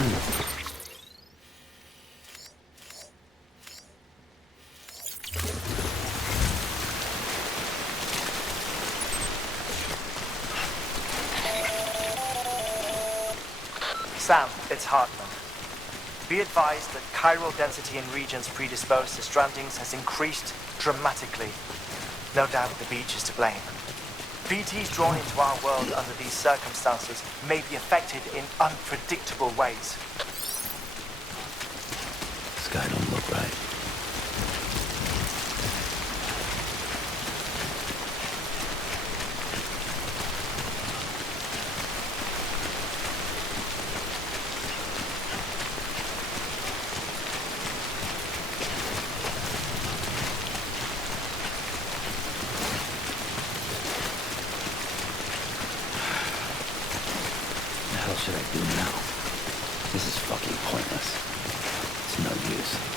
Sam, it's Hartman. Be advised that chiral density in regions predisposed to strandings has increased dramatically. No doubt the beach is to blame. BTs drawn into our world under these circumstances may be affected in unpredictable ways. This guy don't look right. What should I do now? This is fucking pointless. It's no use.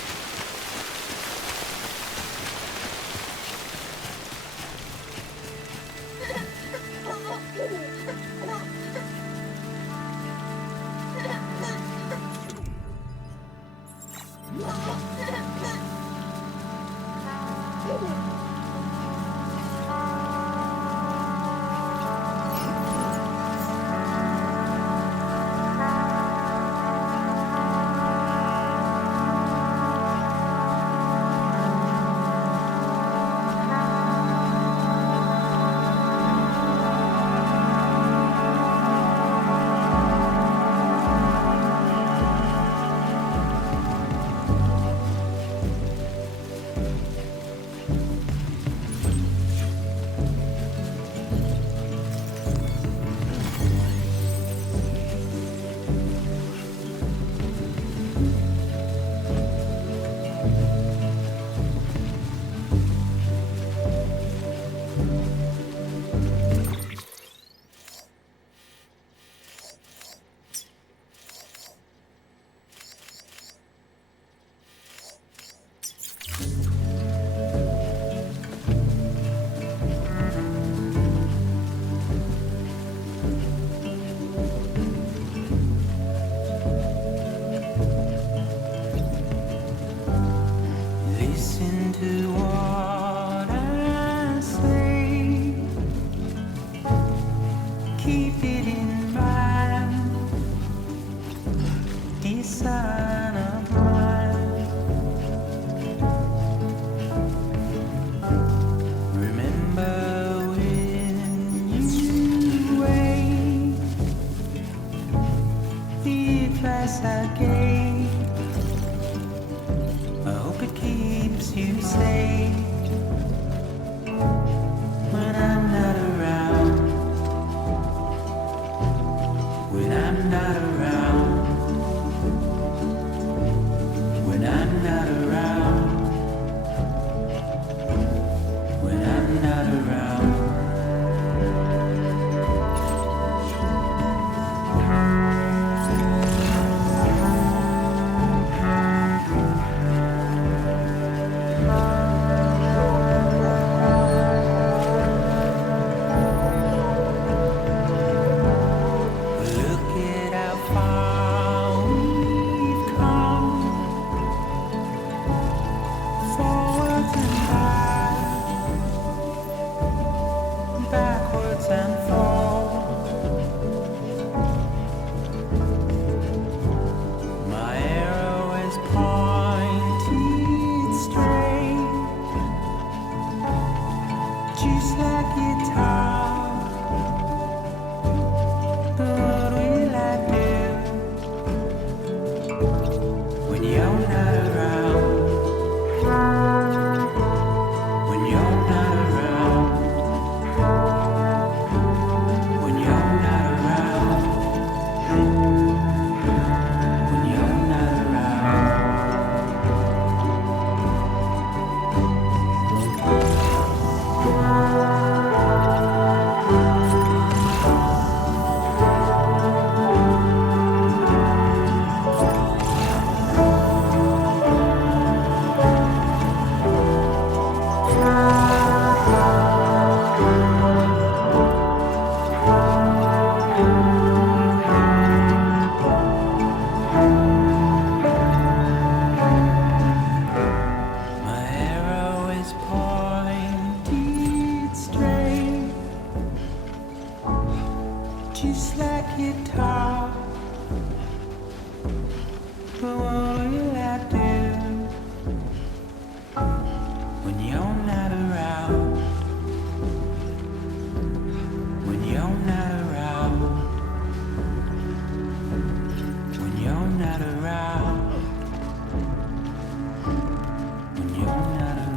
just like guitar. But what will I do when you're not around? When you're not around. When you're not around. When you're not around.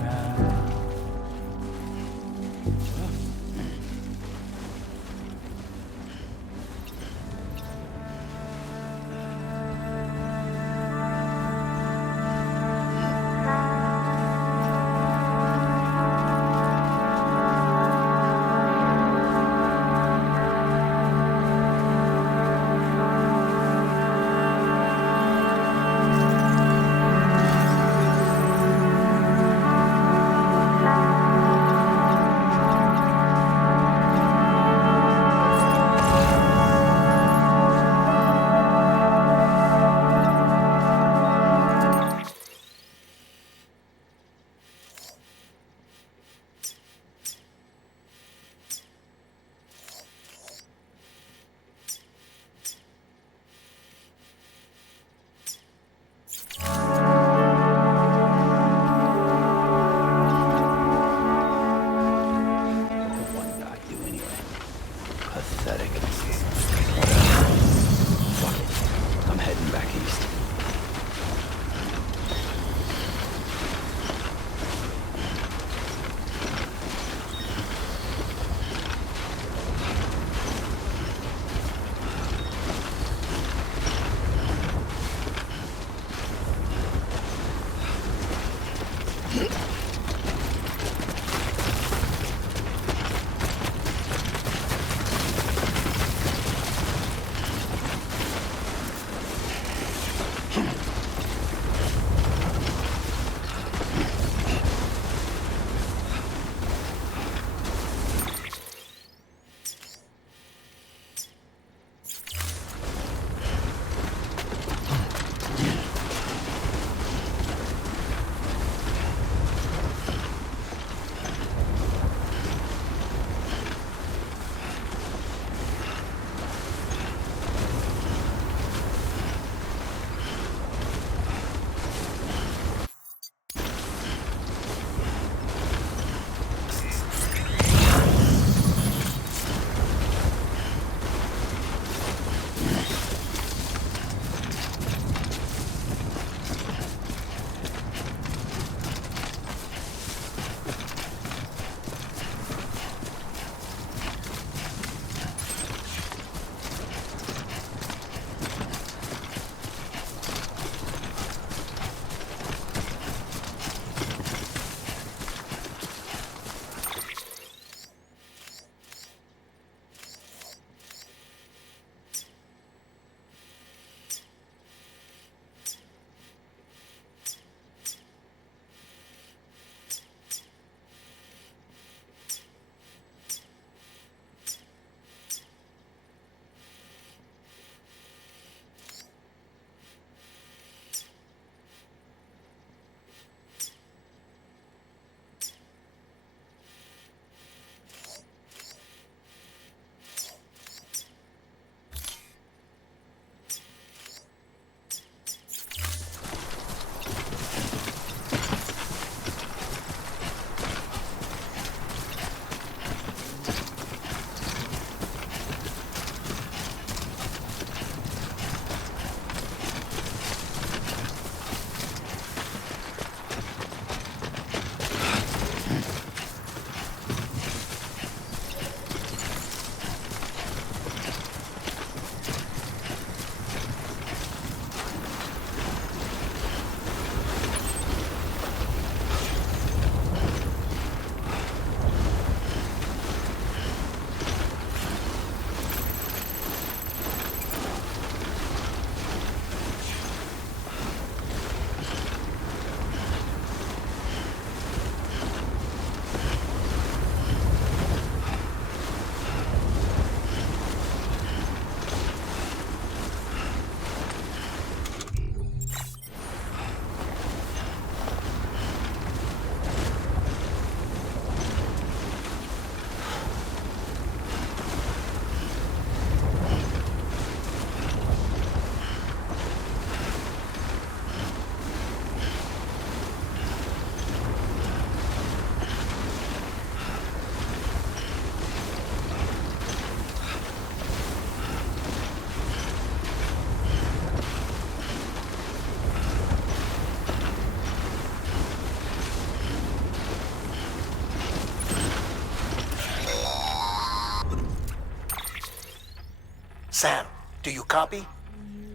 Sam, do you copy?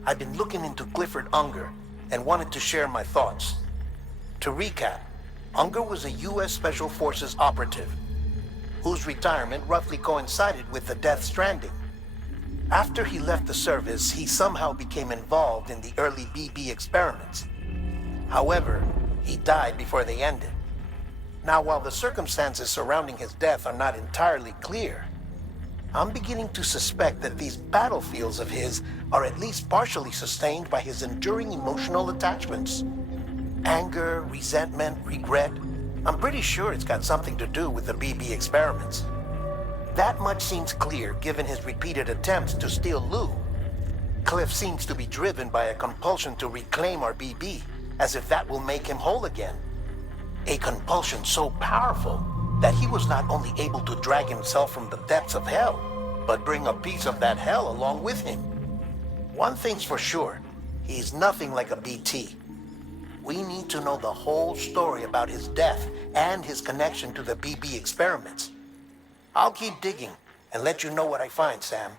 I've been looking into Clifford Unger and wanted to share my thoughts. To recap, Unger was a U.S. Special Forces operative whose retirement roughly coincided with the death Stranding. After he left the service, he somehow became involved in the early BB experiments. However, he died before they ended. Now, while the circumstances surrounding his death are not entirely clear, I'm beginning to suspect that these battlefields of his are at least partially sustained by his enduring emotional attachments. Anger, resentment, regret. I'm pretty sure it's got something to do with the BB experiments. That much seems clear given his repeated attempts to steal Lou. Cliff seems to be driven by a compulsion to reclaim our BB, as if that will make him whole again. A compulsion so powerful that he was not only able to drag himself from the depths of hell, but bring a piece of that hell along with him. One thing's for sure, he's nothing like a BT. We need to know the whole story about his death and his connection to the BB experiments. I'll keep digging and let you know what I find, Sam.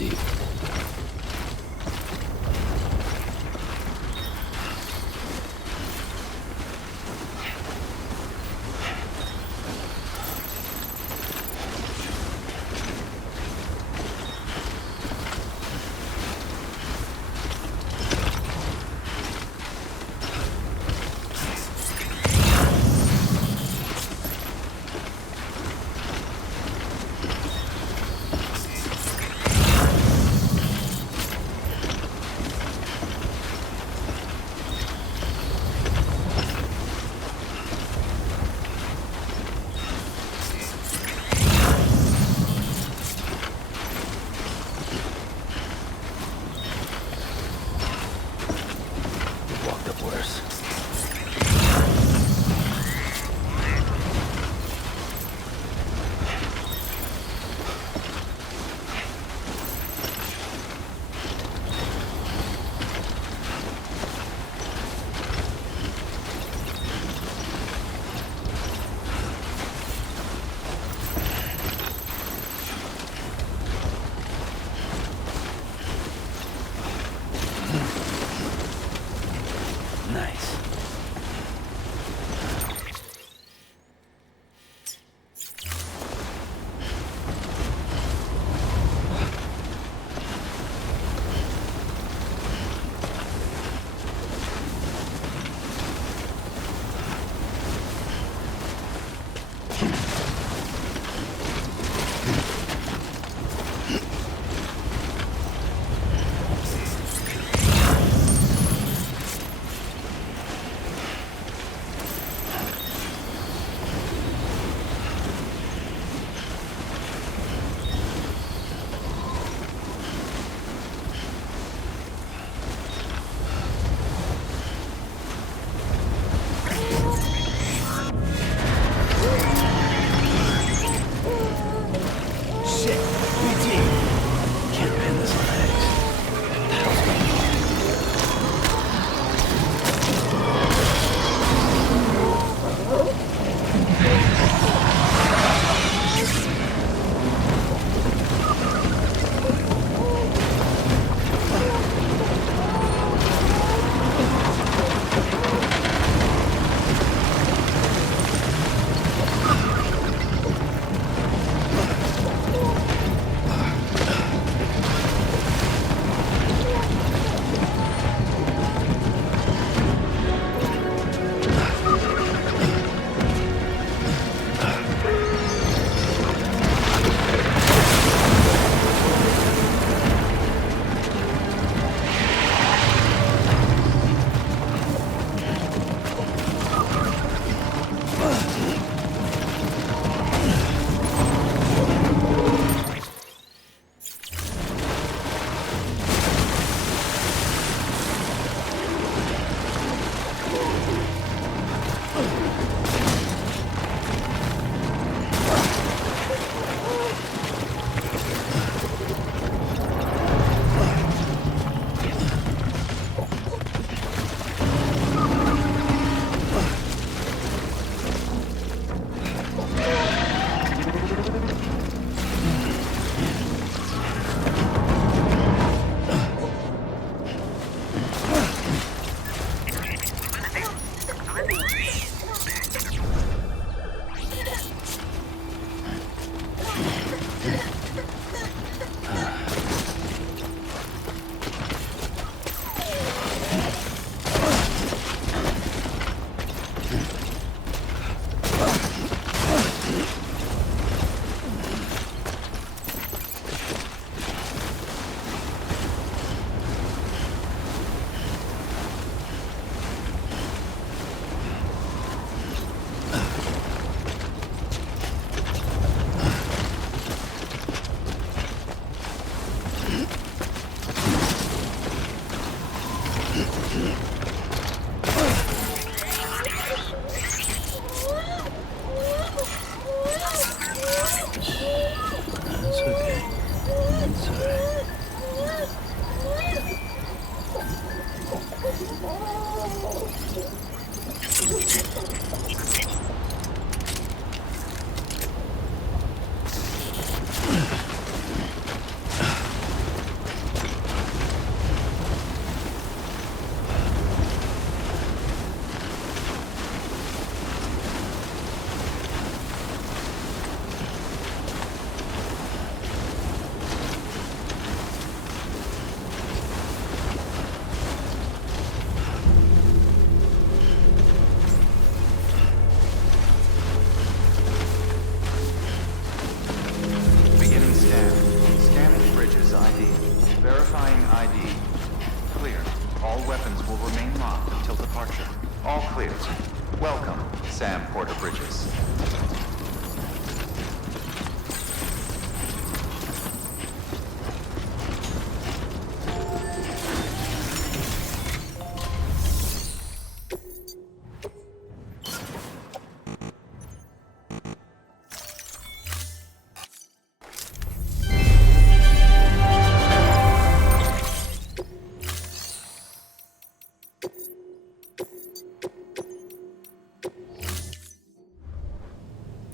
see.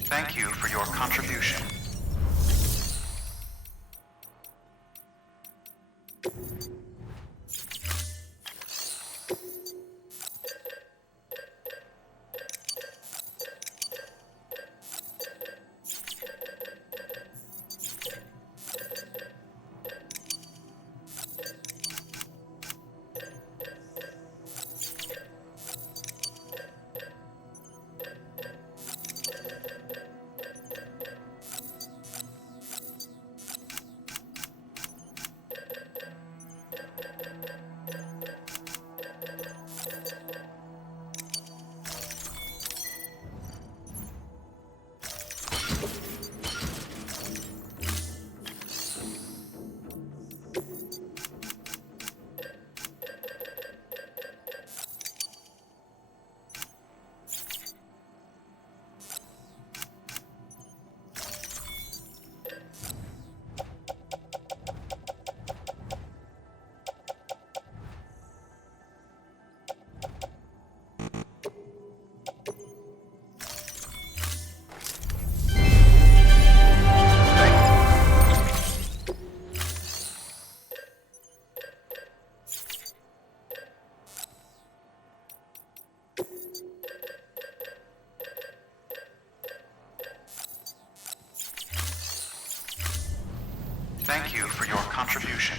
Thank you for your contribution. Thank you for your contribution.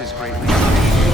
Is greatly appreciated.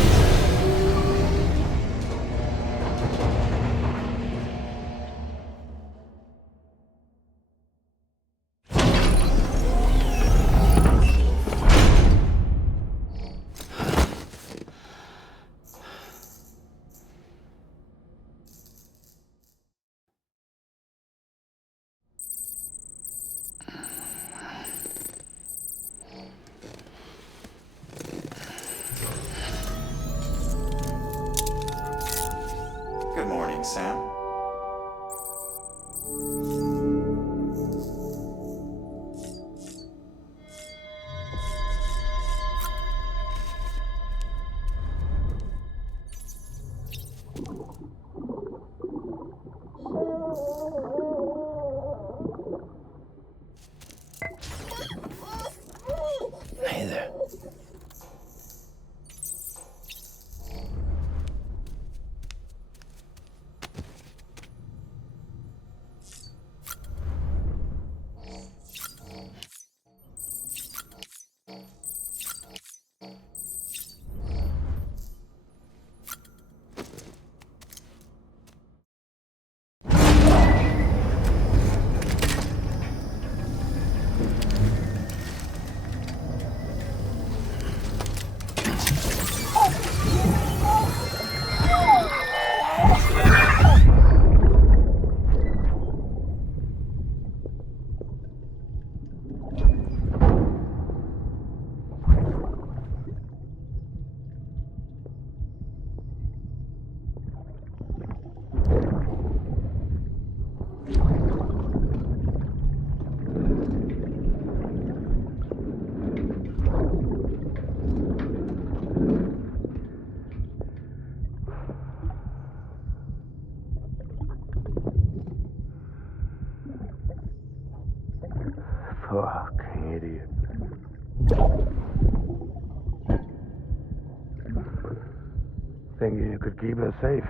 Good morning, Sam. Hey there. Fucking idiot. Thinking you could keep us safe.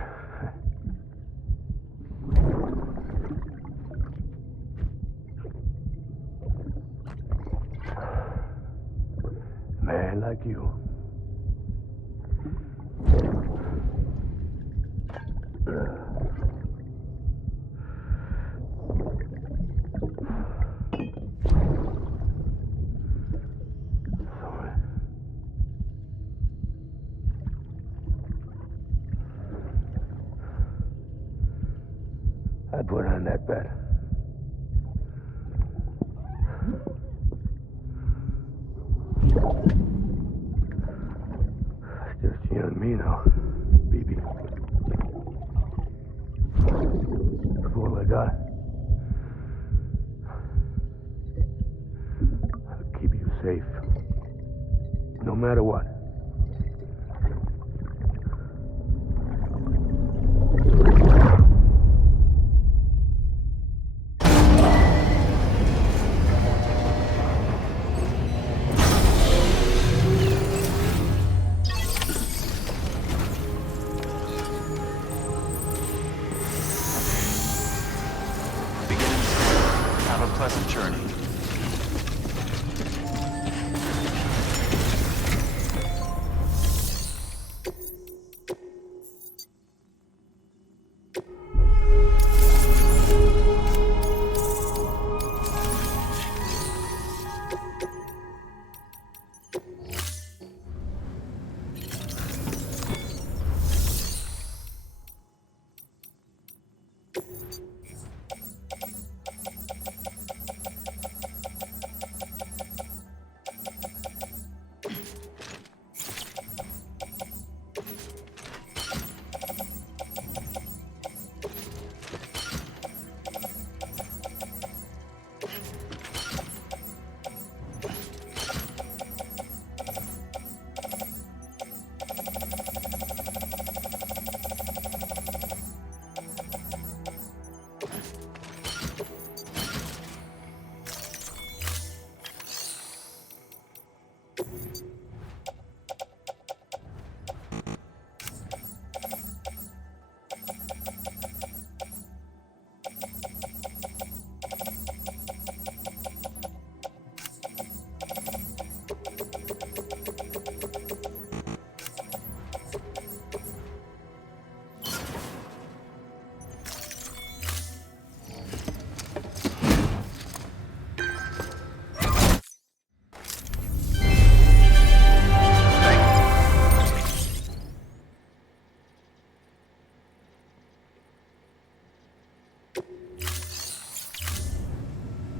Man like you. Sorry. I put on that bet. It's just you and me now, baby. That's all I got. I'll keep you safe. No matter what. Have a pleasant journey.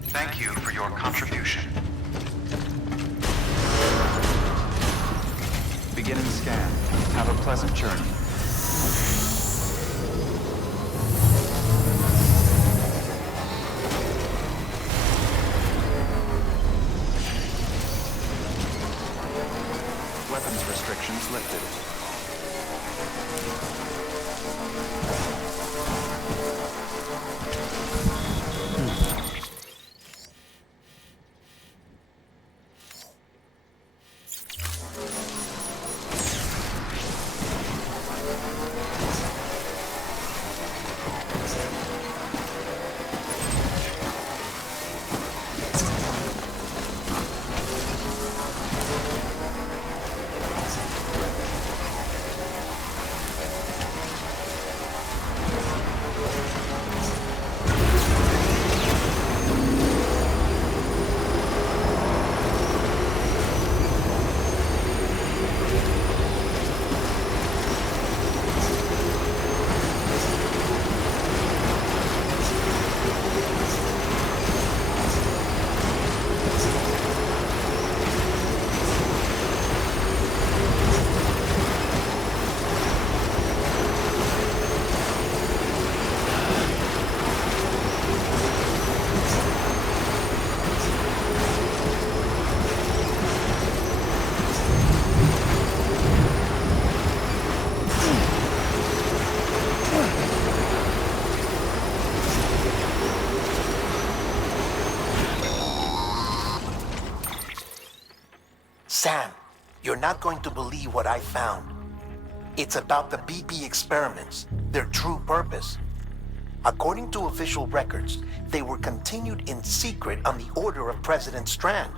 Thank you for your contribution. Begin and scan. Have a pleasant journey. Weapons restrictions lifted. Sam, you're not going to believe what I found. It's about the BB experiments, their true purpose. According to official records, they were continued in secret on the order of President Strand,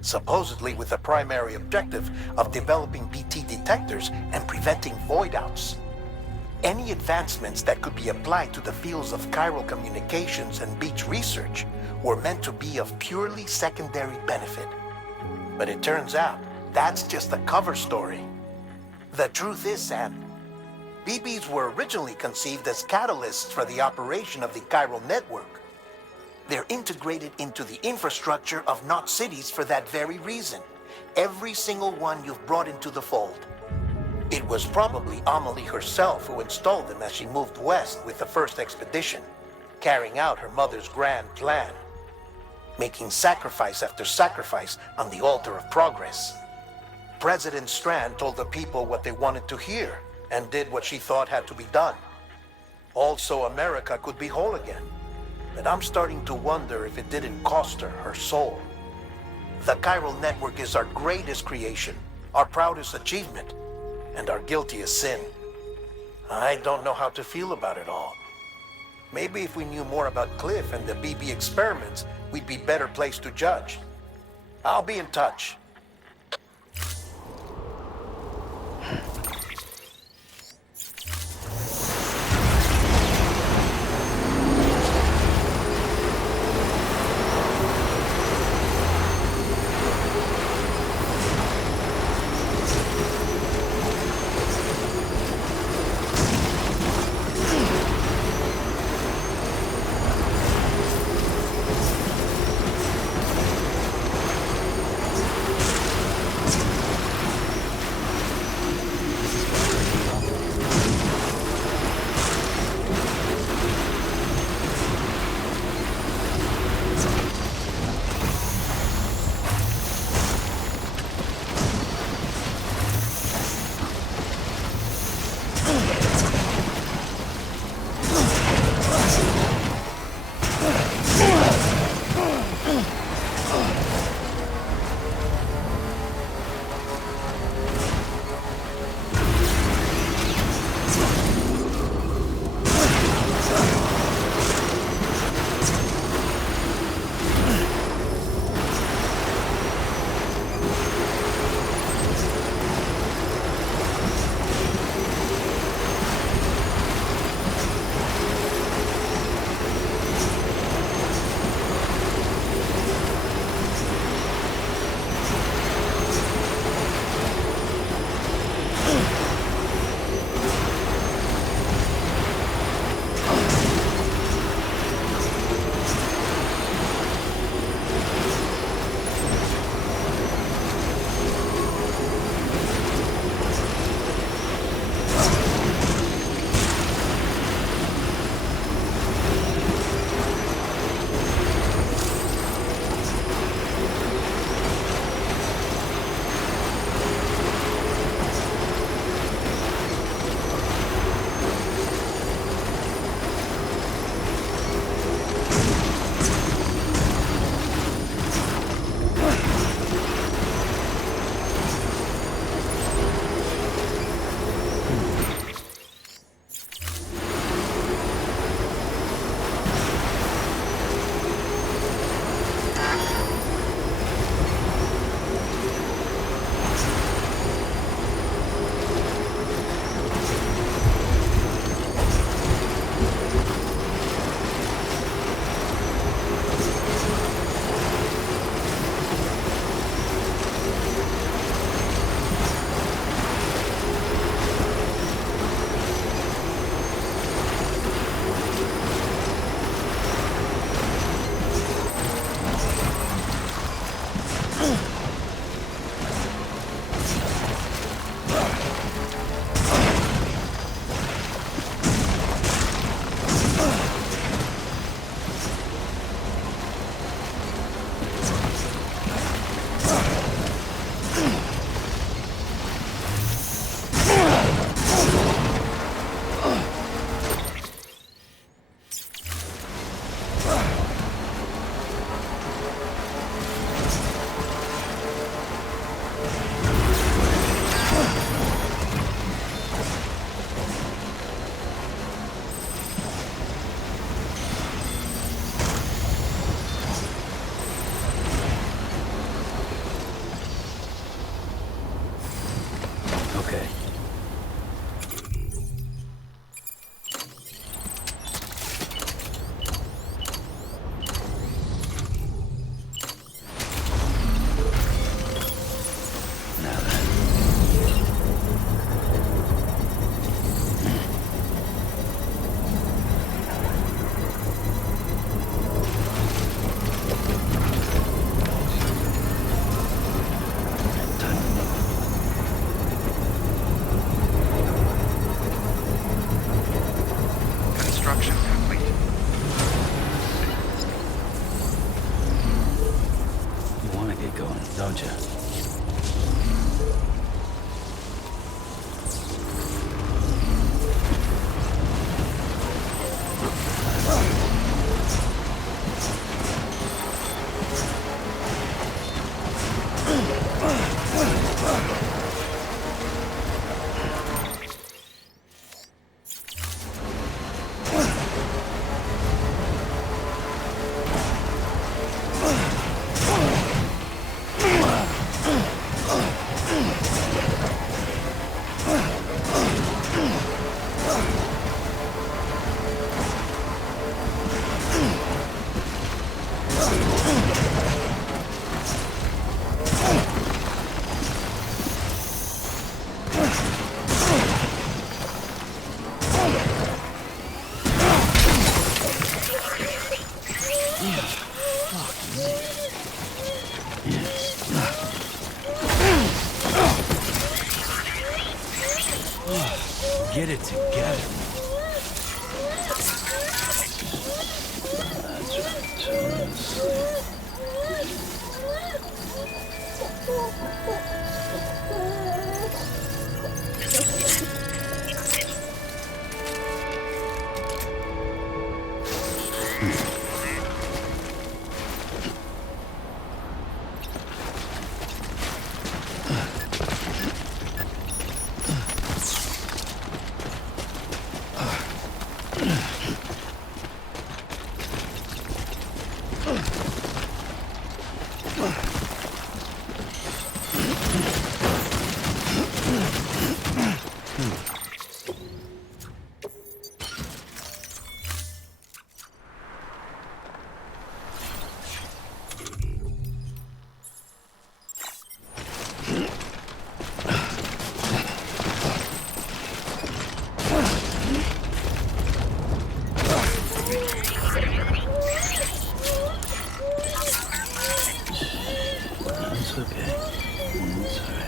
supposedly with the primary objective of developing BT detectors and preventing void-outs. Any advancements that could be applied to the fields of chiral communications and beach research were meant to be of purely secondary benefit. But it turns out, that's just a cover story. The truth is, Sam, BBs were originally conceived as catalysts for the operation of the chiral network. They're integrated into the infrastructure of Knot cities for that very reason. Every single one you've brought into the fold. It was probably Amelie herself who installed them as she moved west with the first expedition, carrying out her mother's grand plan, making sacrifice after sacrifice on the altar of progress. President Strand told the people what they wanted to hear and did what she thought had to be done. Also, America could be whole again. But I'm starting to wonder if it didn't cost her her soul. The chiral network is our greatest creation, our proudest achievement, and our guiltiest sin. I don't know how to feel about it all. Maybe if we knew more about Cliff and the BB experiments, we'd be better placed to judge. I'll be in touch. Get it together. That's right, turn asleep. That's okay. It's all right.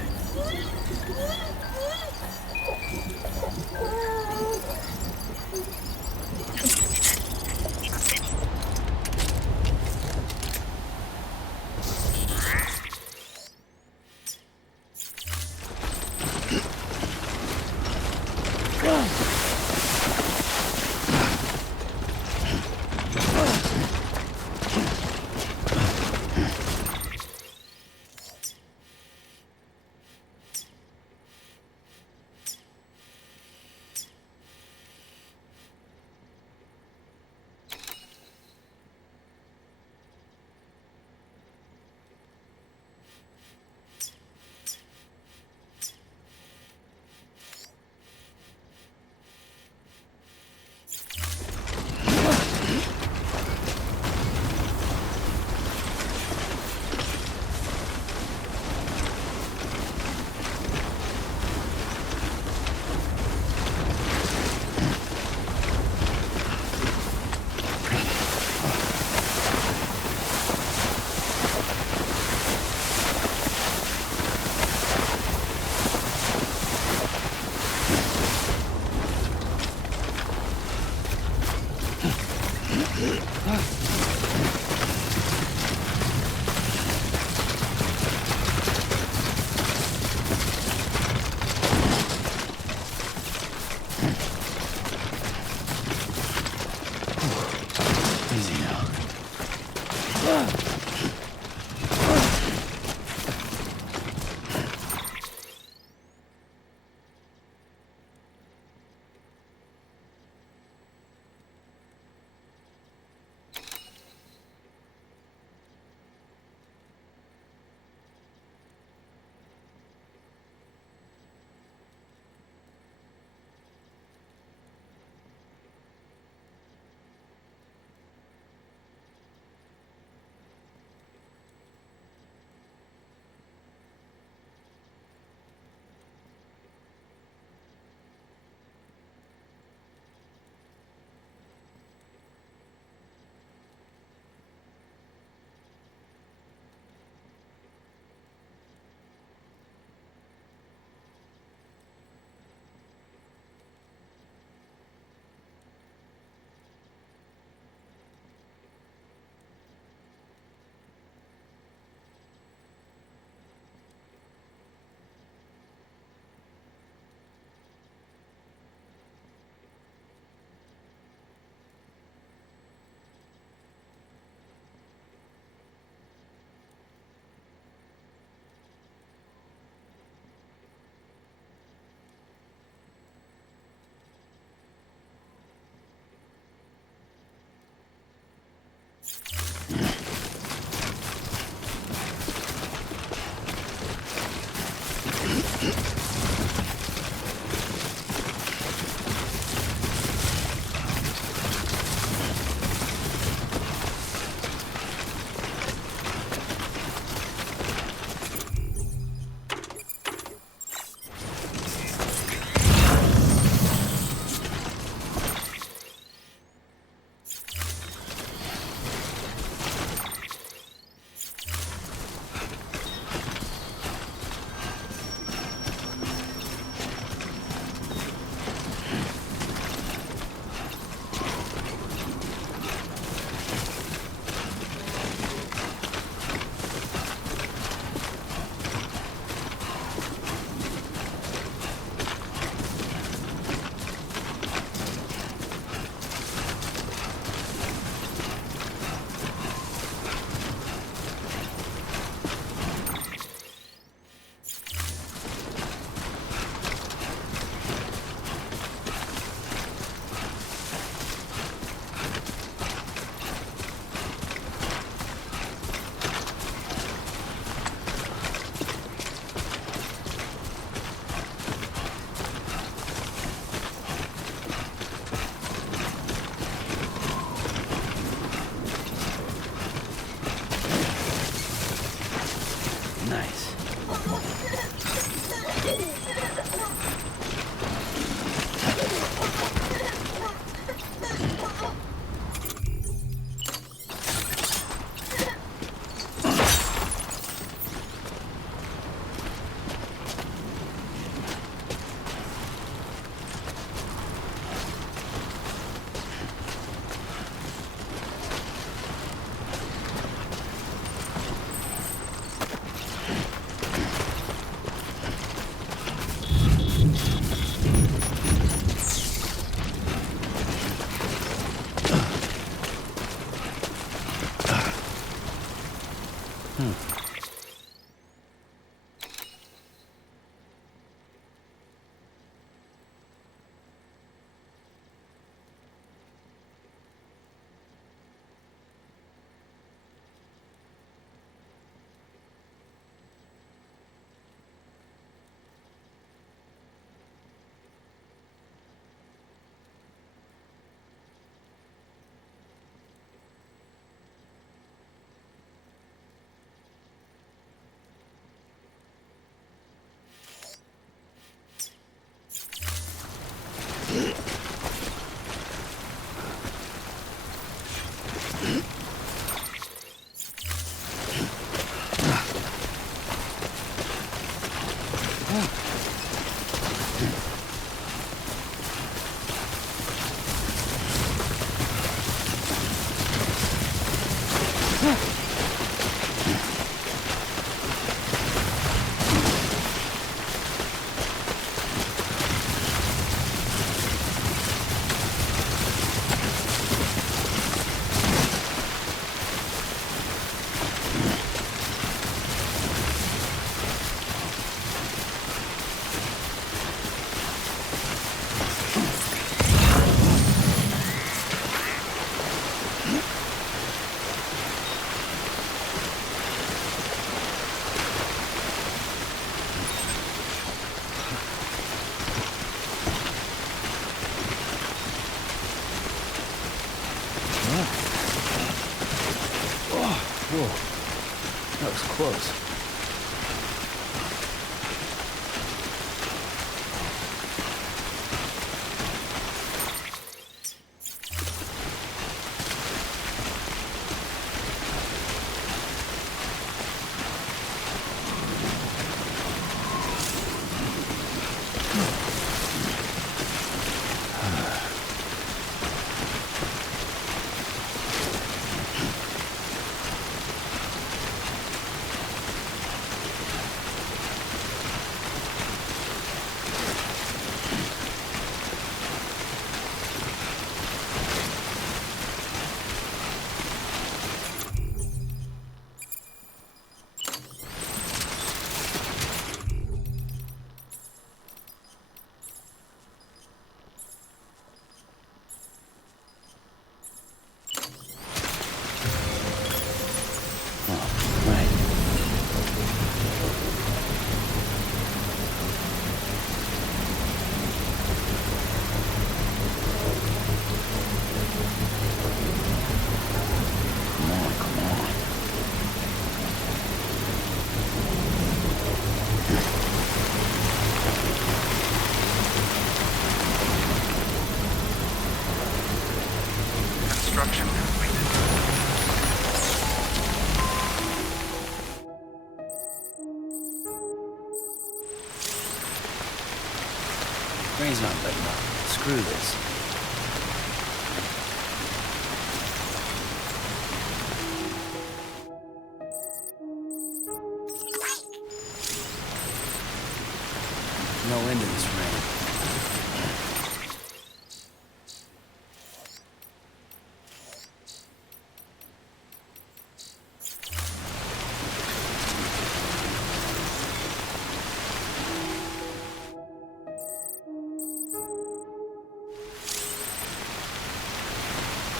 Easy now. Whoa, that was close. Construction completed. Brain's not letting up. Screw this. No end to this rain.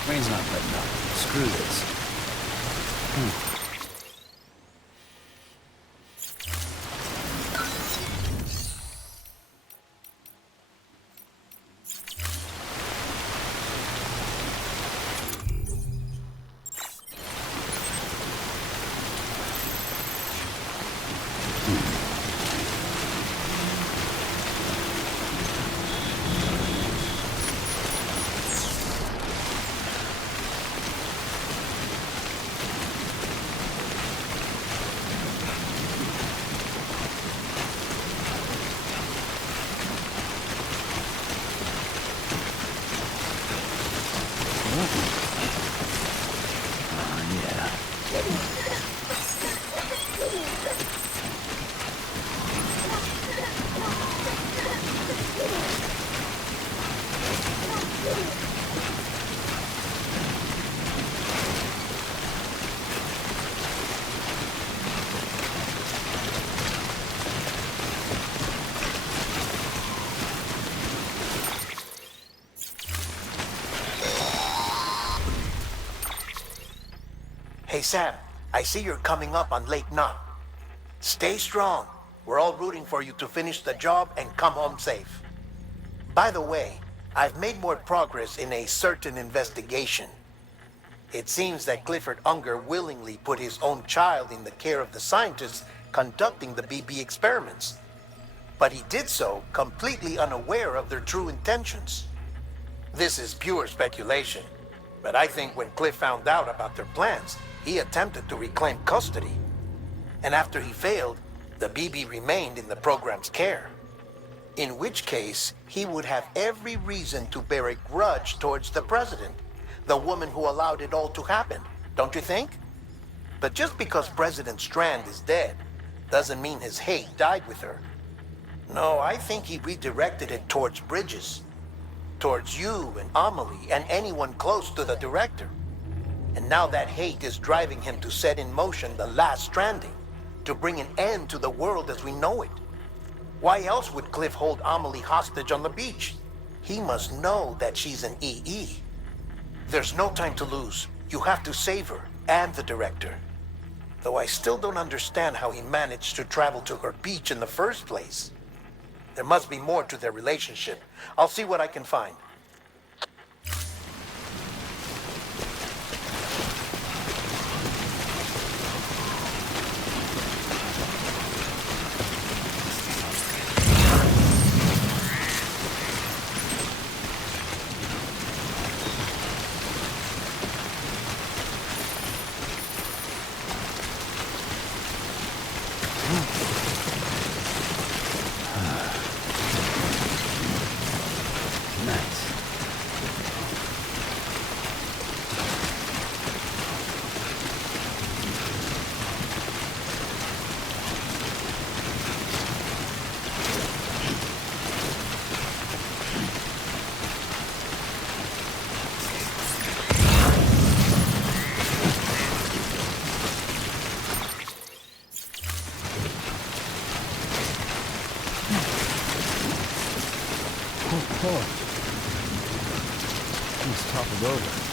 Brain's not letting up. Screw this. Hey Sam, I see you're coming up on Lake Knot. Stay strong. We're all rooting for you to finish the job and come home safe. By the way, I've made more progress in a certain investigation. It seems that Clifford Unger willingly put his own child in the care of the scientists conducting the BB experiments. But he did so completely unaware of their true intentions. This is pure speculation, but I think when Cliff found out about their plans, he attempted to reclaim custody. And after he failed, the BB remained in the program's care. In which case, he would have every reason to bear a grudge towards the president, the woman who allowed it all to happen, don't you think? But just because President Strand is dead, doesn't mean his hate died with her. No, I think he redirected it towards Bridges, towards you and Amelie and anyone close to the director. And now that hate is driving him to set in motion the last Stranding, to bring an end to the world as we know it. Why else would Cliff hold Amelie hostage on the beach? He must know that she's an EE. There's no time to lose. You have to save her and the director. Though I still don't understand how he managed to travel to her beach in the first place. There must be more to their relationship. I'll see what I can find. Nice. Oh. He's toppled over.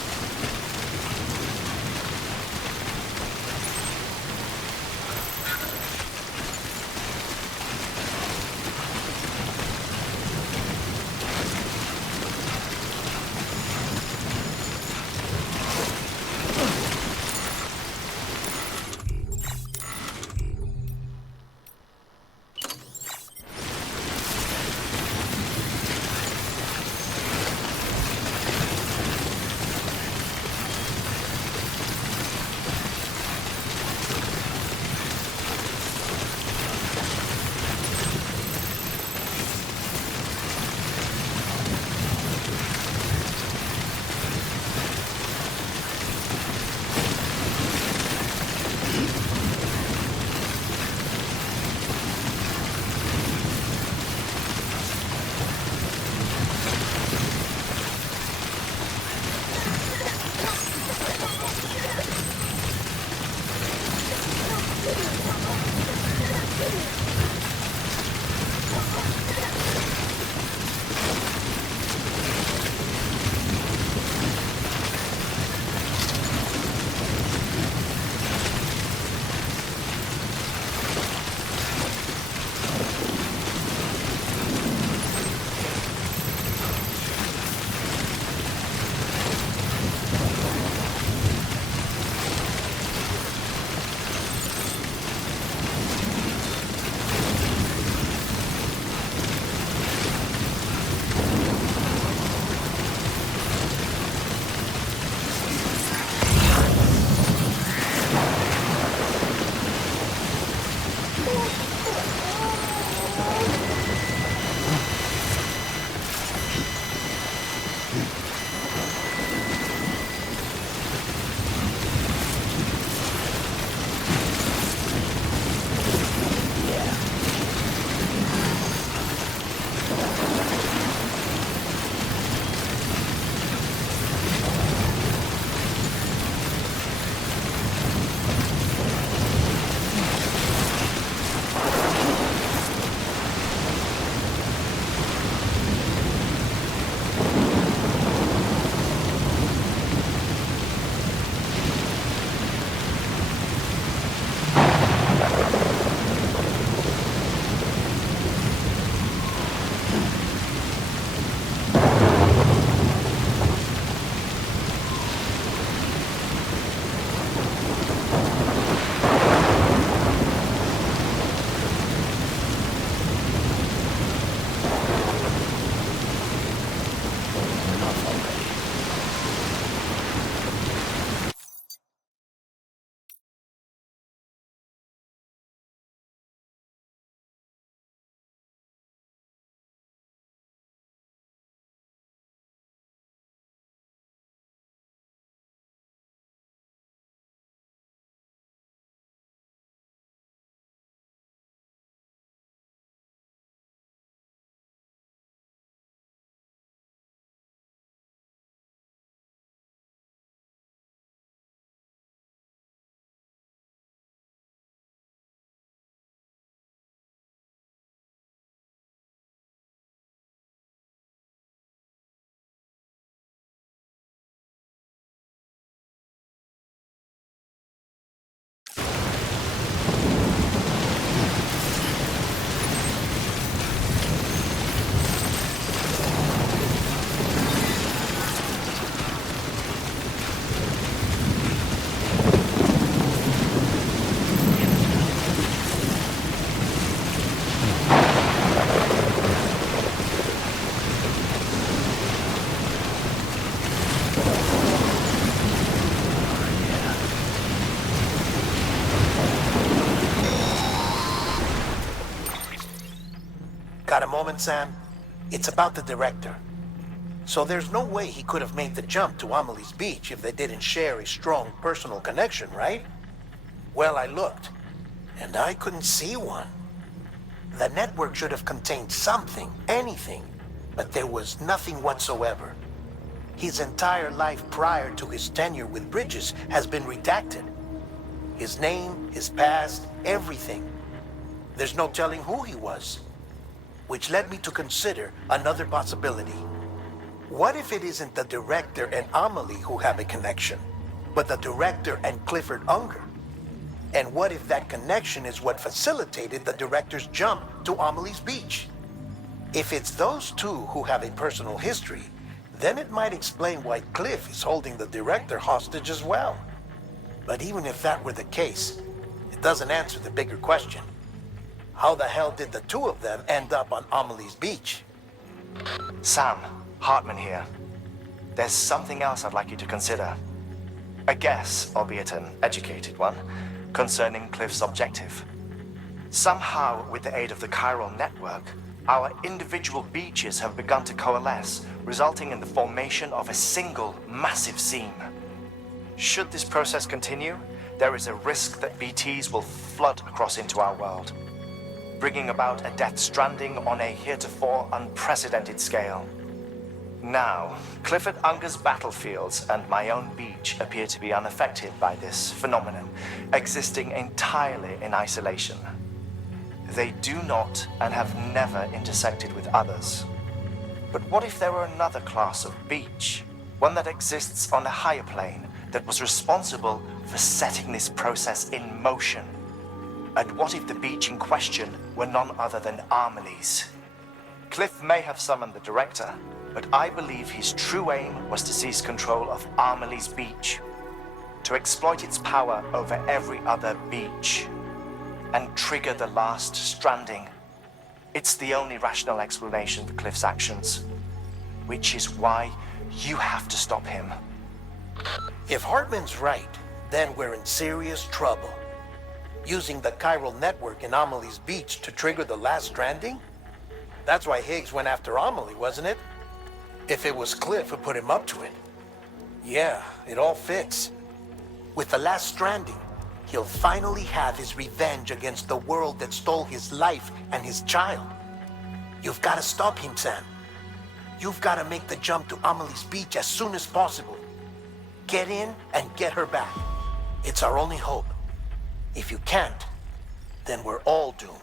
Got a moment, Sam? It's about the director. So there's no way he could have made the jump to Amelie's Beach if they didn't share a strong personal connection, right? Well, I looked, and I couldn't see one. The network should have contained something, anything, but there was nothing whatsoever. His entire life prior to his tenure with Bridges has been redacted. His name, his past, everything. There's no telling who he was. Which led me to consider another possibility. What if it isn't the director and Amelie who have a connection, but the director and Clifford Unger? And what if that connection is what facilitated the director's jump to Amelie's Beach? If it's those two who have a personal history, then it might explain why Cliff is holding the director hostage as well. But even if that were the case, it doesn't answer the bigger question. How the hell did the two of them end up on Amelie's Beach? Sam, Hartman here. There's something else I'd like you to consider. A guess, albeit an educated one, concerning Cliff's objective. Somehow, with the aid of the chiral network, our individual beaches have begun to coalesce, resulting in the formation of a single massive seam. Should this process continue, there is a risk that BTs will flood across into our world, bringing about a death stranding on a heretofore unprecedented scale. Now, Clifford Unger's battlefields and my own beach appear to be unaffected by this phenomenon, existing entirely in isolation. They do not and have never intersected with others. But what if there were another class of beach, one that exists on a higher plane, that was responsible for setting this process in motion? And what if the beach in question were none other than Amelie's? Cliff may have summoned the director, but I believe his true aim was to seize control of Amelie's Beach, to exploit its power over every other beach, and trigger the last stranding. It's the only rational explanation for Cliff's actions, which is why you have to stop him. If Hartman's right, then we're in serious trouble. Using the chiral network in Amelie's Beach to trigger the last stranding? That's why Higgs went after Amelie, wasn't it? If it was Cliff who put him up to it. Yeah, it all fits. With the last stranding, he'll finally have his revenge against the world that stole his life and his child. You've got to stop him, Sam. You've got to make the jump to Amelie's Beach as soon as possible. Get in and get her back. It's our only hope. If you can't, then we're all doomed.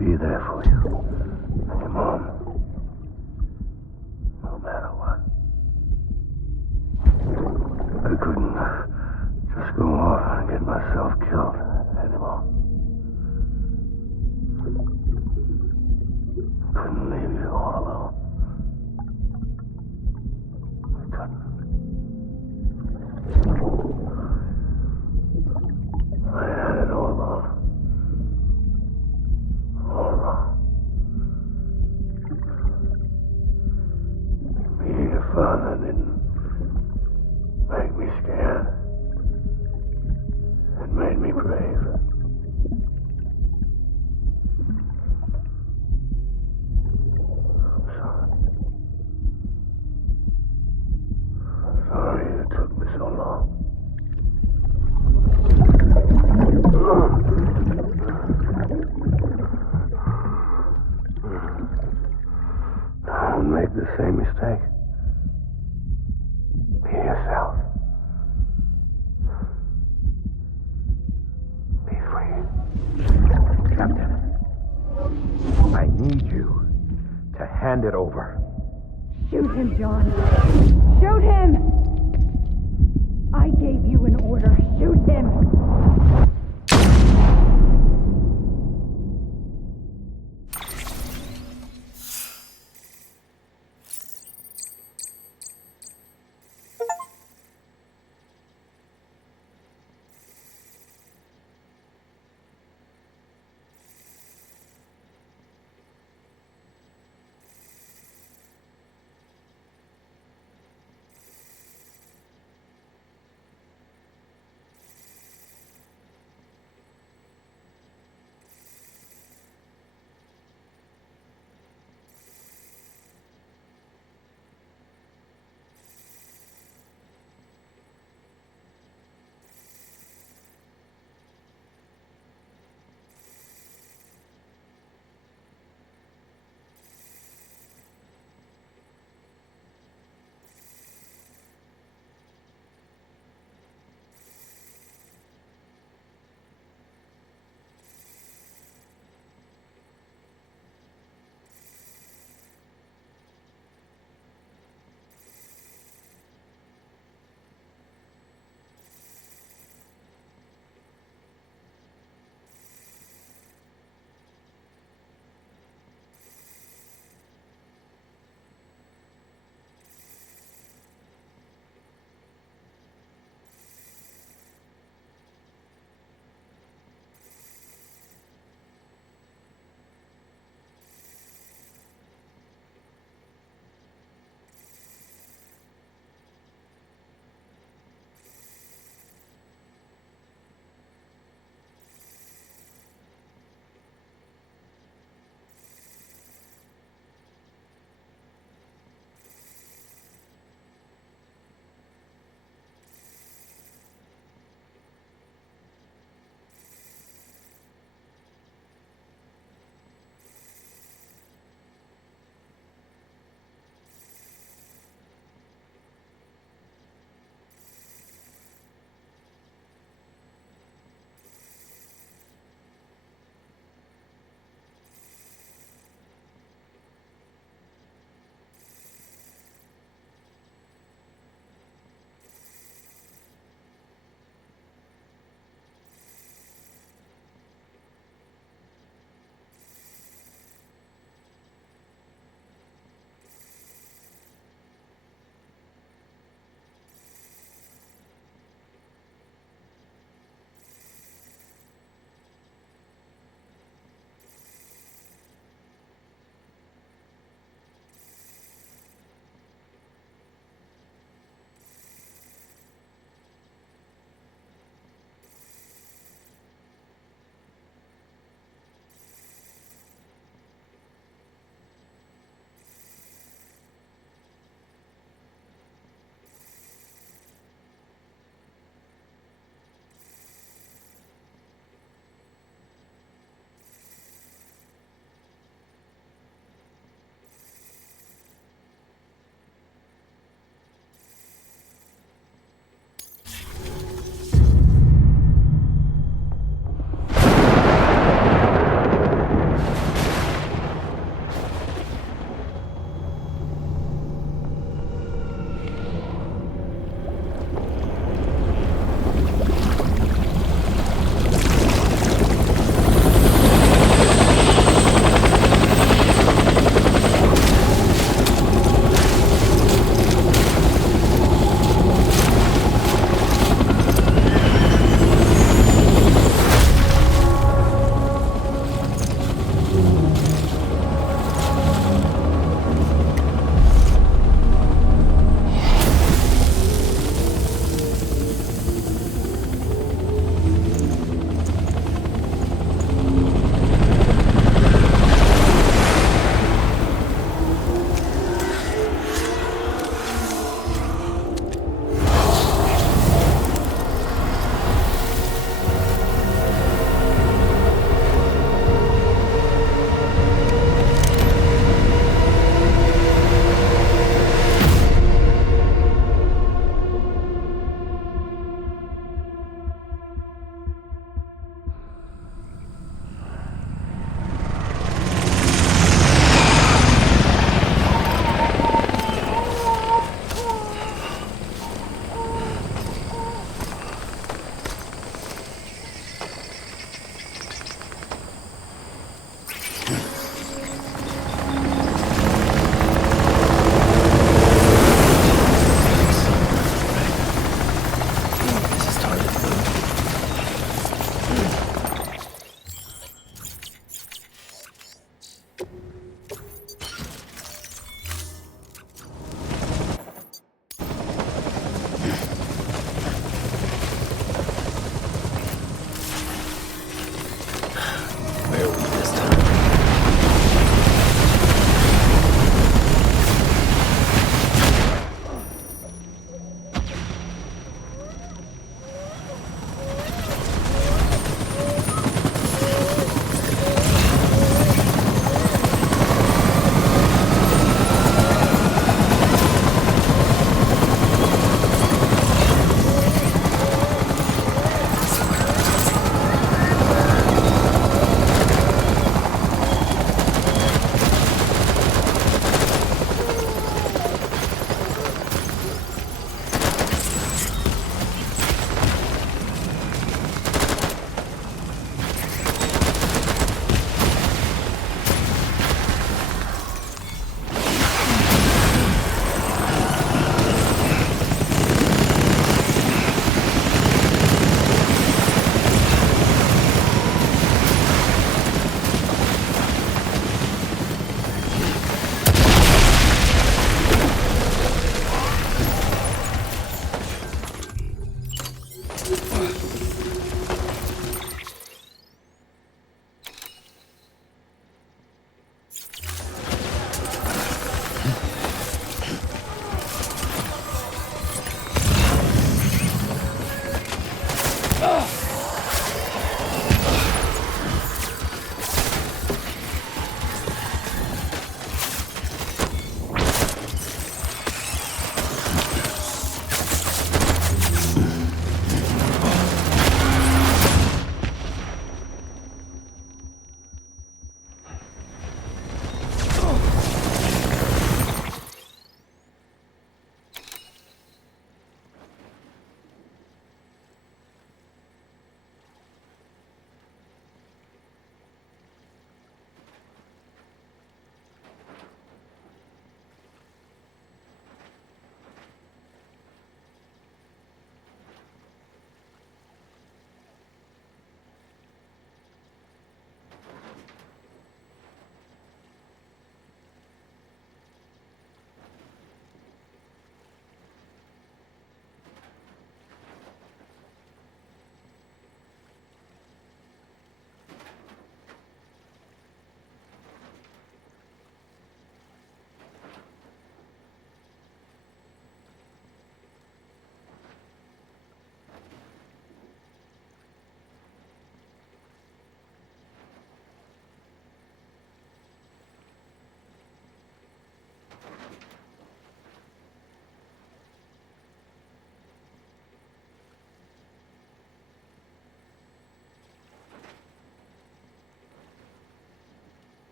be there for you and your mom, no matter what. I couldn't just go off and get myself killed anymore. Couldn't leave you all alone. I couldn't. I had it all wrong. All wrong. Being a father didn't make me scared. It made me brave. I'm sorry. Sorry it took me so long. Don't make the same mistake. Be yourself. Be free. Captain, I need you to hand it over. Shoot him, John. Shoot him! I gave you an order. Shoot him!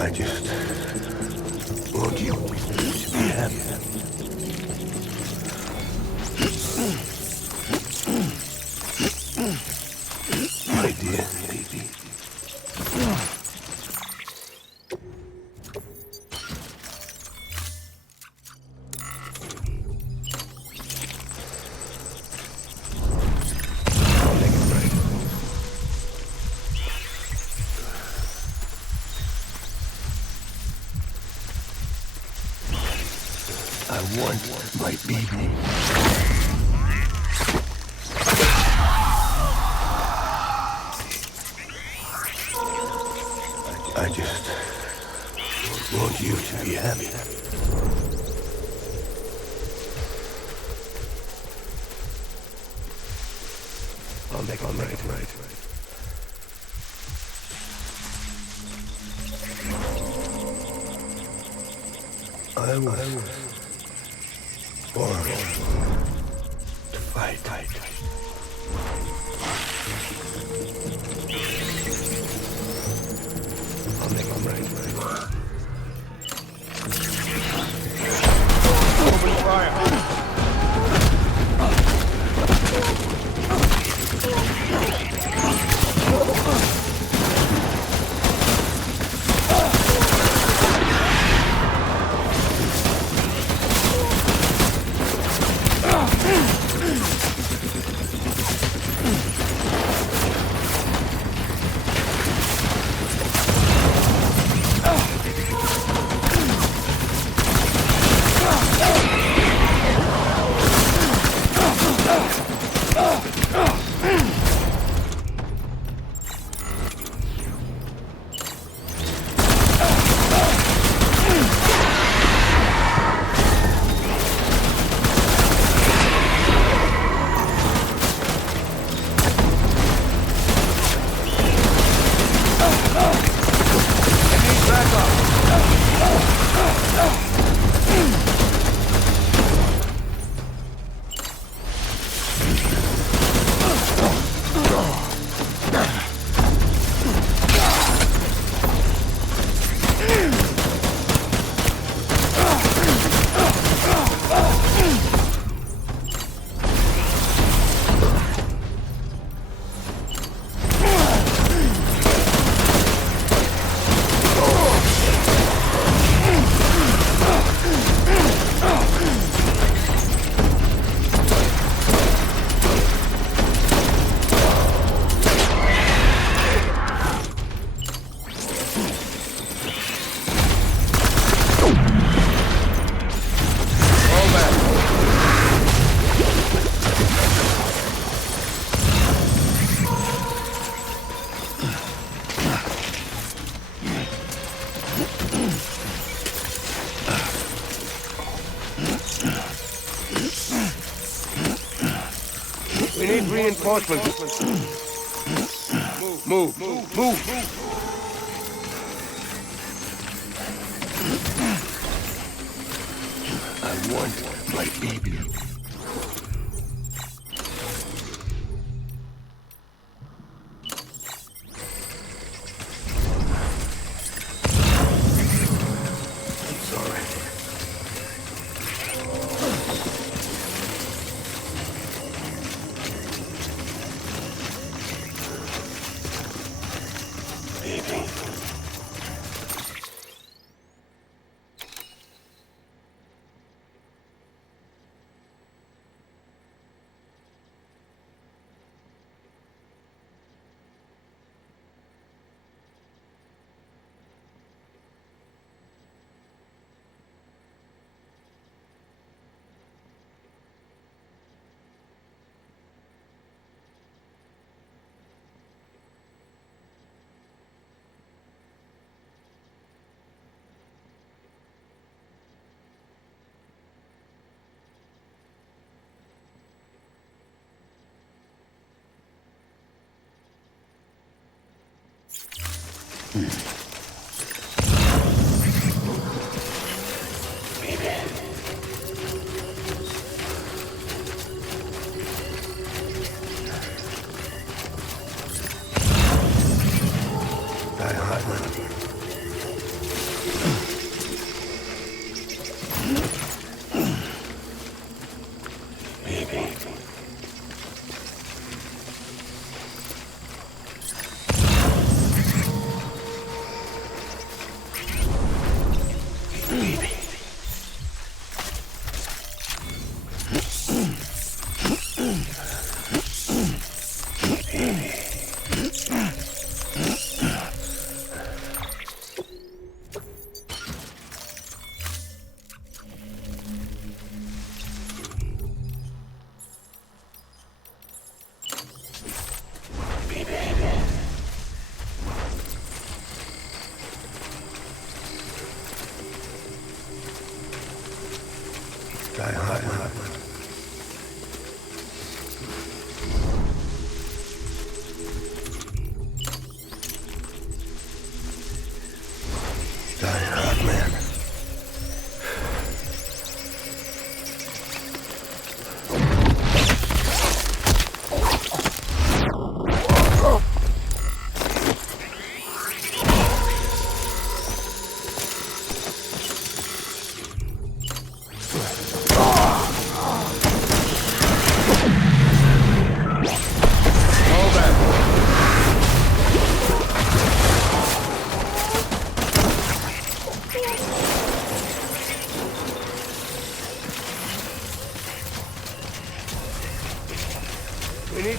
I just want you to be happy. My dear baby. I'll make it right. I want my baby. I just want you to be happy. I'll make it right. I was born to fight. I'll make it right. Open fire! We need reinforcements. Move. I want my baby. I'm sorry. Baby. Die hard.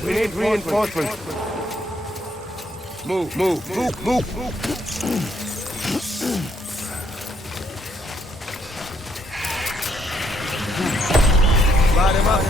We need reinforcements. Move. Light him up.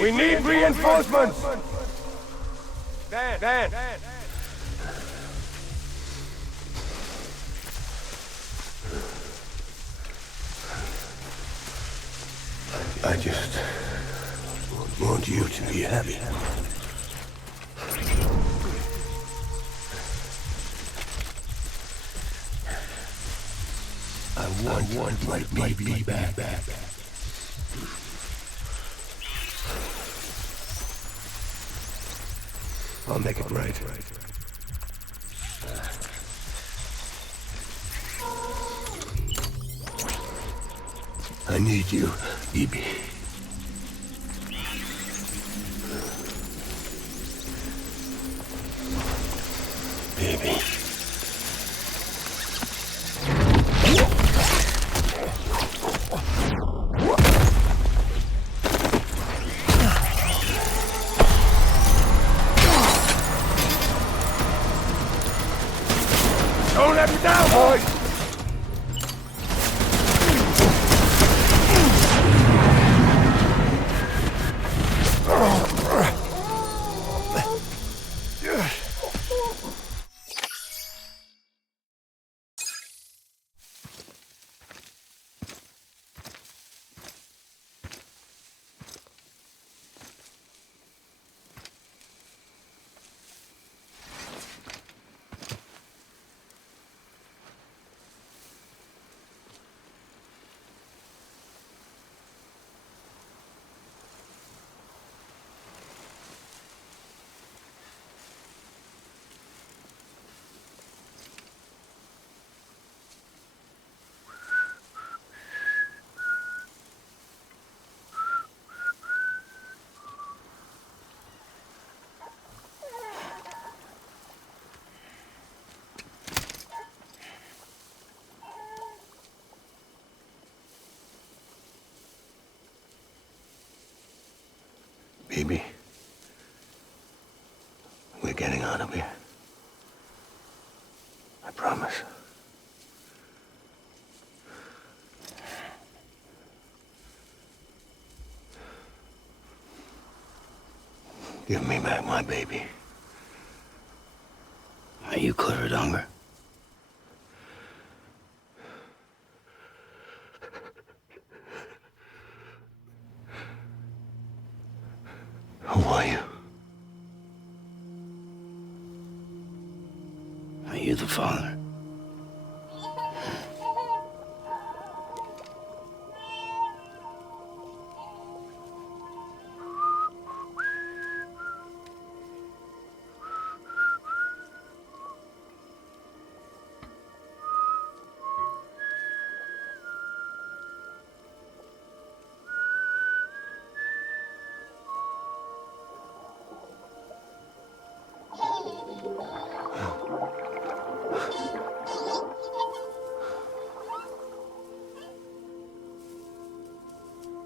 We need reinforcements! Dan! I just want you to be happy. I want my baby back. I'll make it right. I need you, baby. Baby. Don't let me down, boys! Baby, we're getting out of here. I promise. Give me back my baby. Are you clear of hunger? you the father?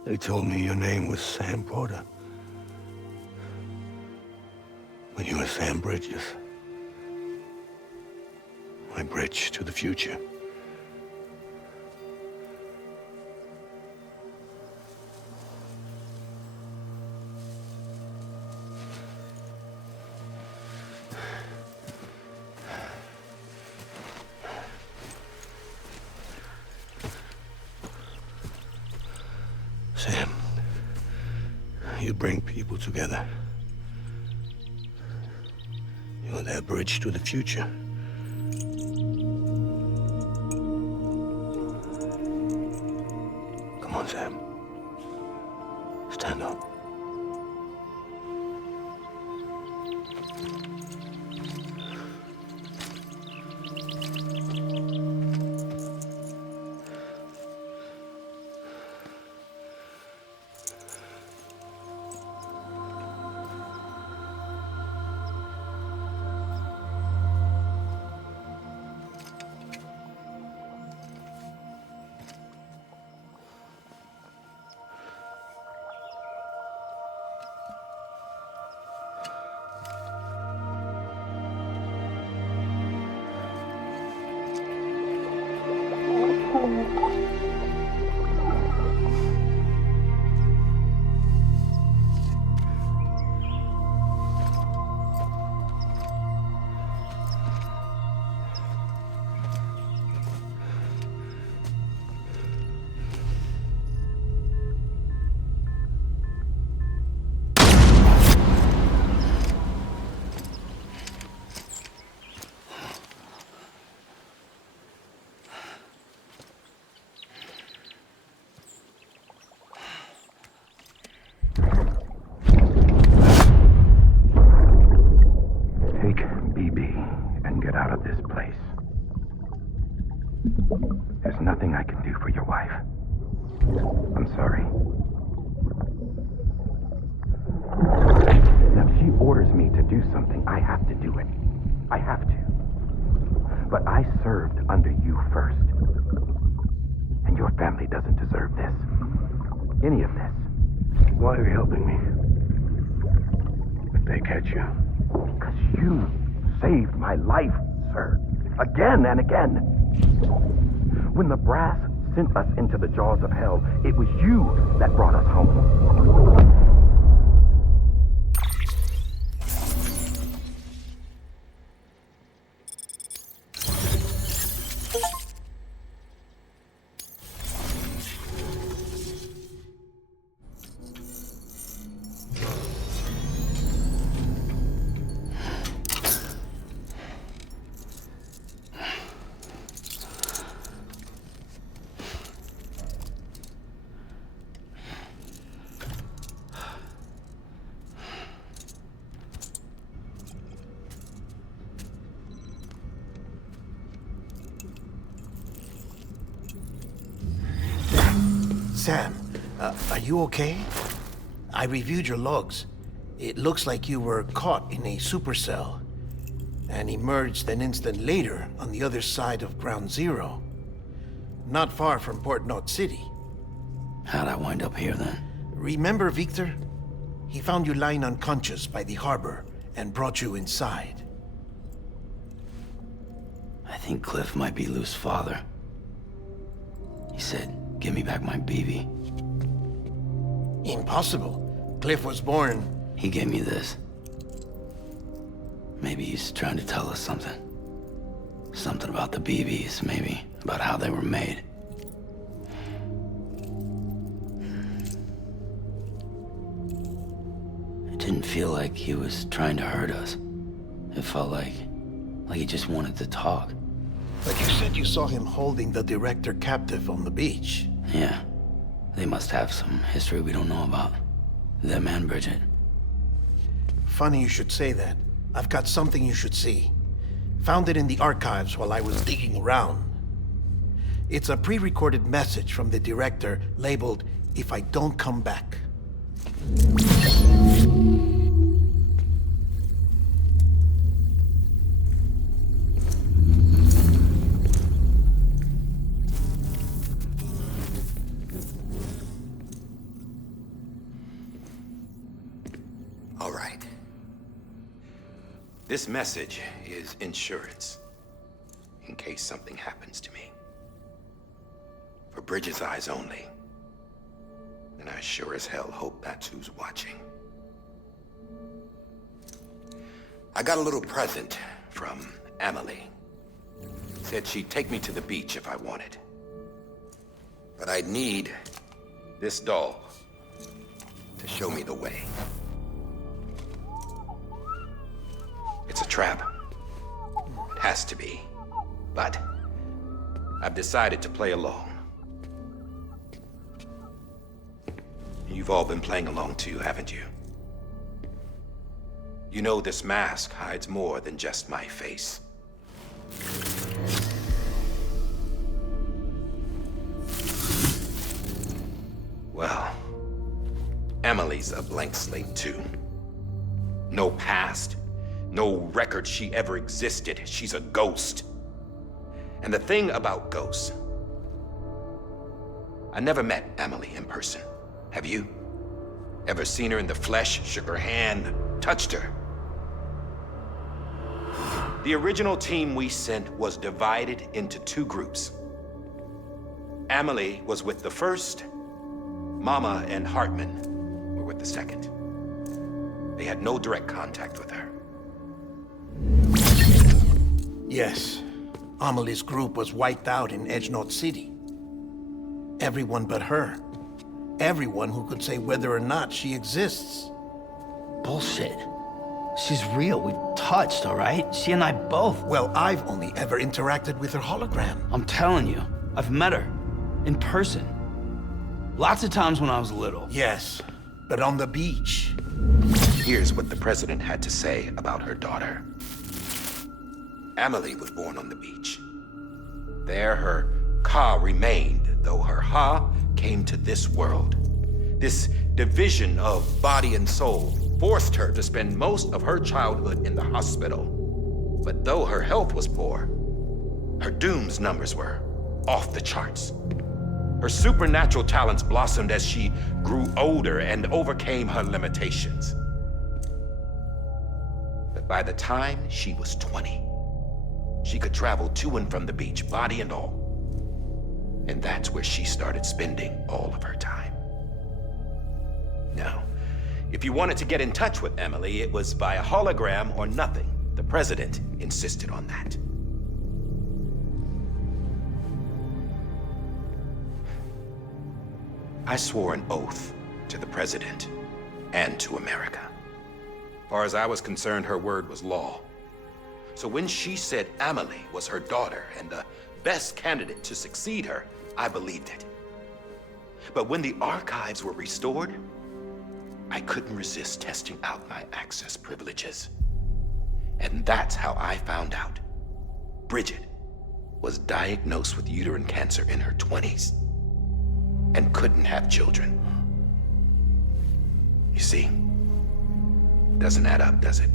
They told me your name was Sam Porter. But you were Sam Bridges. My bridge to the future. Sam, you bring people together. You're their bridge to the future. Come on, Sam. Stand up. There's nothing I can do for your wife. I'm sorry. Now, if she orders me to do something, I have to do it. I have to. But I served under you first. And your family doesn't deserve this. Any of this. Why are you helping me? If they catch you. Because you saved my life, sir. Again and again. When the brass sent us into the jaws of hell, it was you that brought us home. Sam, are you okay? I reviewed your logs. It looks like you were caught in a supercell and emerged an instant later on the other side of Ground Zero. Not far from Port Knot City. How'd I wind up here then? Remember Victor? He found you lying unconscious by the harbor and brought you inside. I think Cliff might be Lou's father. He said, "Give me back my BB." Impossible. Cliff was born... He gave me this. Maybe he's trying to tell us something. Something about the BBs, maybe. About how they were made. It didn't feel like he was trying to hurt us. It felt like Like he just wanted to talk. But you said you saw him holding the director captive on the beach. Yeah. They must have some history we don't know about. Them and Bridget. Funny you should say that. I've got something you should see. Found it in the archives while I was digging around. It's a pre-recorded message from the director labeled, "If I don't come back." All right. This message is insurance, in case something happens to me. For Bridget's eyes only. And I sure as hell hope that's who's watching. I got a little present from Emily. Said she'd take me to the beach if I wanted. But I'd need this doll to show me the way. It's a trap. It has to be. But I've decided to play along. You've all been playing along too, haven't you? You know this mask hides more than just my face. Well, Emily's a blank slate too. No past, no record she ever existed. She's a ghost. And the thing about ghosts, I never met Emily in person. Have you? Ever seen her in the flesh, shook her hand, touched her? The original team we sent was divided into two groups. Emily was with the first. Mama and Hartman were with the second. They had no direct contact with her. Yes. Amelie's group was wiped out in Edge North City. Everyone but her. Everyone who could say whether or not she exists. Bullshit. She's real. We've touched, all right? She and I both. Well, I've only ever interacted with her hologram. I'm telling you, I've met her. In person. Lots of times when I was little. Yes, but on the beach. Here's what the president had to say about her daughter. Emily was born on the beach. There her Ka remained, though her Ha came to this world. This division of body and soul forced her to spend most of her childhood in the hospital. But though her health was poor, her Doom's numbers were off the charts. Her supernatural talents blossomed as she grew older and overcame her limitations. But by the time she was 20, she could travel to and from the beach, body and all. And that's where she started spending all of her time. Now, if you wanted to get in touch with Emily, it was via hologram or nothing. The president insisted on that. I swore an oath to the president and to America. As far as I was concerned, her word was law. So when she said Emily was her daughter and the best candidate to succeed her, I believed it. But when the archives were restored, I couldn't resist testing out my access privileges. And that's how I found out Bridget was diagnosed with uterine cancer in her 20s and couldn't have children. You see, doesn't add up, does it?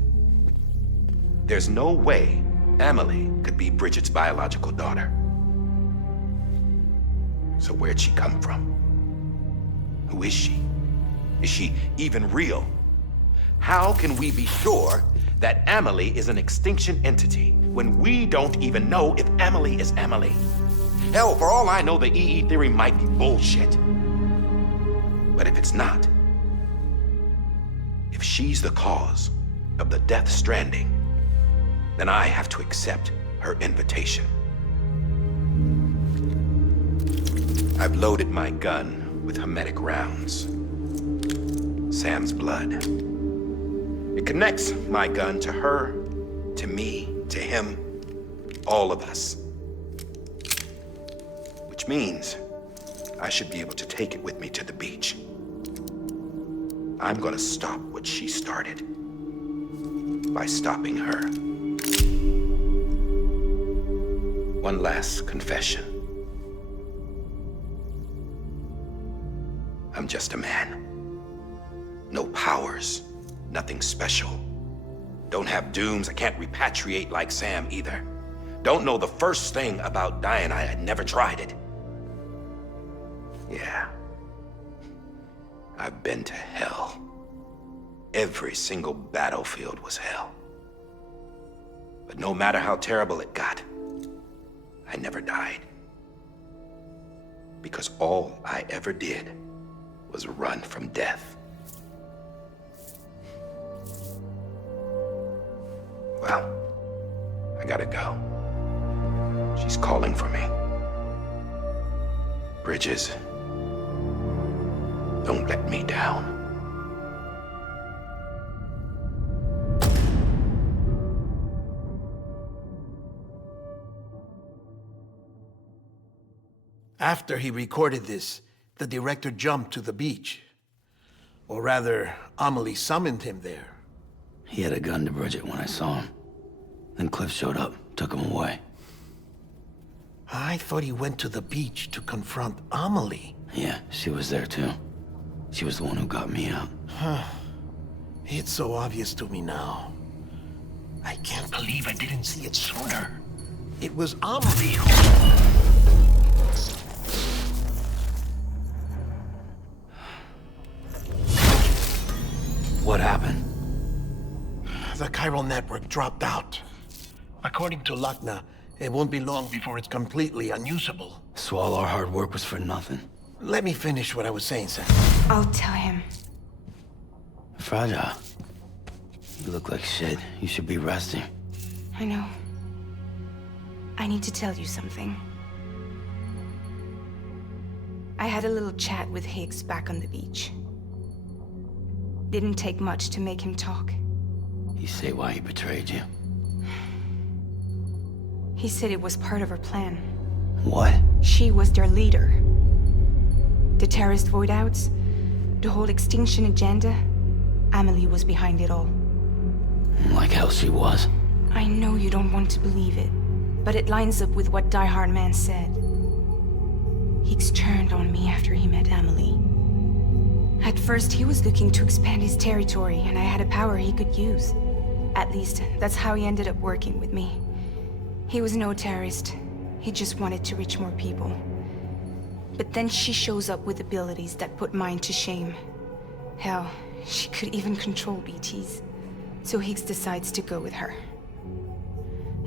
There's no way Emily could be Bridget's biological daughter. So where'd she come from? Who is she? Is she even real? How can we be sure that Emily is an extinction entity when we don't even know if Emily is Emily? Hell, for all I know, the EE theory might be bullshit. But if it's not, if she's the cause of the death stranding, then I have to accept her invitation. I've loaded my gun with hermetic rounds. Sam's blood. It connects my gun to her, to me, To him, all of us. Which means I should be able to take it with me to the beach. I'm gonna stop what she started by stopping her. One last confession. I'm just a man. No powers, nothing special. Don't have dooms, I can't repatriate like Sam either. Don't know the first thing about dying, I had never tried it. Yeah. I've been to hell. Every single battlefield was hell. But no matter how terrible it got, I never died. Because all I ever did was run from death. Well, I gotta go. She's calling for me. Bridges, don't let me down. After he recorded this, the director jumped to the beach. Or rather, Amelie summoned him there. He had a gun to Bridget when I saw him. Then Cliff showed up, took him away. I thought he went to the beach to confront Amelie. Yeah, she was there too. She was the one who got me out. It's so obvious to me now. I can't believe I didn't see it sooner. It was Amelie who... What happened? The chiral network dropped out. According to Lakna, it won't be long before it's completely unusable. So all our hard work was for nothing. Let me finish what I was saying, Sam. I'll tell him. Fragile. You look like shit. You should be resting. I know. I need to tell you something. I had a little chat with Higgs back on the beach. Didn't take much to make him talk. You say why he betrayed you? He said it was part of her plan. What? She was their leader. The terrorist void-outs, the whole extinction agenda, Amelie was behind it all. Like hell she was. I know you don't want to believe it, but it lines up with what Die Hard Man said. Higgs turned on me after he met Amelie. At first, he was looking to expand his territory, and I had a power he could use. At least, that's how he ended up working with me. He was no terrorist. He just wanted to reach more people. But then she shows up with abilities that put mine to shame. Hell, she could even control BTs. So Higgs decides to go with her.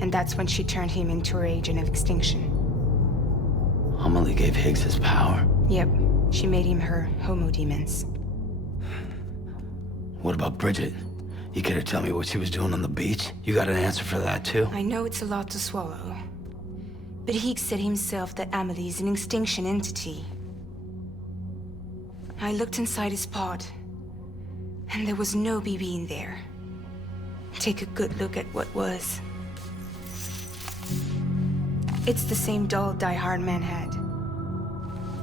And that's when she turned him into her agent of extinction. Amelie gave Higgs his power. Yep, she made him her Homo Demons. What about Bridget? You care to tell me what she was doing on the beach? You got an answer for that too? I know it's a lot to swallow. But Higgs said himself that Amelie is an extinction entity. I looked inside his pod, and there was no BB in there. Take a good look at what was. It's the same doll Die Hard Man had.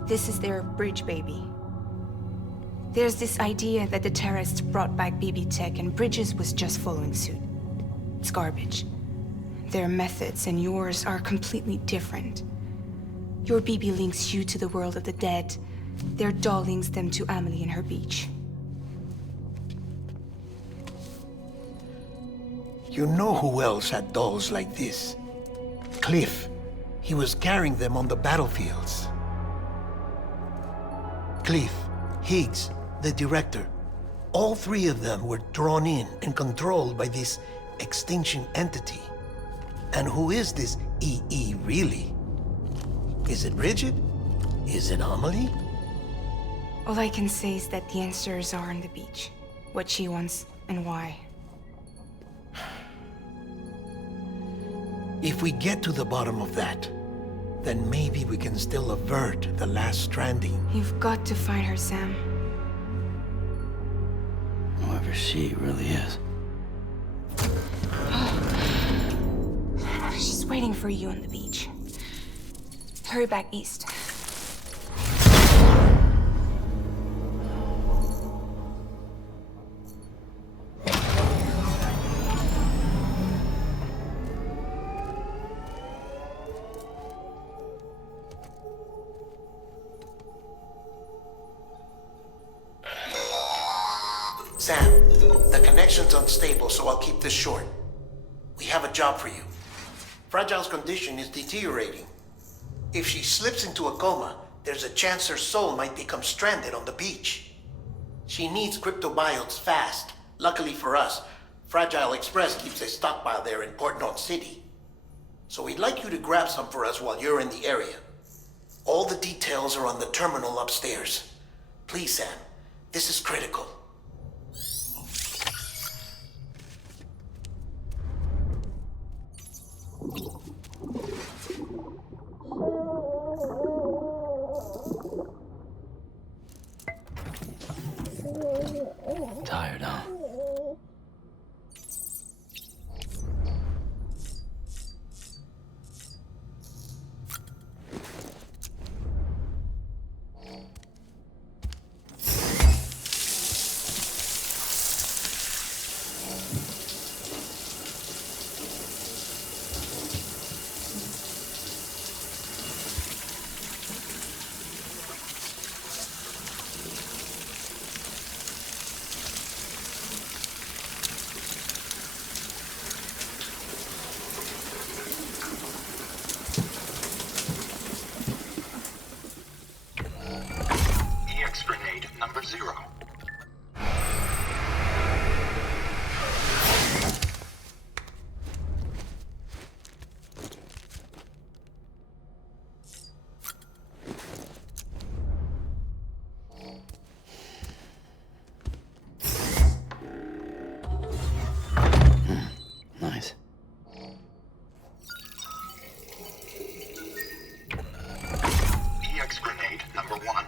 This is their bridge baby. There's this idea that the terrorists brought back BB tech and Bridges was just following suit. It's garbage. Their methods and yours are completely different. Your BB links you to the world of the dead. Their doll links them to Amelie and her beach. You know who else had dolls like this? Cliff. He was carrying them on the battlefields. Cliff, Higgs, the director. All three of them were drawn in and controlled by this extinction entity. And who is this EE really? Is it Bridget? Is it Amelie? All I can say is that the answers are on the beach. What she wants and why. If we get to the bottom of that, then maybe we can still avert the last stranding. You've got to find her, Sam. Whoever she really is. waiting for you on the beach. Hurry back east. Sam, the connection's unstable, so I'll keep this short. We have a job for you. Fragile's condition is deteriorating. If she slips into a coma, there's a chance her soul might become stranded on the beach. She needs cryptobiotes fast. Luckily for us, Fragile Express keeps a stockpile there in Port North City. So we'd like you to grab some for us while you're in the area. All the details are on the terminal upstairs. Please, Sam, this is critical. Tired, huh? Grenade number 0. Nice. EX grenade number 1.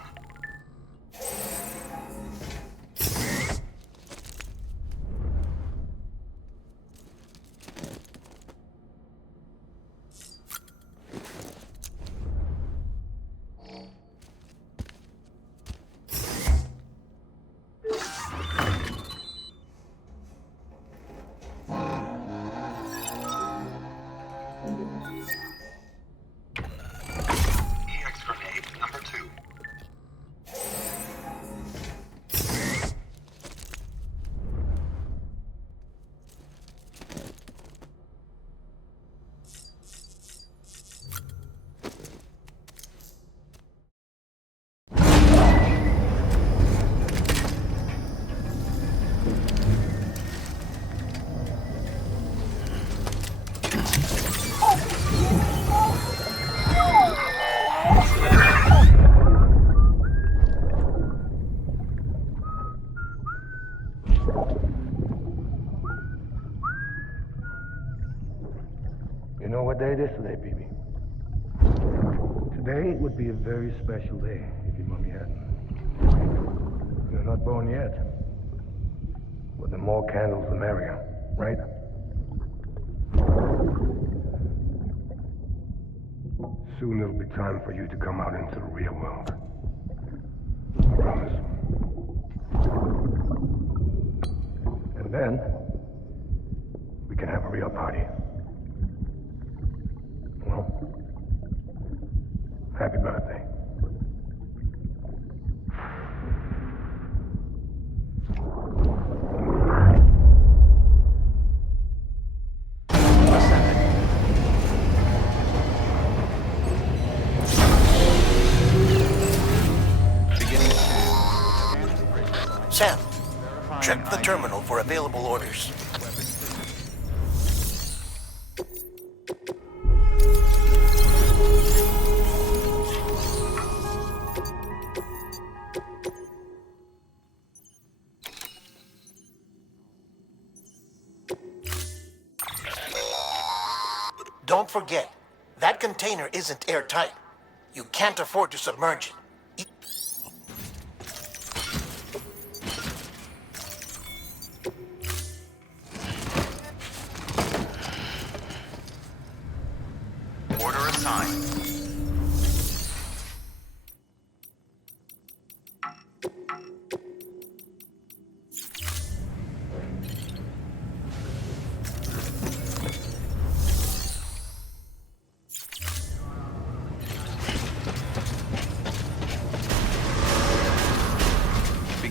You know what day it is today, BB? Today would be a very special day if your mommy hadn't. You're not born yet. But the more candles, the merrier, right? Soon it'll be time for you to come out into the real world. I promise. And then, we can have a real party. Well, happy birthday. Sam, check the terminal for available orders. Don't forget, that container isn't airtight. You can't afford to submerge it.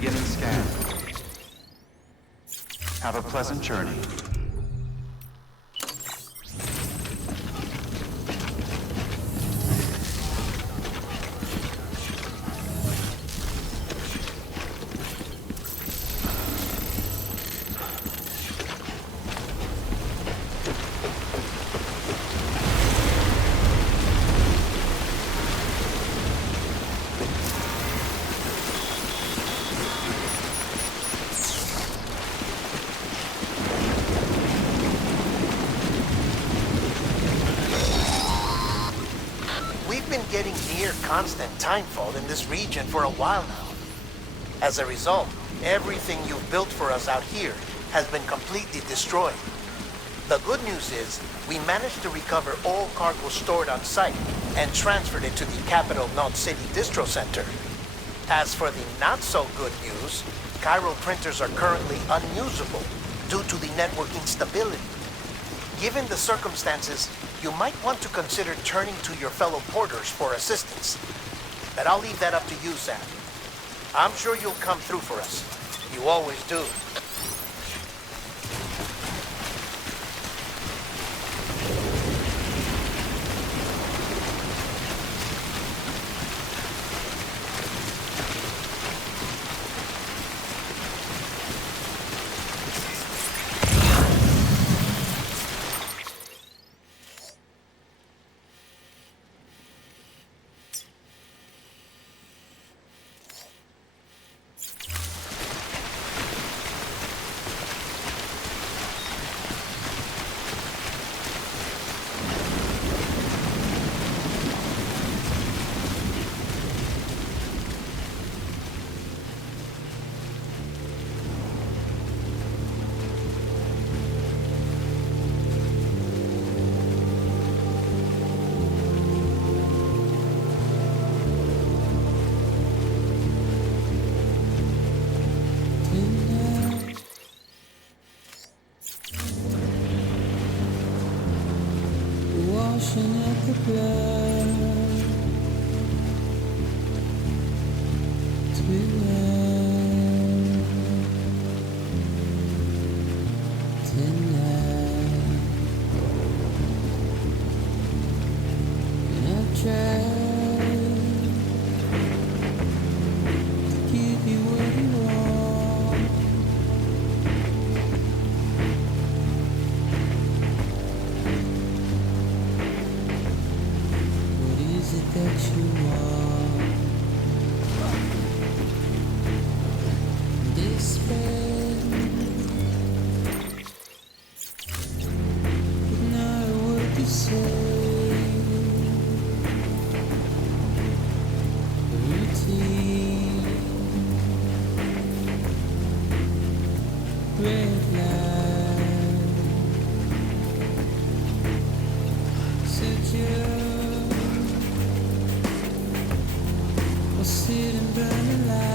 Beginning scan. Have a pleasant journey. Getting near constant timefall in this region for a while now. As a result, everything you've built for us out here has been completely destroyed. The good news is, we managed to recover all cargo stored on site and transferred it to the capital Nod City Distro Center. As for the not-so-good news, Chiral printers are currently unusable due to the network instability. Given the circumstances, you might want to consider turning to your fellow porters for assistance. But I'll leave that up to you, Sam. I'm sure you'll come through for us. You always do. Washing at the blood tonight, and I've tried to give you what you want. What is it that you want? Despair, but not a word to say. Routine, red light, secure. I'll sit and burn the light.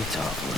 Good talk, Luke.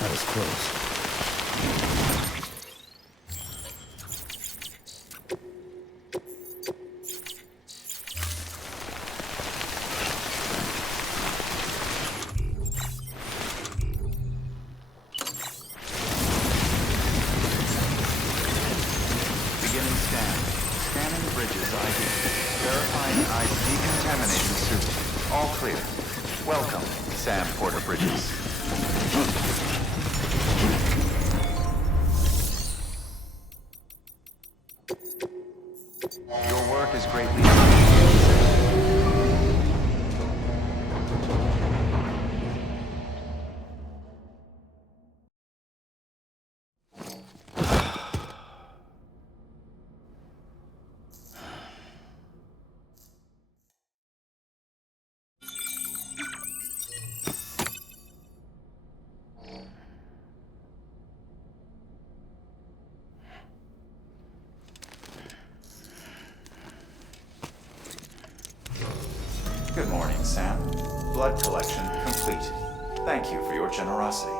That was close. Beginning scan. Scanning bridges ID. Verifying ID decontamination suit. All clear. Welcome, Sam Porter Bridges. Your work is greatly appreciated. Good morning, Sam. Blood collection complete. Thank you for your generosity.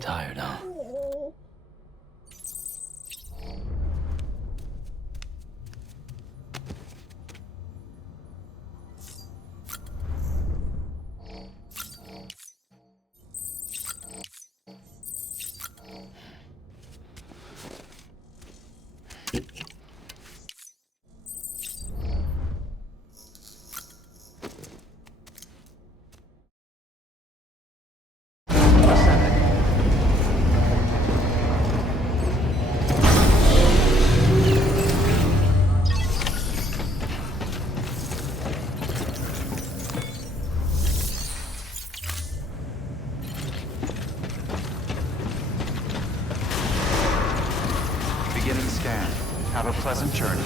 Tired, huh? Beginning scan. Have a pleasant journey.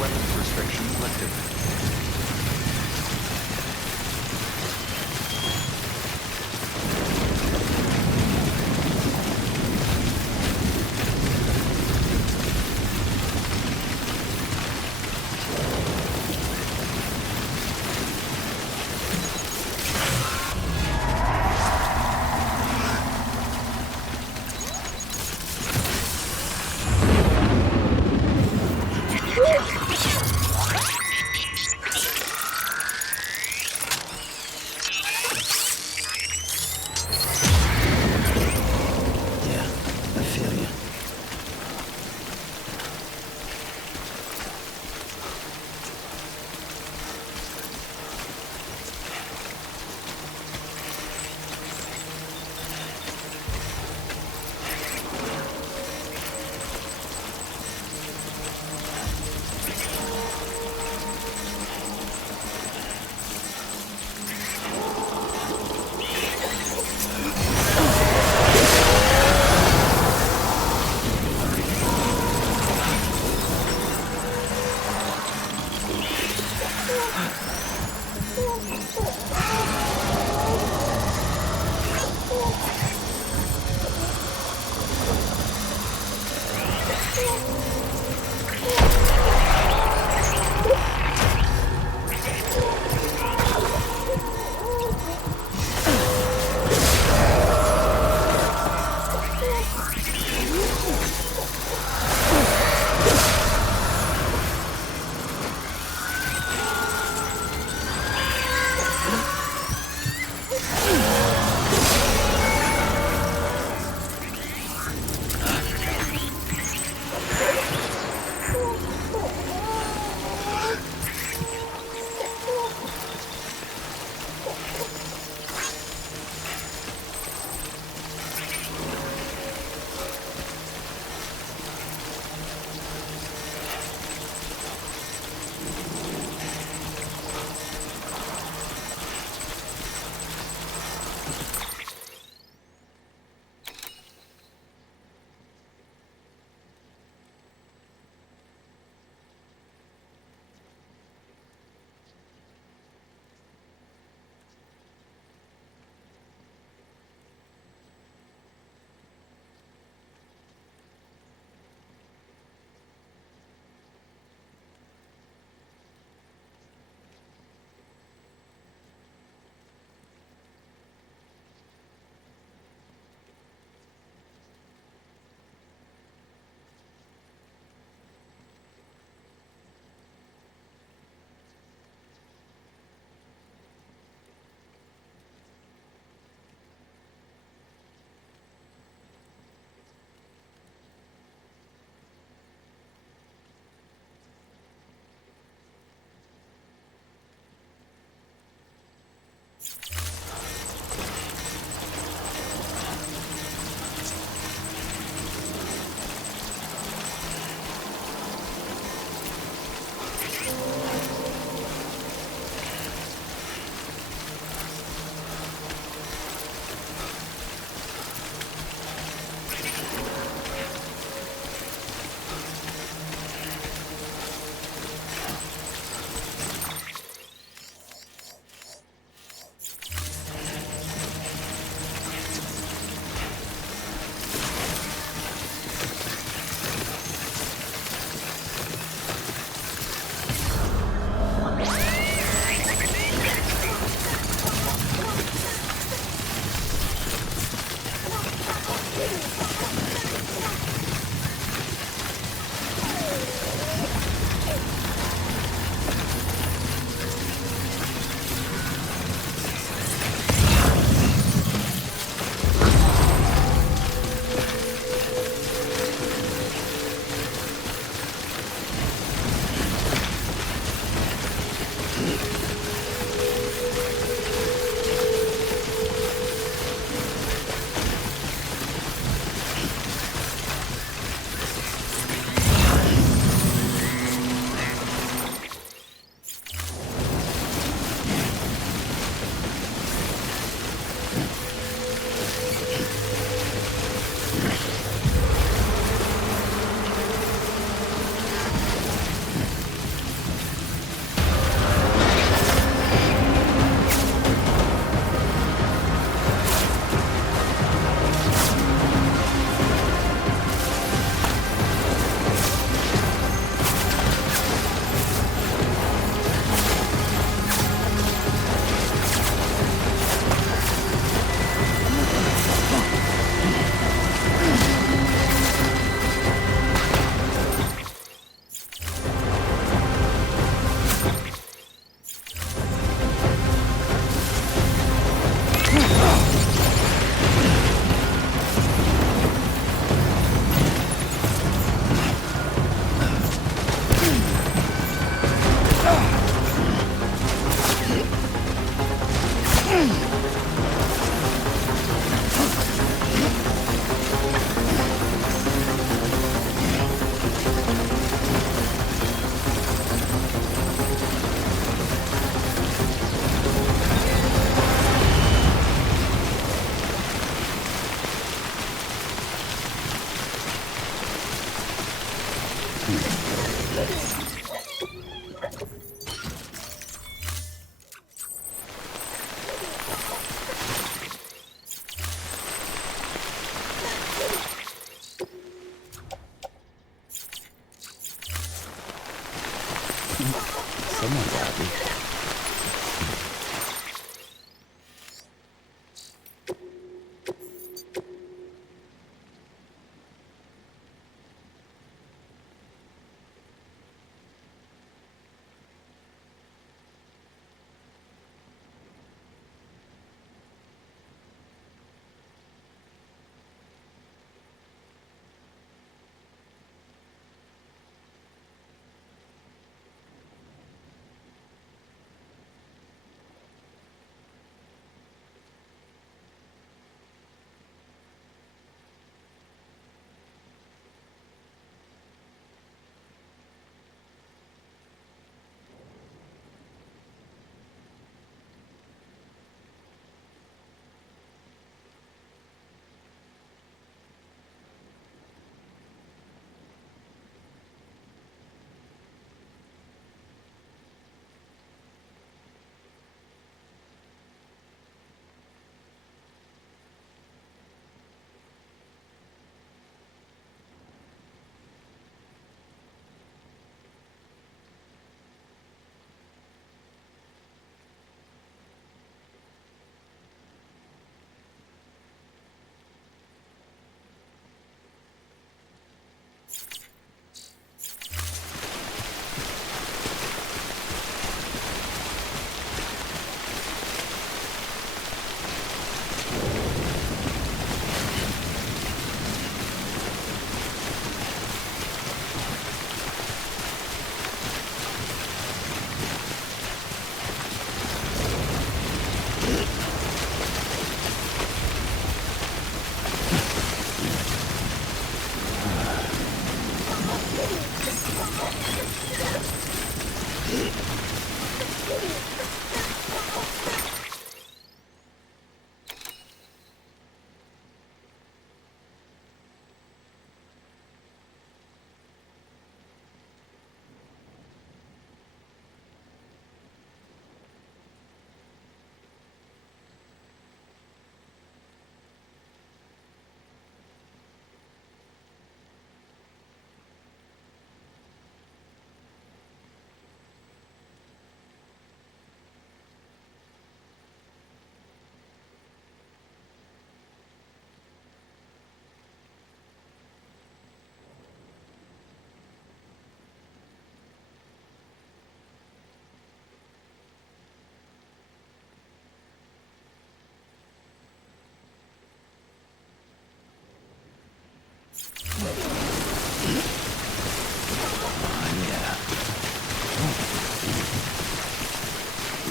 Weapons restrictions lifted. Yeah, I feel you.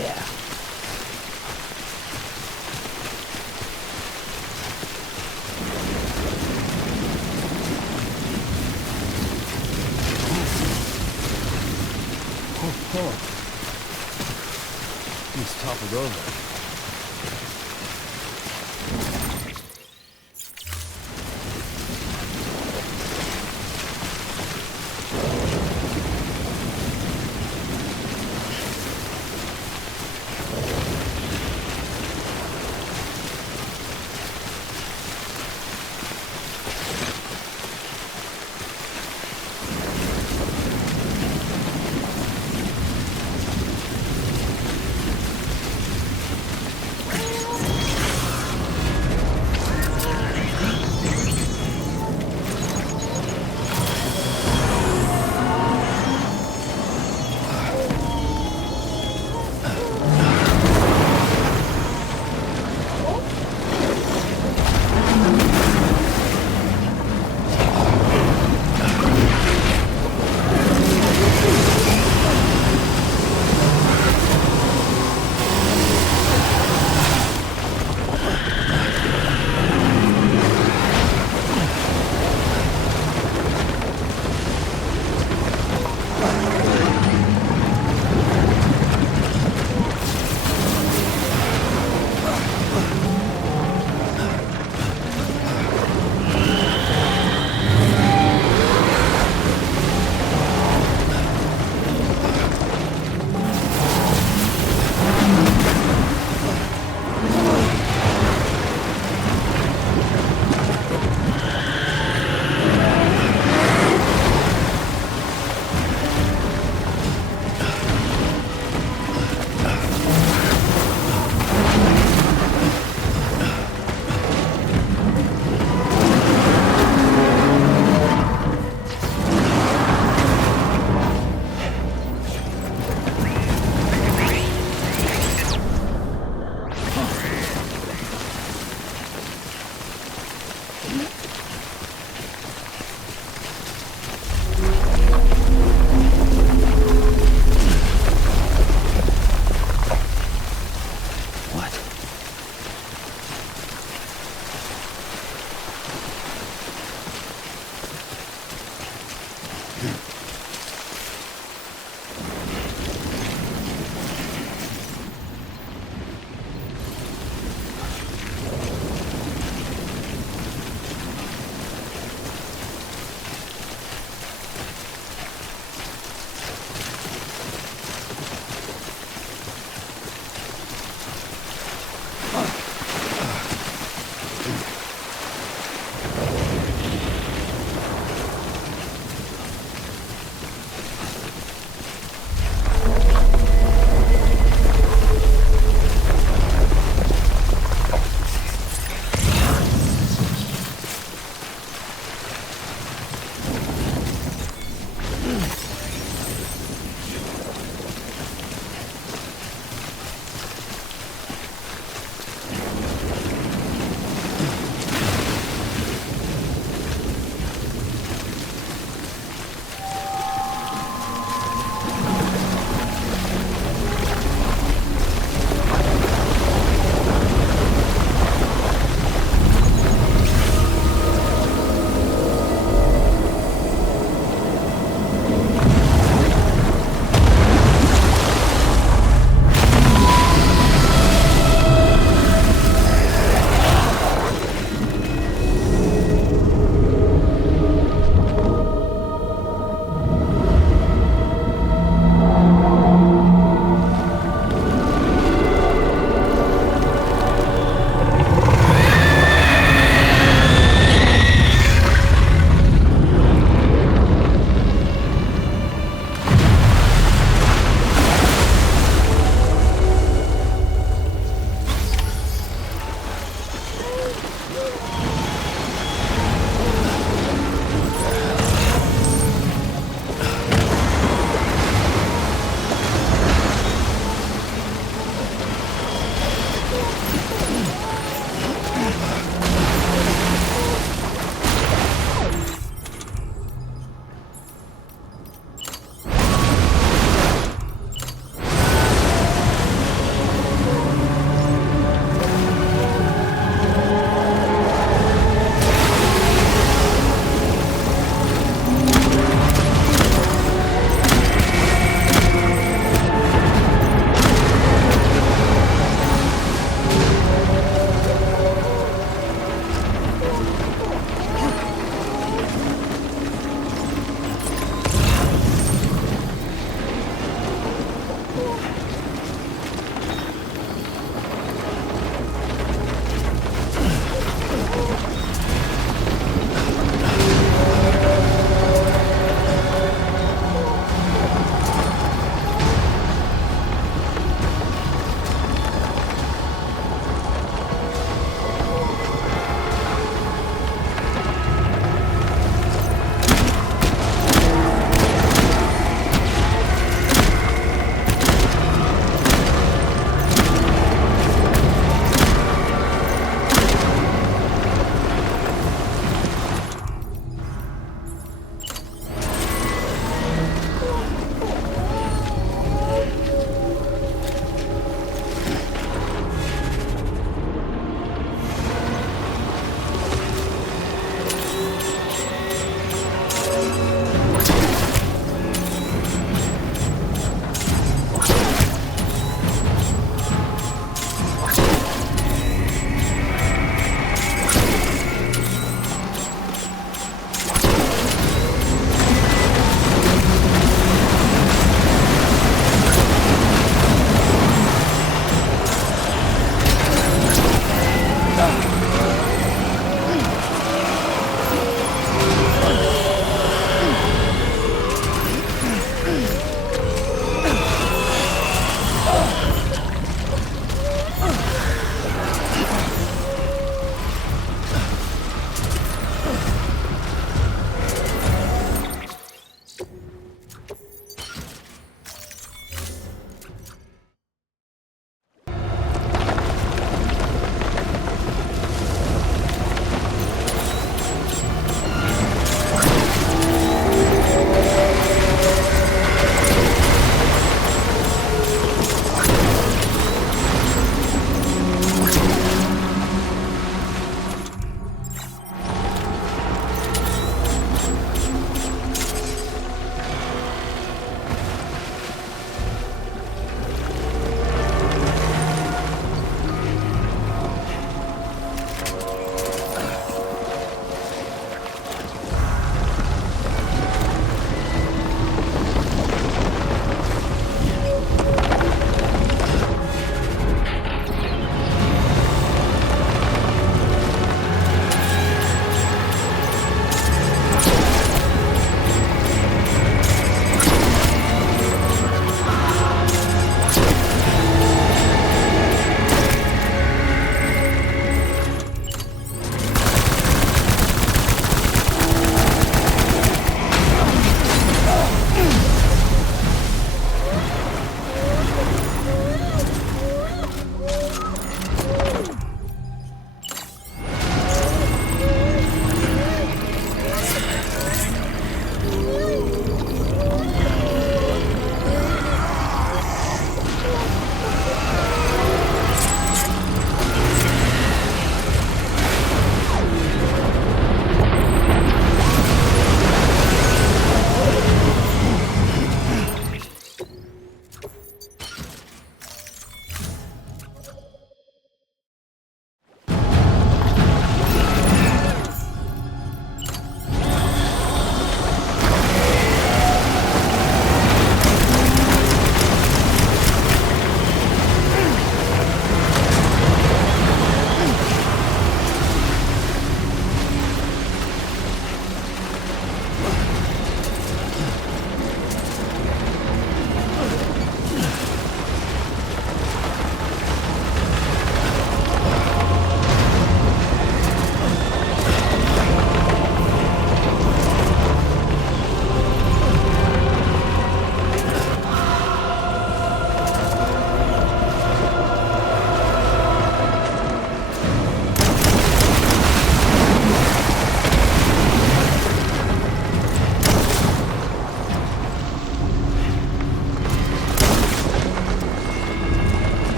Yeah. Oh. He's toppled over.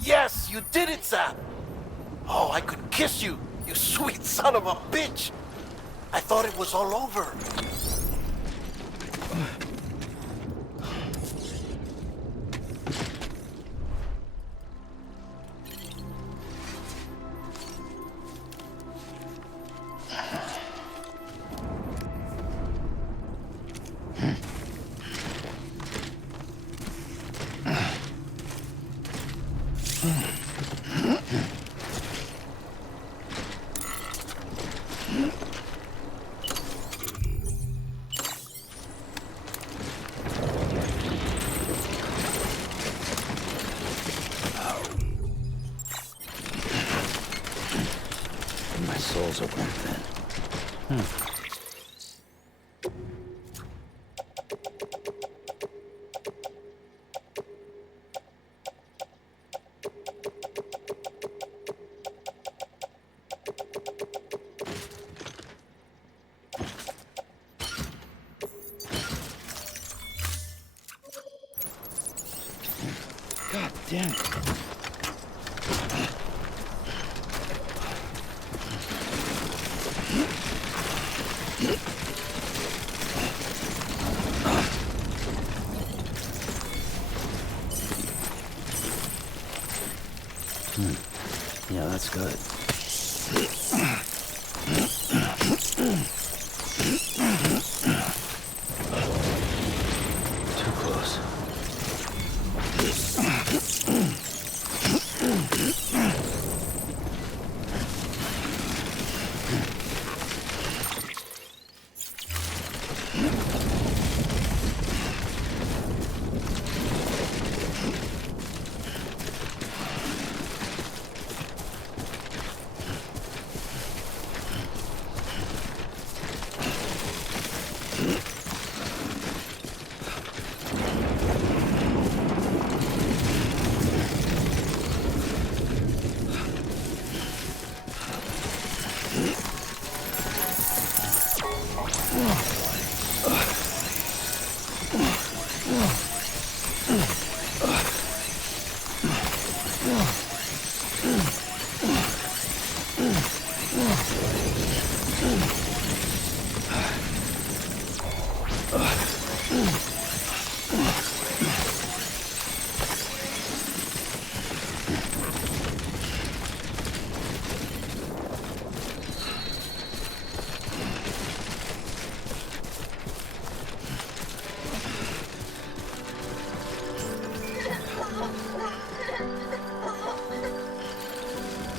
Yes, you did it, Sam! Oh, I could kiss you, you sweet son of a bitch! I thought it was all over. My soul's a one then. God damn it. Yeah, that's good. Too close.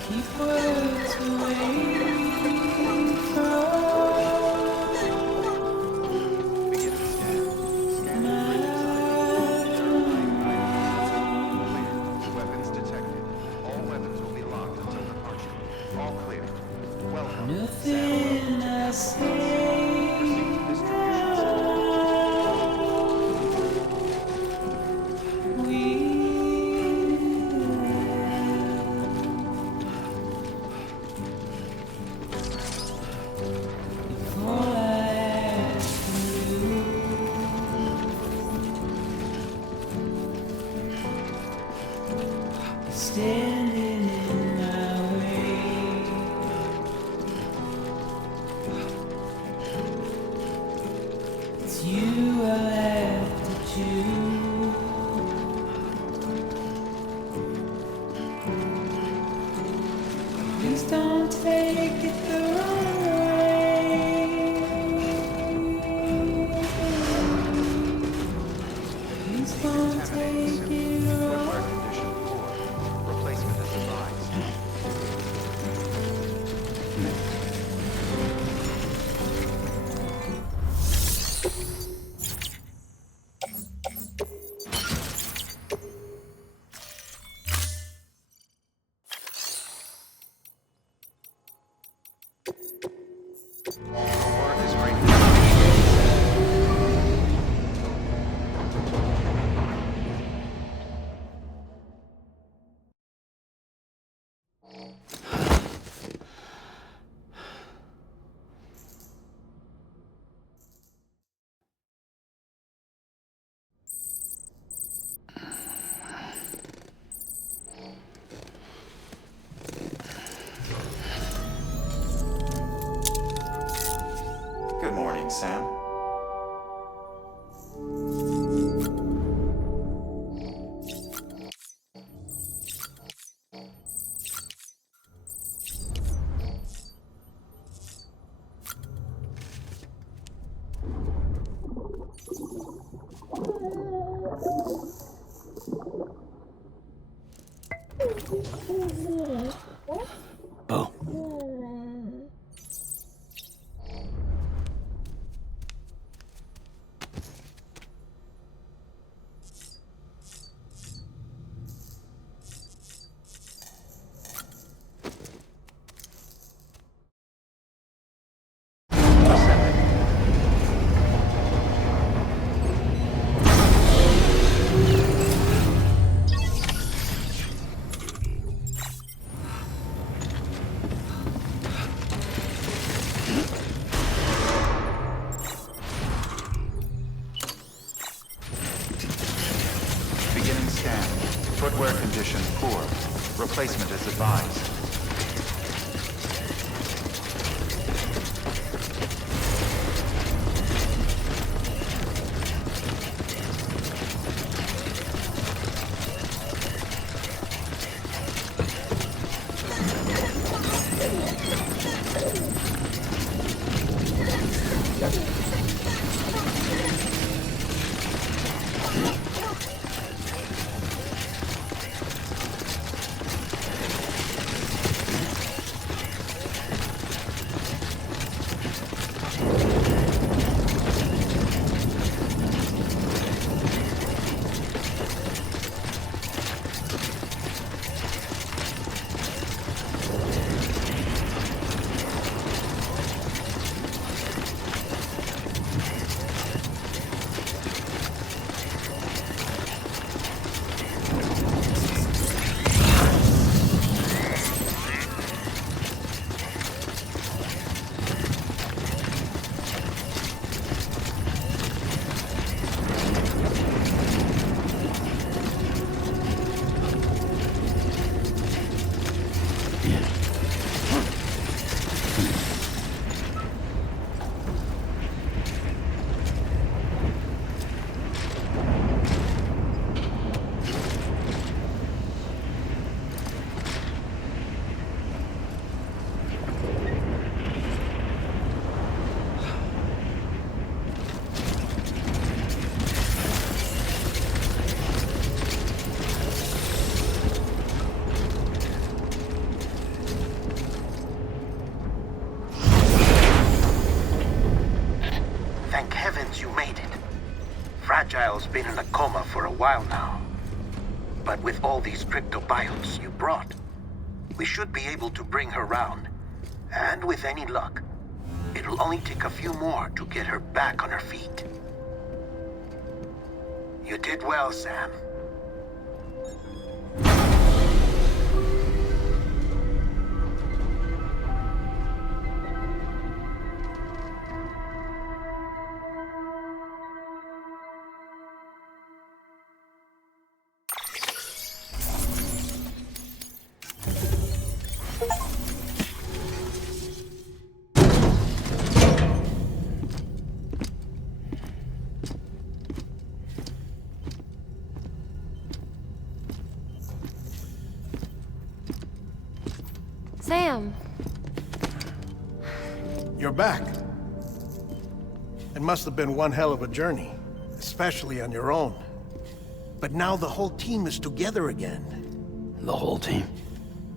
Keep words away Weapons detected. All weapons will be locked until departure. All clear. Welcome. nothing I say. Proceed to distribution center. Standing in my way. It's you I have to choose. Please don't take it the wrong way. Please don't take it wrong. Footwear condition poor. Replacement is advised. Oh. Beginning scan. Footwear condition poor. Replacement is advised. Thank heavens you made it. Fragile's been in a coma for a while now. But with all these cryptobiotes you brought, we should be able to bring her round. And with any luck, it'll only take a few more to get her back on her feet. You did well, Sam. Sam! You're back. It must have been one hell of a journey, especially on your own. But now the whole team is together again. The whole team?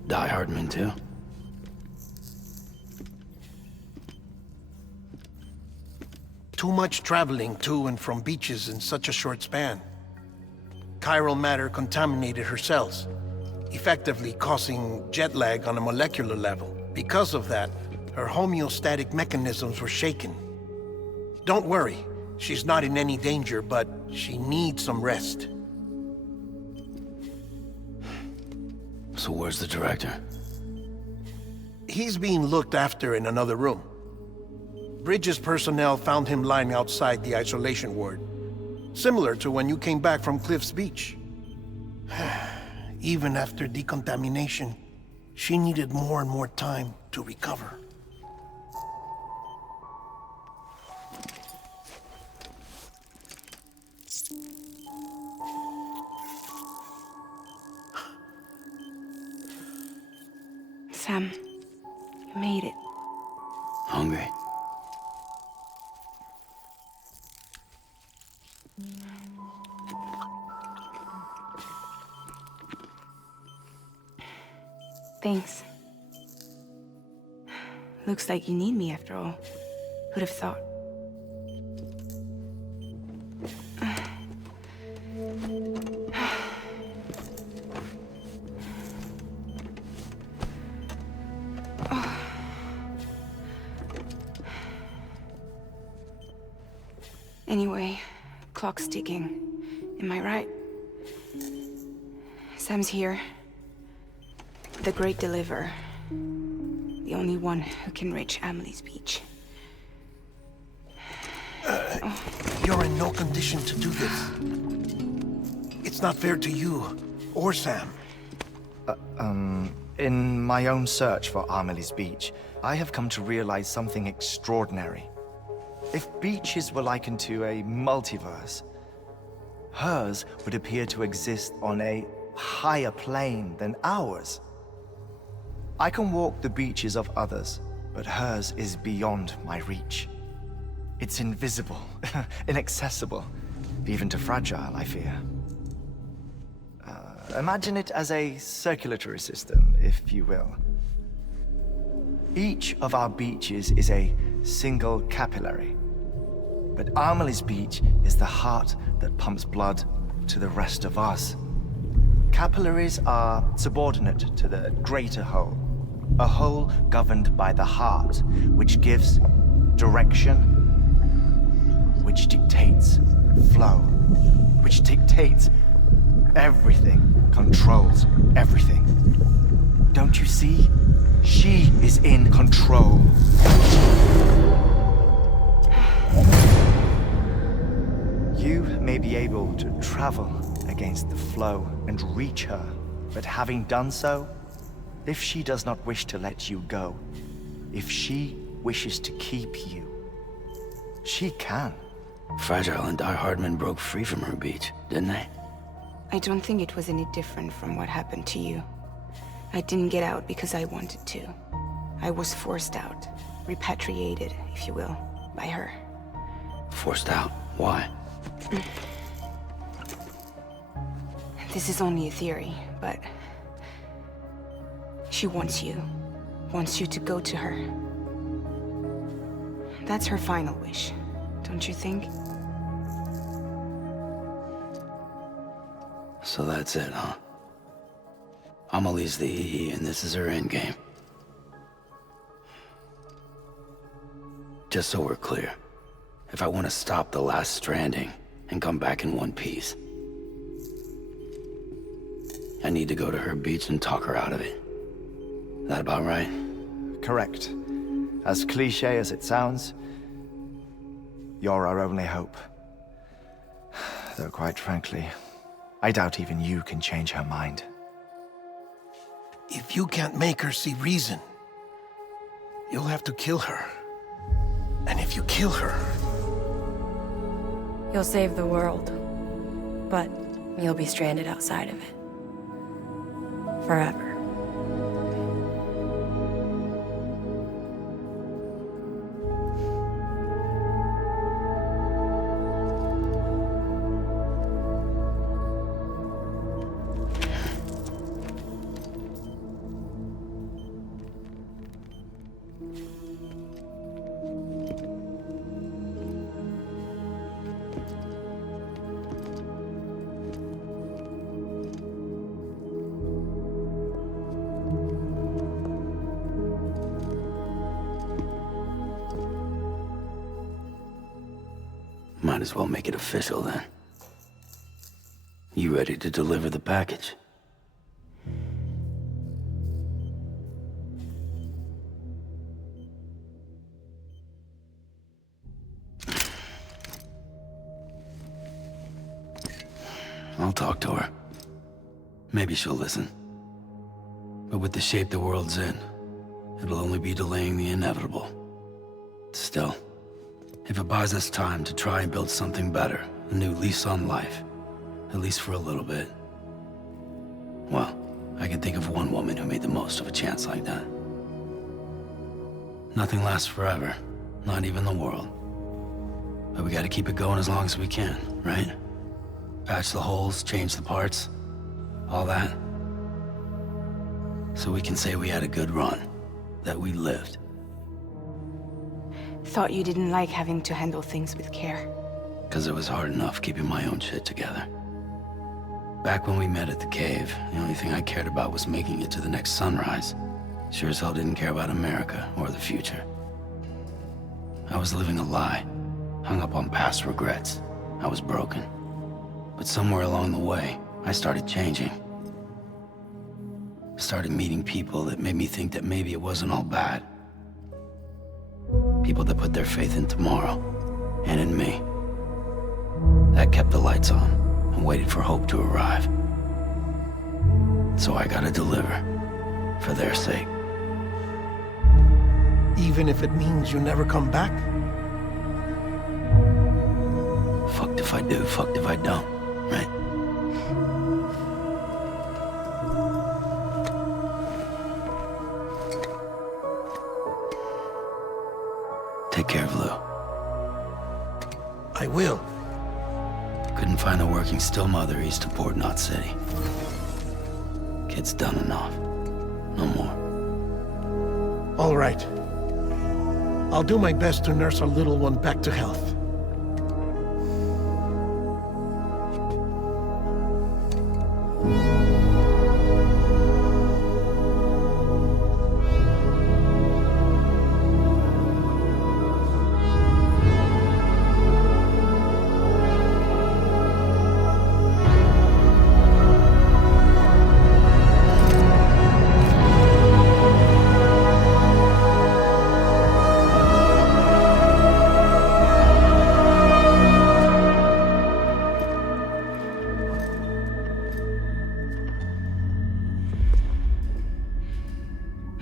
Die-hard men too? Too much traveling to and from beaches in such a short span. Chiral matter contaminated her cells, effectively causing jet lag on a molecular level. Because of that, her homeostatic mechanisms were shaken. Don't worry, she's not in any danger, but she needs some rest. So where's the director? He's being looked after in another room. Bridges personnel found him lying outside the isolation ward, similar to when you came back from Cliff's Beach. Even after decontamination, she needed more and more time to recover. Sam, you made it. Hungry? Thanks. Looks like you need me after all. Who'd have thought? Anyway, clock's ticking. Am I right? Sam's here. The Great Deliverer. The only one who can reach Amelie's beach. You're in no condition to do this. It's not fair to you or Sam. In my own search for Amelie's beach, I have come to realize something extraordinary. If beaches were likened to a multiverse, hers would appear to exist on a higher plane than ours. I can walk the beaches of others, but hers is beyond my reach. It's invisible, inaccessible, even to fragile, I fear. Imagine it as a circulatory system, if you will. Each of our beaches is a single capillary. But Amelie's beach is the heart that pumps blood to the rest of us. Capillaries are subordinate to the greater whole. A whole governed by the heart, which gives direction, which dictates flow, which dictates everything, controls everything. Don't you see? She is in control. You may be able to travel against the flow and reach her, but having done so, if she does not wish to let you go, if she wishes to keep you, she can. Fragile and Die Hardman broke free from her beach, didn't they? I don't think it was any different from what happened to you. I didn't get out because I wanted to. I was forced out, repatriated, if you will, by her. Forced out? Why? This is only a theory, but she wants you to go to her. That's her final wish, don't you think? So that's it, huh? Amelie's the EE, and this is her endgame. Just so we're clear, if I want to stop the last Stranding and come back in one piece, I need to go to her beach and talk her out of it. That about right? Correct. As cliché as it sounds, you're our only hope. Though quite frankly, I doubt even you can change her mind. If you can't make her see reason, you'll have to kill her. And if you kill her... You'll save the world, but you'll be stranded outside of it. Forever. Might as well make it official then. You ready to deliver the package? I'll talk to her. Maybe she'll listen. But with the shape the world's in, it'll only be delaying the inevitable. Still, if it buys us time to try and build something better, a new lease on life, at least for a little bit, well, I can think of one woman who made the most of a chance like that. Nothing lasts forever, not even the world. But we gotta keep it going as long as we can, right? Patch the holes, change the parts, all that. So we can say we had a good run. That we lived. Thought you didn't like having to handle things with care. Because it was hard enough keeping my own shit together. Back when we met at the cave, the only thing I cared about was making it to the next sunrise. Sure as hell didn't care about America or the future. I was living a lie, hung up on past regrets. I was broken. But somewhere along the way, I started changing. Started meeting people that made me think that maybe it wasn't all bad. People that put their faith in tomorrow, and in me. That kept the lights on, and waited for hope to arrive. So I gotta deliver, for their sake. Even if it means you never come back? Fucked if I do, fucked if I don't, right? Take care of Lou. I will. Couldn't find a working still mother east of Port Knot City. Kid's done enough. No more. All right. I'll do my best to nurse our little one back to health.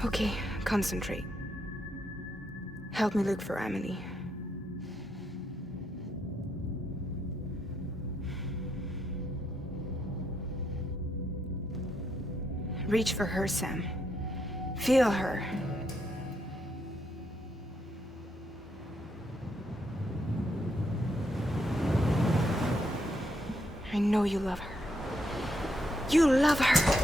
Okay, concentrate. Help me look for Emily. Reach for her, Sam. Feel her. I know you love her. You love her!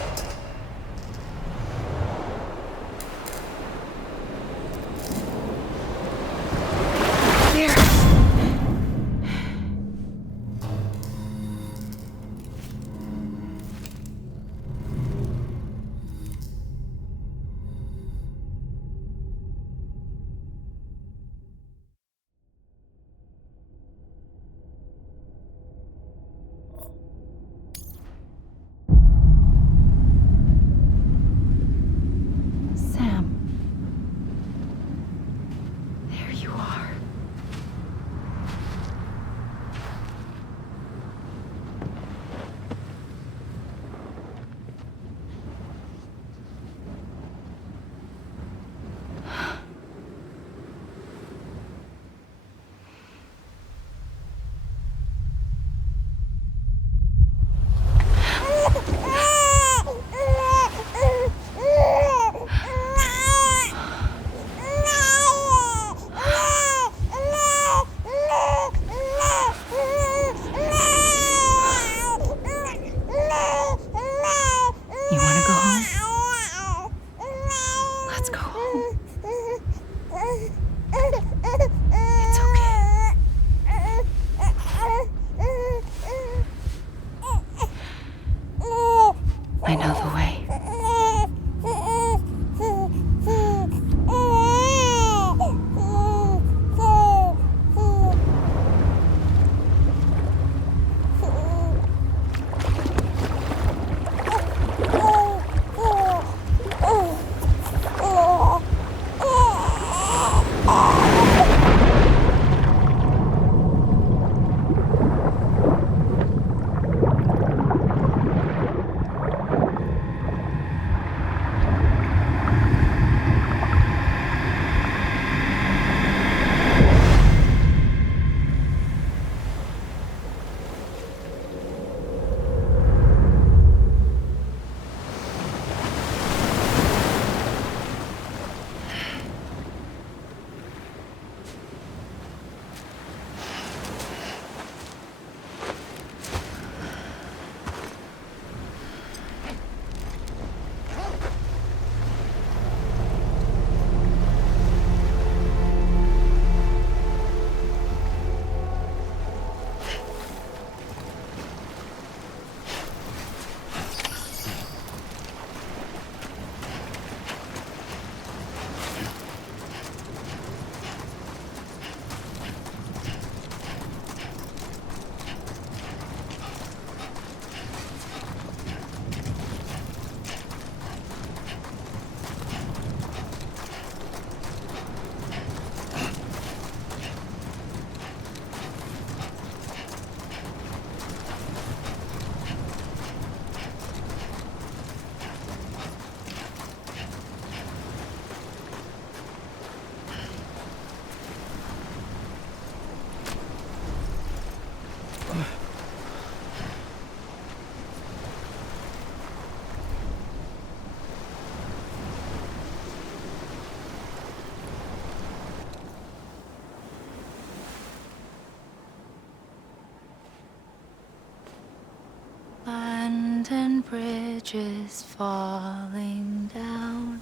and bridges falling down,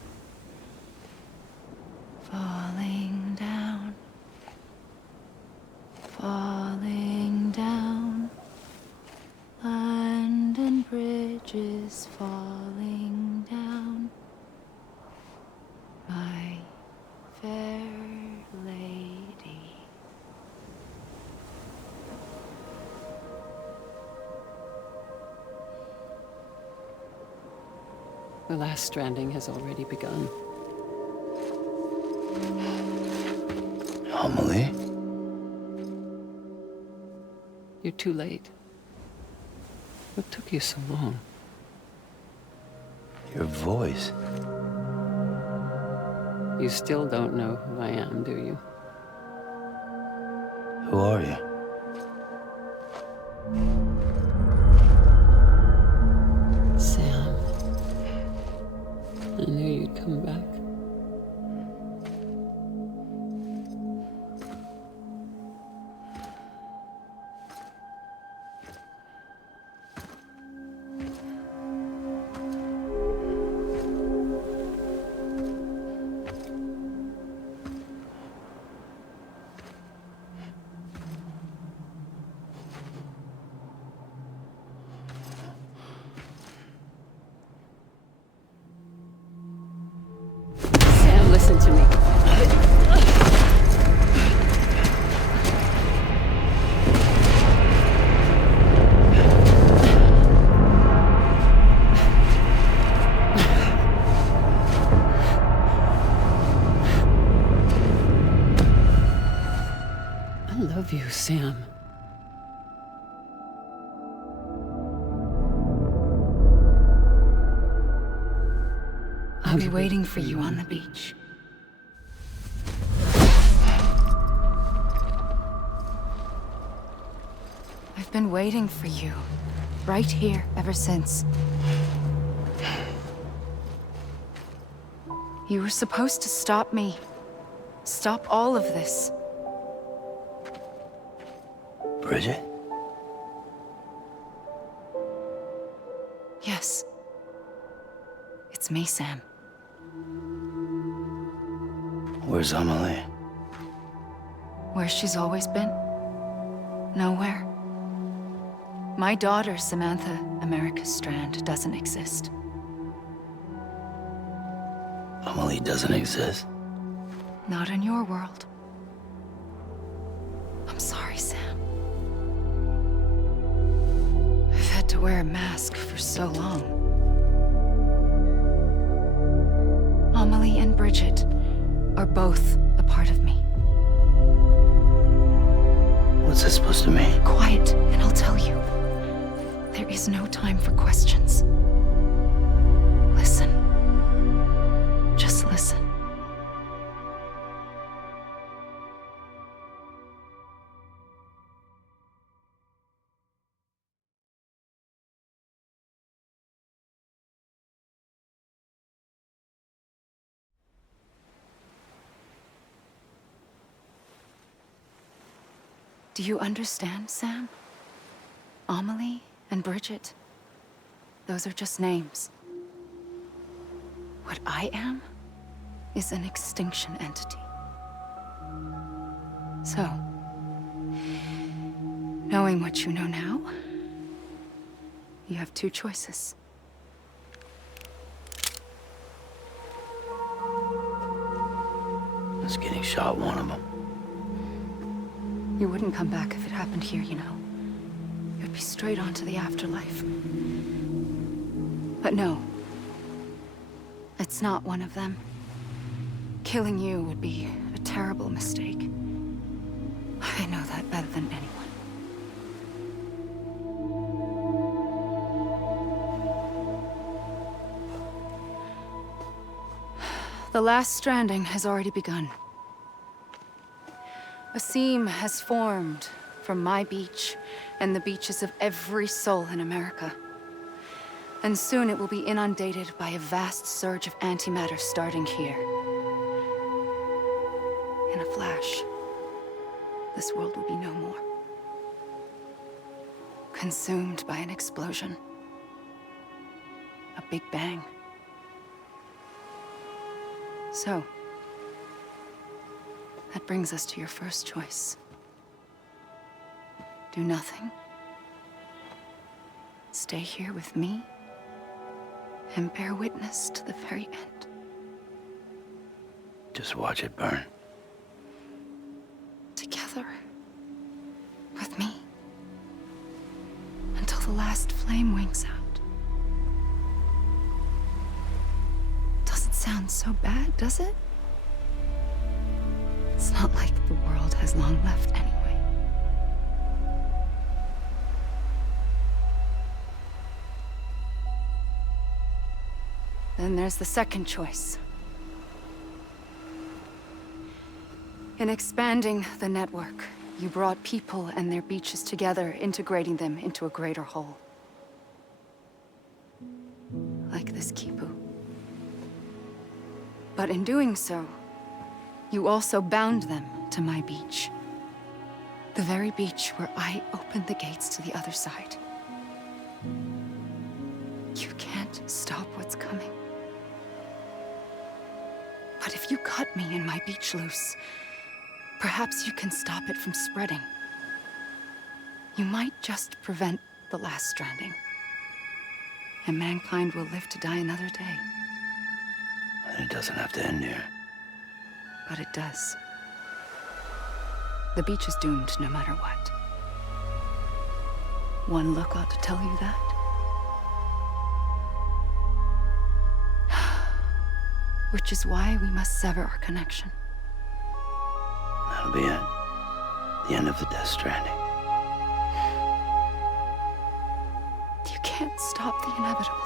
falling down, falling down. London Bridge is falling down, my fair lady. The last stranding has already begun. Amelie? You're too late. What took you so long? Your voice. You still don't know who I am, do you? Who are you? Sam. I knew you'd come back. Listen to me. I love you, Sam. I'll be waiting for you on the beach. I've been waiting for you, right here, ever since. You were supposed to stop me. Stop all of this. Bridget? Yes. It's me, Sam. Where's Amelie? Where she's always been. Nowhere. My daughter, Samantha America Strand, doesn't exist. Amelie doesn't exist? Not in your world. I'm sorry, Sam. I've had to wear a mask for so long. Amelie and Bridget are both a part of me. What's that supposed to mean? Quiet, and I'll tell you. There is no time for questions. Listen. Just listen. Do you understand, Sam? Amelie and Bridget, those are just names. What I am is an extinction entity. So, knowing what you know now, you have two choices. Is getting shot one of them? You wouldn't come back if it happened here, you know. You'd be straight on to the afterlife. But no. It's not one of them. Killing you would be a terrible mistake. I know that better than anyone. The last stranding has already begun. A seam has formed from my beach and the beaches of every soul in America. And soon it will be inundated by a vast surge of antimatter starting here. In a flash, this world will be no more. Consumed by an explosion. a big bang. So, that brings us to your first choice. Do nothing. Stay here with me and bear witness to the very end. Just watch it burn. Together. With me. Until the last flame winks out. Doesn't sound so bad, does it? It's not like the world has long left anyway. Then there's the second choice. In expanding the network, you brought people and their beaches together, integrating them into a greater whole. Like this Kipu. But in doing so, you also bound them to my beach. The very beach where I opened the gates to the other side. You can't stop what's coming. But if you cut me and my beach loose, perhaps you can stop it from spreading. You might just prevent the last stranding. And mankind will live to die another day. And it doesn't have to end here. But it does. The beach is doomed no matter what. One look ought to tell you that. Which is why we must sever our connection. That'll be it. The end of the Death Stranding. You can't stop the inevitable.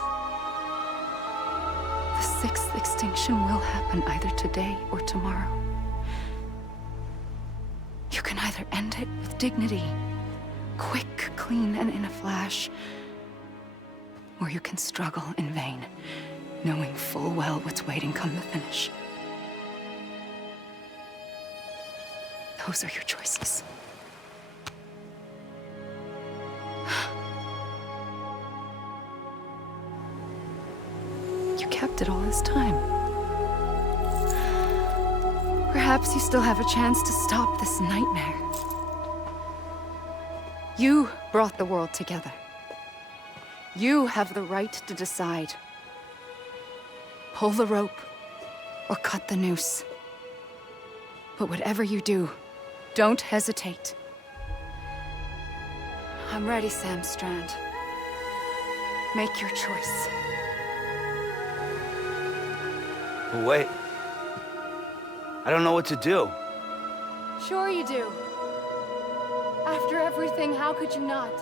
The sixth extinction will happen either today or tomorrow. You can either end it with dignity, quick, clean, and in a flash, or you can struggle in vain, knowing full well what's waiting come the finish. Those are your choices. You kept it all this time. Perhaps you still have a chance to stop this nightmare. You brought the world together. You have the right to decide. Pull the rope or cut the noose. But whatever you do, don't hesitate. I'm ready, Sam Strand. Make your choice. But wait. I don't know what to do. Sure you do. After everything, how could you not?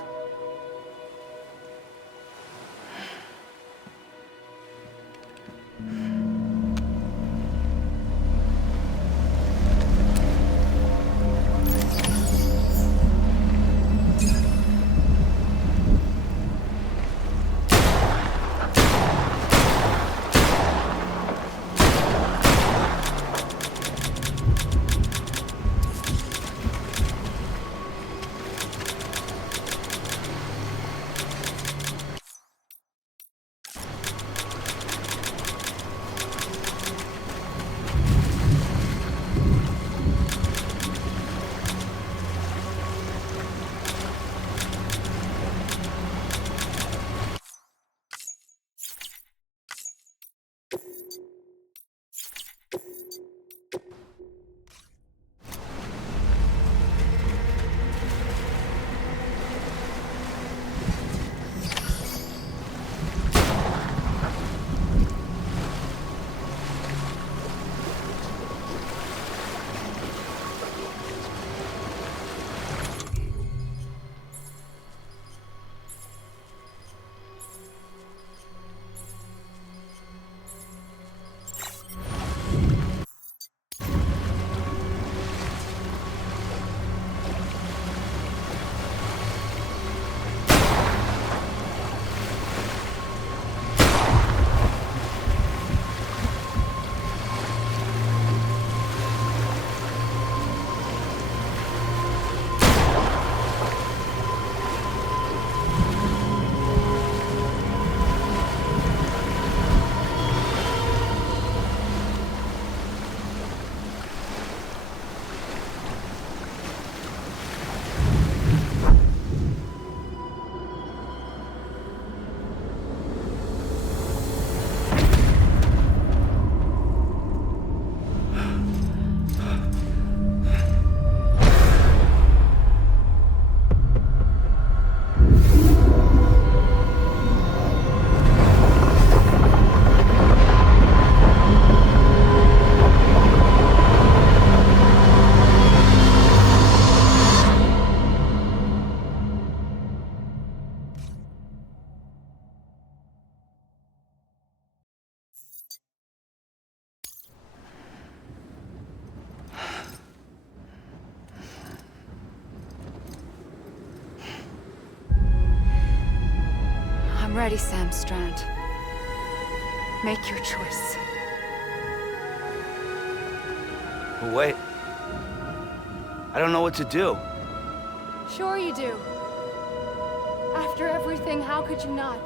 ready, Sam Strand. Make your choice. But wait. I don't know what to do. Sure you do. After everything, how could you not?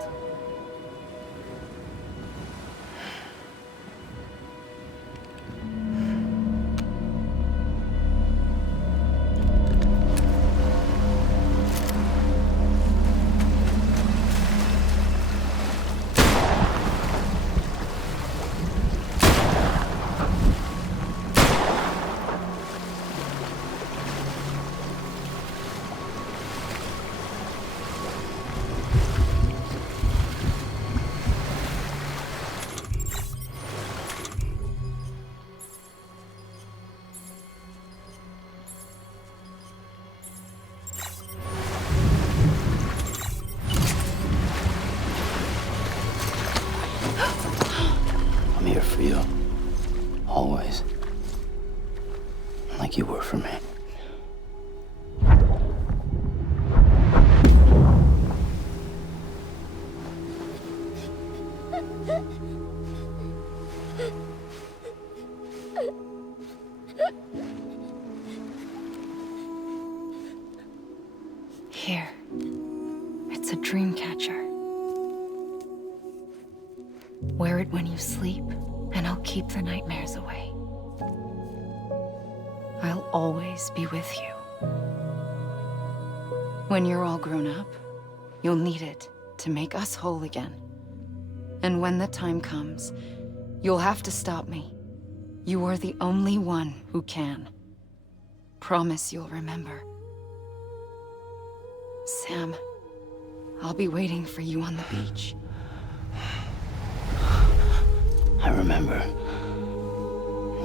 I'm here for you. Always. Like you were for me. Here. It's a dream catcher. Wear it when you sleep, and I'll keep the nightmares away. I'll always be with you. When you're all grown up, you'll need it to make us whole again. And when the time comes, you'll have to stop me. You are the only one who can. Promise you'll remember. Sam, I'll be waiting for you on the beach. I remember.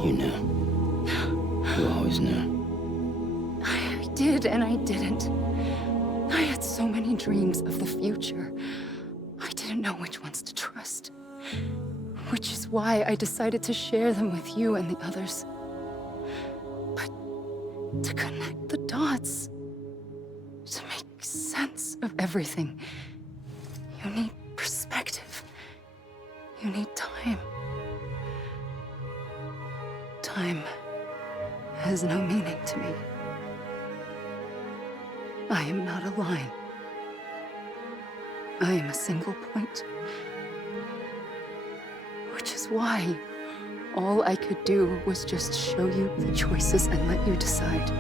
You knew. You always knew. I did and I didn't. I had so many dreams of the future. I didn't know which ones to trust. Which is why I decided to share them with you and the others. But to connect the dots, to make sense of everything, you need perspective. You need time. Time has no meaning to me. I am not a line. I am a single point. Which is why all I could do was just show you the choices and let you decide.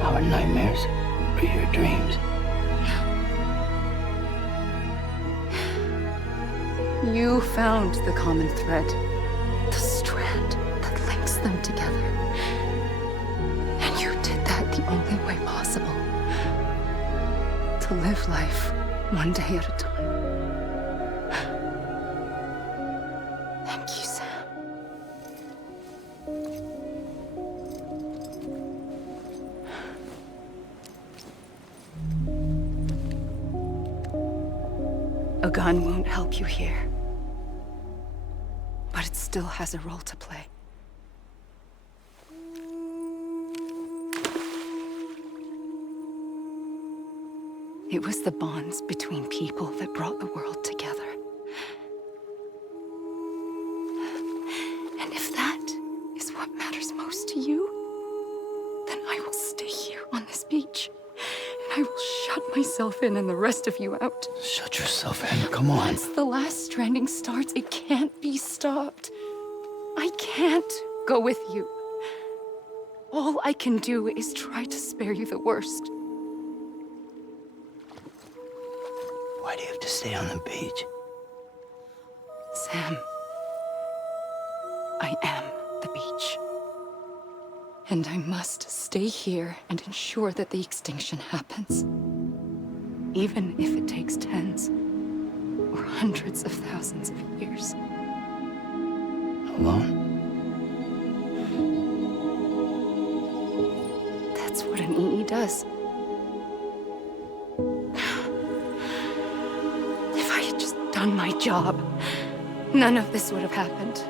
Our nightmares are your dreams. You found the common thread, the strand that links them together. And you did that the only way possible. To live life one day at a time. Thank you, Sam. A gun won't help you here. But it still has a role to play. It was the bonds between people that brought the world together. And if that is what matters most to you, then I will stay here on this beach. And I will shut myself in and the rest of you out. Shut yourself in, come on. Once the last stranding starts, it can't be stopped. I can't go with you. All I can do is try to spare you the worst. Why do you have to stay on the beach? Sam, I am the beach. And I must stay here and ensure that the extinction happens. Even if it takes tens or hundreds of thousands of years. Alone? That's what an EE does. If I had just done my job, none of this would have happened.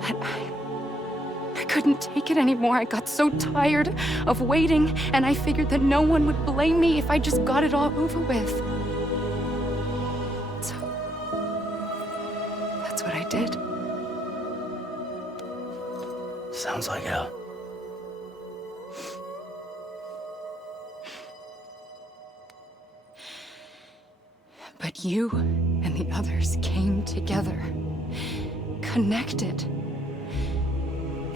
But I couldn't take it anymore. I got so tired of waiting, and I figured that no one would blame me if I just got it all over with. So, that's what I did. Sounds like hell. But you and the others came together, connected.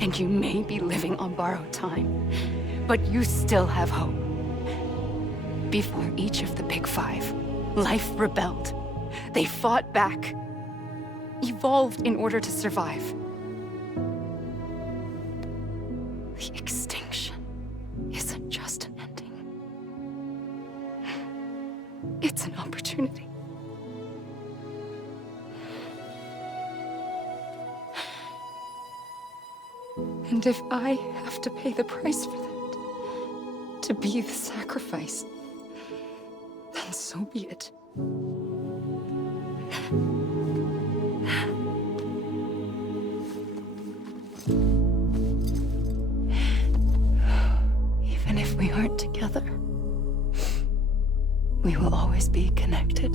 And you may be living on borrowed time, but you still have hope. Before each of the Big Five, life rebelled. They fought back, evolved in order to survive. The extinction isn't just an ending. It's an opportunity. And if I have to pay the price for that, to be the sacrifice, then so be it. Even if we aren't together, we will always be connected.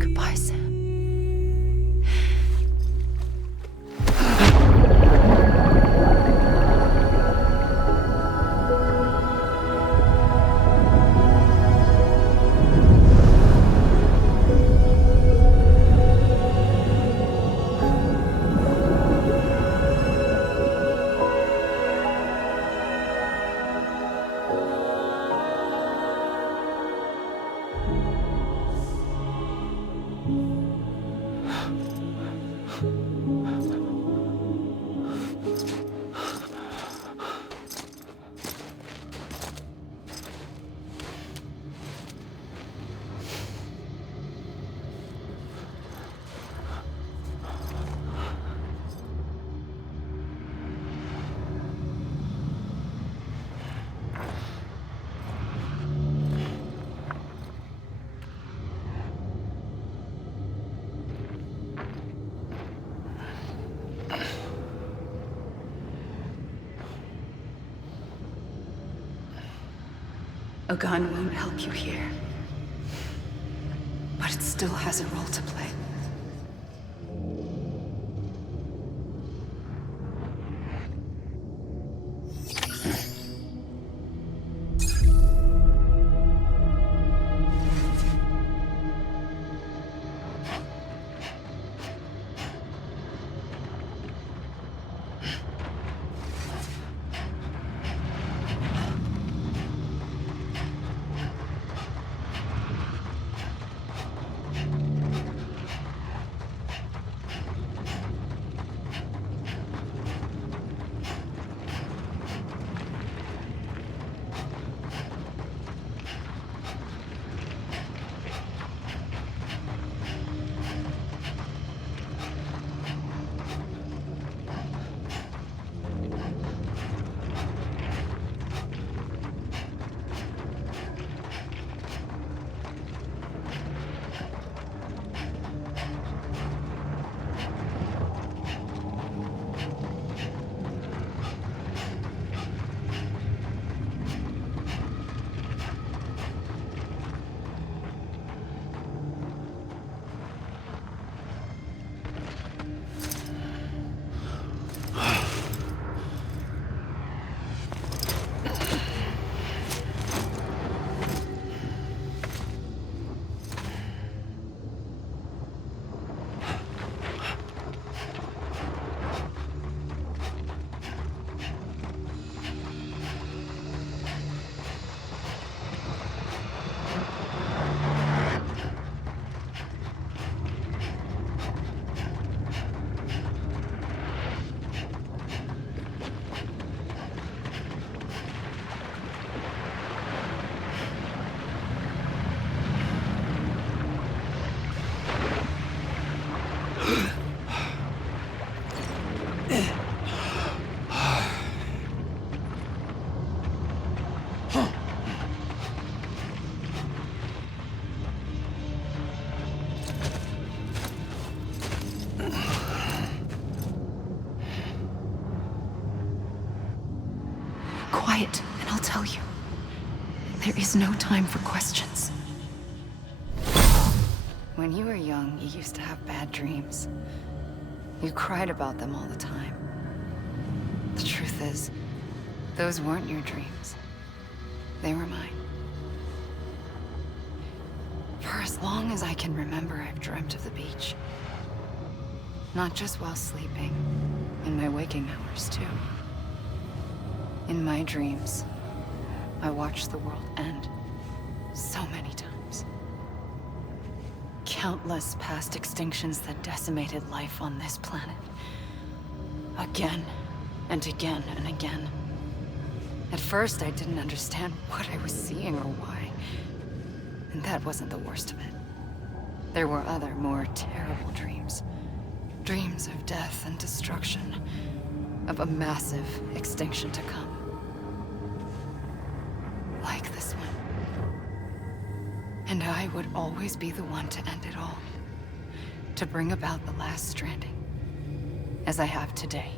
Goodbye, Sam. A gun won't help you here, but it still has a role to play. quiet, and I'll tell you. There is no time for questions. When you were young, you used to have bad dreams. You cried about them all the time. The truth is, those weren't your dreams. They were mine. For as long as I can remember, I've dreamt of the beach. Not just while sleeping, in my waking hours too. In my dreams, I watched the world end so many times. Countless past extinctions that decimated life on this planet. Again, and again, and again. At first, I didn't understand what I was seeing or why. And that wasn't the worst of it. There were other, more terrible dreams. Dreams of death and destruction. Of a massive extinction to come. Like this one. And I would always be the one to end it all. To bring about the last stranding. As I have today.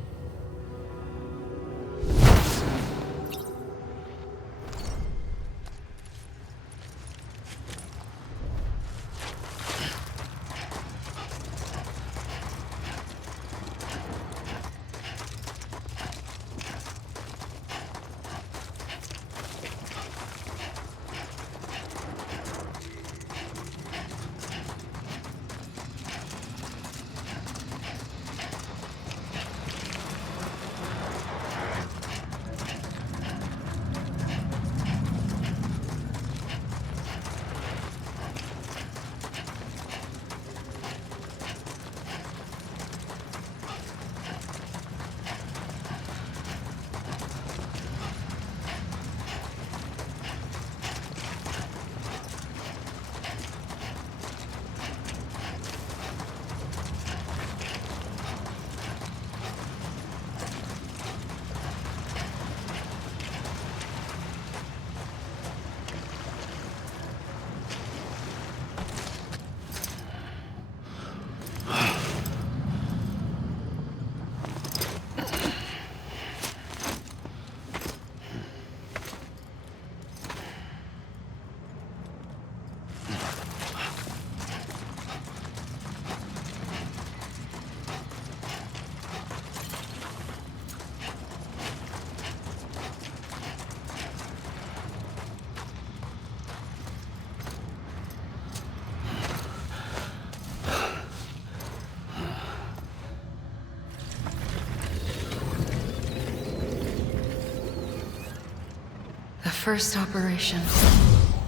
The first operation,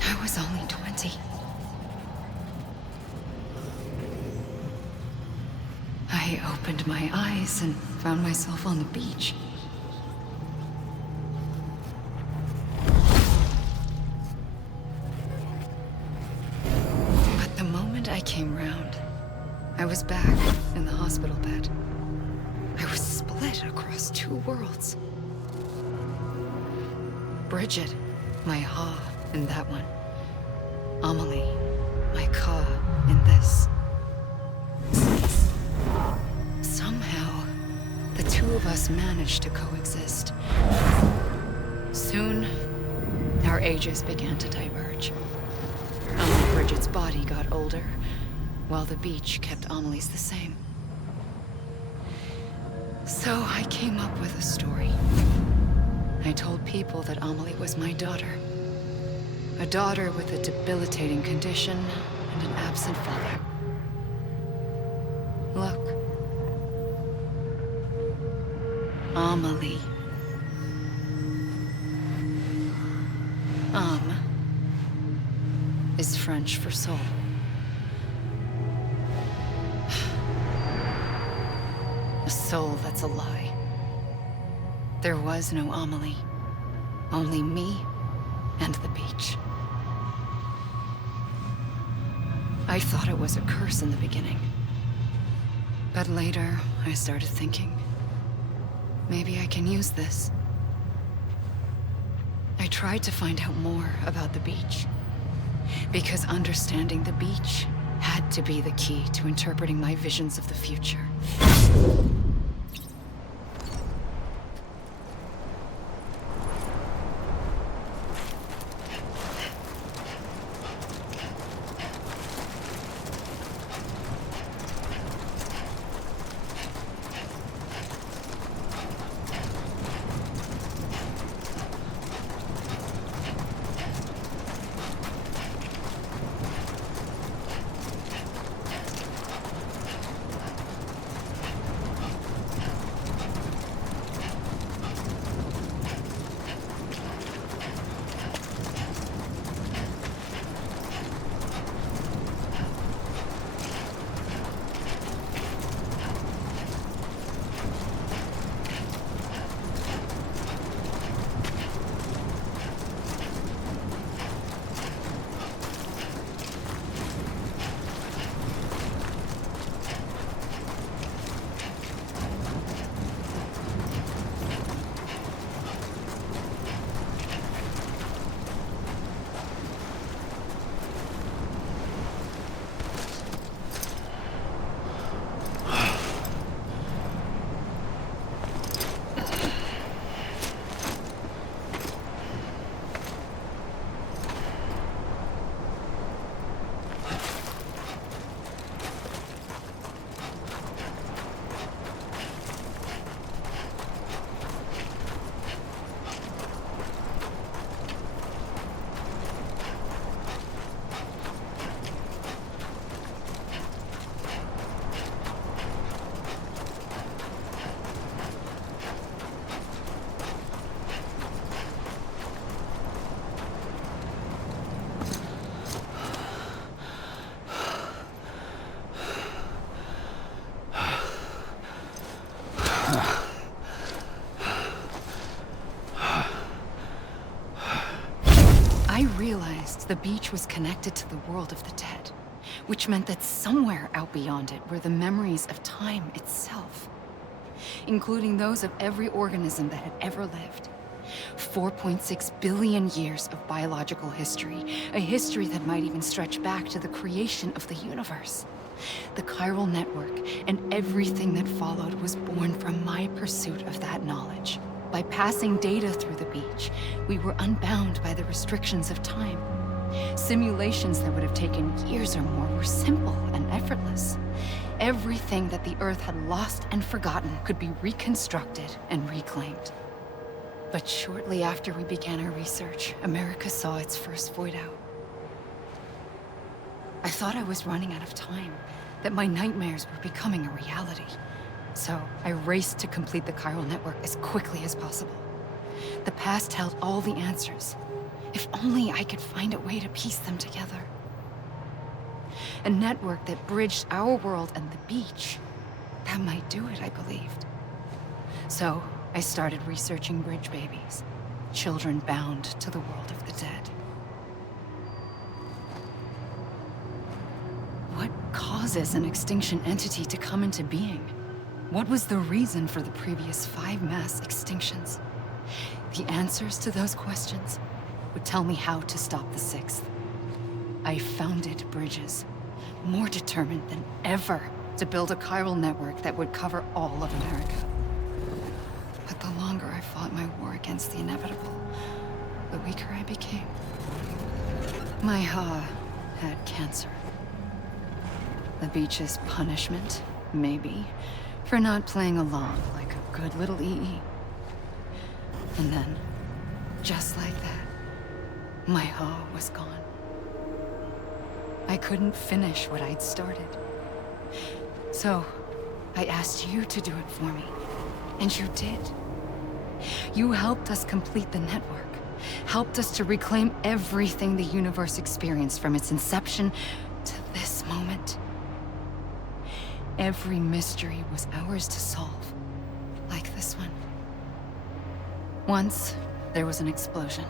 I was only 20. I opened my eyes and found myself on the beach. But the moment I came round, I was back in the hospital bed. I was split across two worlds. Bridget, my ha in that one. Amelie, my ka in this. Somehow, the two of us managed to coexist. Soon, our ages began to diverge. Bridget's body got older, while the beach kept Amelie's the same. So I came up with a story. I told people that Amelie was my daughter. A daughter with a debilitating condition and an absent father. Look. Amelie. Is French for soul. A soul that's a lie. There was no Amelie. Only me and the beach. I thought it was a curse in the beginning. But later, I started thinking, maybe I can use this. I tried to find out more about the beach. Because understanding the beach had to be the key to interpreting my visions of the future. The beach was connected to the world of the dead, which meant that somewhere out beyond it were the memories of time itself, including those of every organism that had ever lived. 4.6 billion years of biological history, a history that might even stretch back to the creation of the universe. The chiral network and everything that followed was born from my pursuit of that knowledge. By passing data through the beach, we were unbound by the restrictions of time. Simulations that would have taken years or more were simple and effortless. Everything that the Earth had lost and forgotten could be reconstructed and reclaimed. But shortly after we began our research, America saw its first void out. I thought I was running out of time, that my nightmares were becoming a reality. So I raced to complete the chiral network as quickly as possible. The past held all the answers. If only I could find a way to piece them together. A network that bridged our world and the beach. That might do it, I believed. So I started researching bridge babies, children bound to the world of the dead. What causes an extinction entity to come into being? What was the reason for the previous 5 mass extinctions? The answers to those questions would tell me how to stop the 6th. I founded bridges, more determined than ever to build a chiral network that would cover all of America. But the longer I fought my war against the inevitable, the weaker I became. My Ha had cancer. The beach's punishment, maybe, for not playing along like a good little EE. And then, just like that, my Ha was gone. I couldn't finish what I'd started. So, I asked you to do it for me, and you did. You helped us complete the network, helped us to reclaim everything the universe experienced from its inception to this moment. Every mystery was ours to solve, like this one. Once, there was an explosion.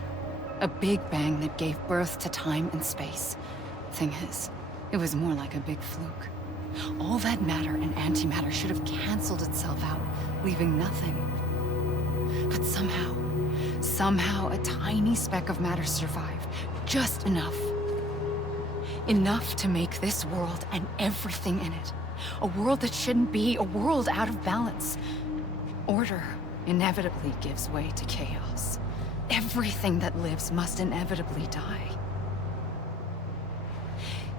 A big bang that gave birth to time and space. Thing is, it was more like a big fluke. All that matter and antimatter should have canceled itself out, leaving nothing. But somehow a tiny speck of matter survived. Just enough. Enough to make this world and everything in it. A world that shouldn't be, a world out of balance. Order inevitably gives way to chaos. Everything that lives must inevitably die.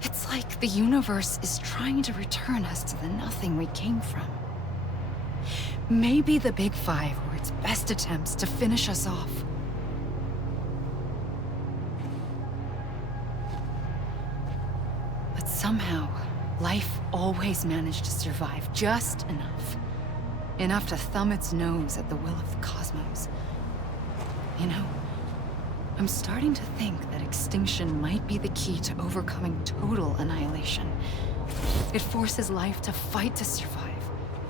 It's like the universe is trying to return us to the nothing we came from. Maybe the Big Five were its best attempts to finish us off. But somehow, life always managed to survive just enough. Enough to thumb its nose at the will of the cosmos. You know, I'm starting to think that extinction might be the key to overcoming total annihilation. It forces life to fight to survive,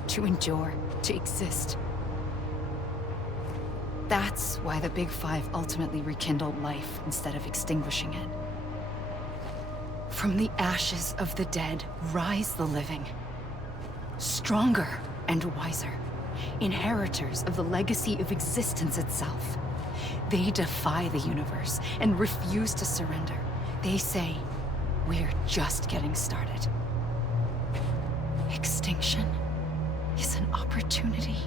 to endure, to exist. That's why the Big Five ultimately rekindled life instead of extinguishing it. From the ashes of the dead rise the living. Stronger and wiser. Inheritors of the legacy of existence itself. They defy the universe and refuse to surrender. They say, we're just getting started. Extinction is an opportunity.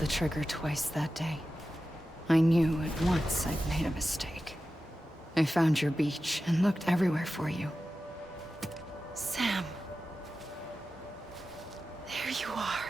the trigger twice that day. I knew at once I'd made a mistake. I found your beach and looked everywhere for you. Sam. There you are.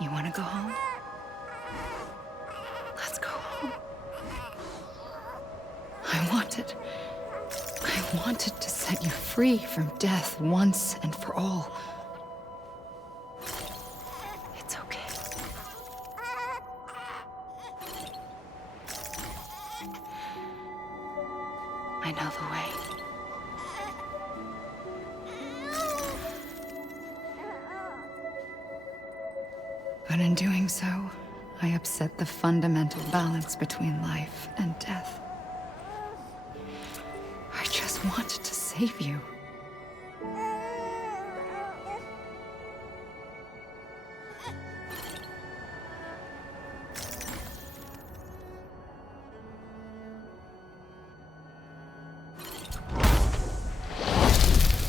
You want to go home? Let's go home. I wanted to set you free from death once and for all. It's okay. I know the way. But in doing so, I upset the fundamental balance between life and death. I just wanted to save you.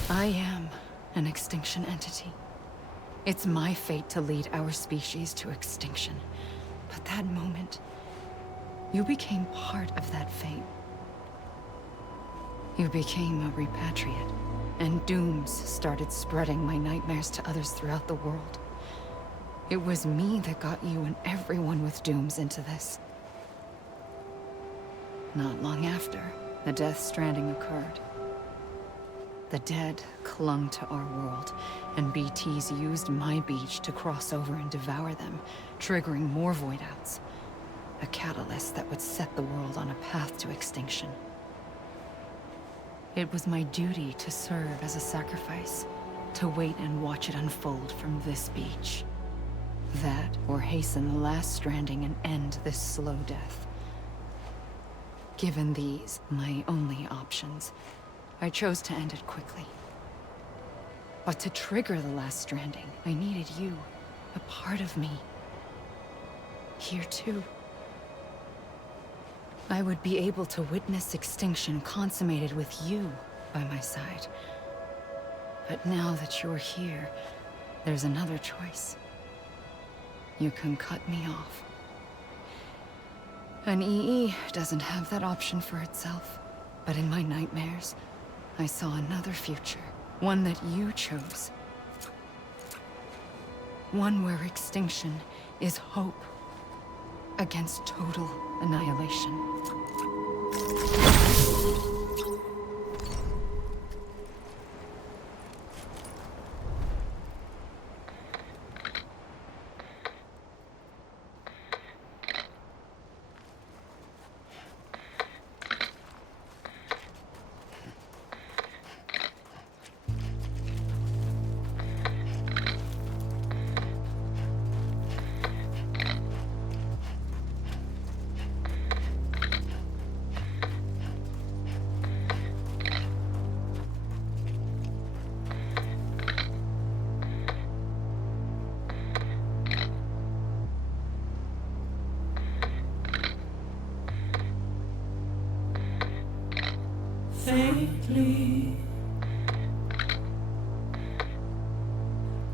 I am an extinction entity. It's my fate to lead our species to extinction. But that moment, you became part of that fate. You became a repatriate, and dooms started spreading my nightmares to others throughout the world. It was me that got you and everyone with dooms into this. Not long after, the Death Stranding occurred. The dead clung to our world, and BTs used my beach to cross over and devour them, triggering more void outs. A catalyst that would set the world on a path to extinction. It was my duty to serve as a sacrifice, to wait and watch it unfold from this beach. That, or hasten the last stranding and end this slow death. Given these, my only options, I chose to end it quickly. But to trigger the last stranding, I needed you, a part of me. Here too. I would be able to witness extinction consummated with you by my side. But now that you're here, there's another choice. You can cut me off. An EE doesn't have that option for itself. But in my nightmares, I saw another future. One that you chose. One where extinction is hope against total annihilation. Faintly,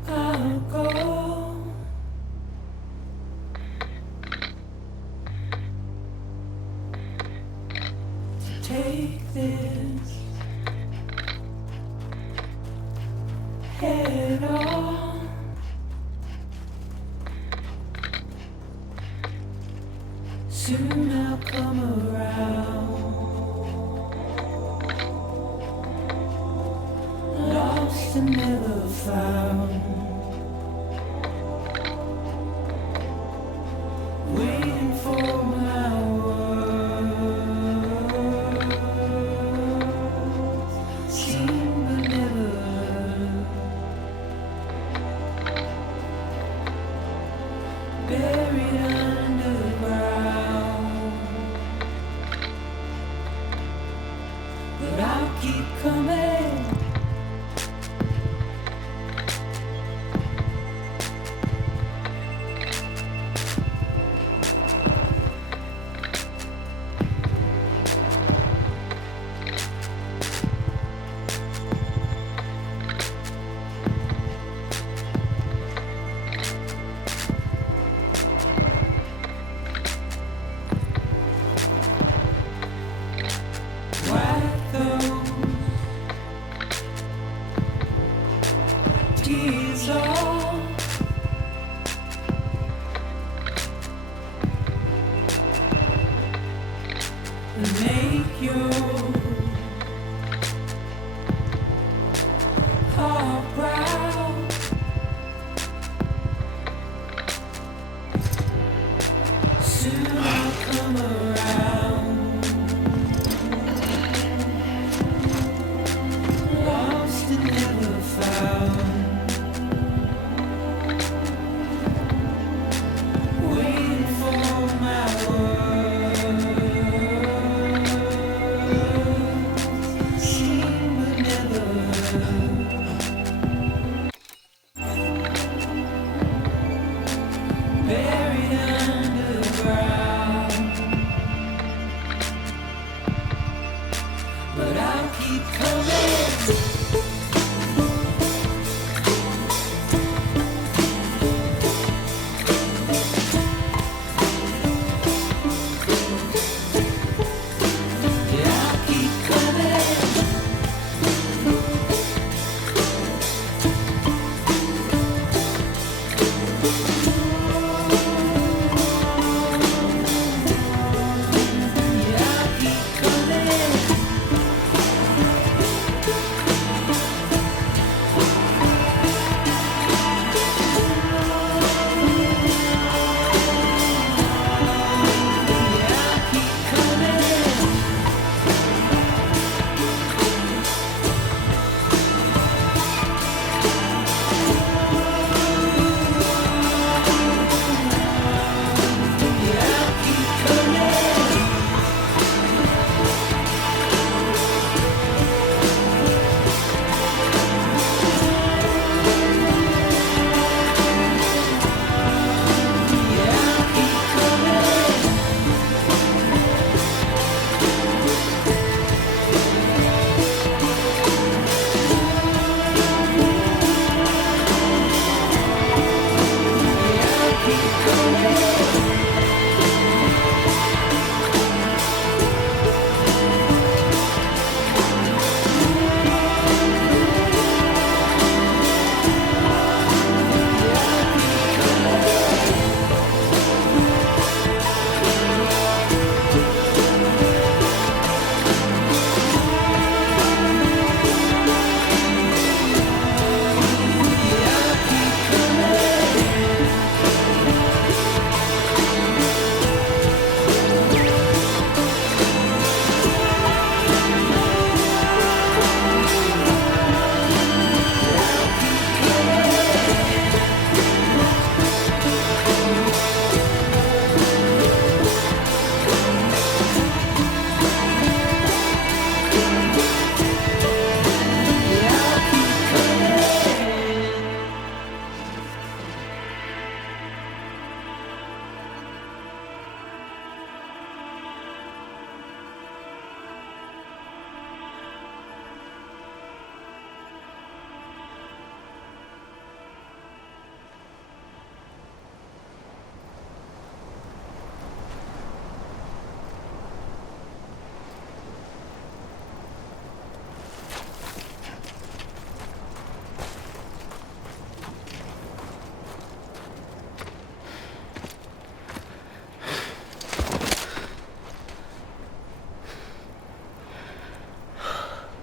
I'll go. Take this head on. Soon I'll come around. Lost and never found. Waiting for but I'll keep coming.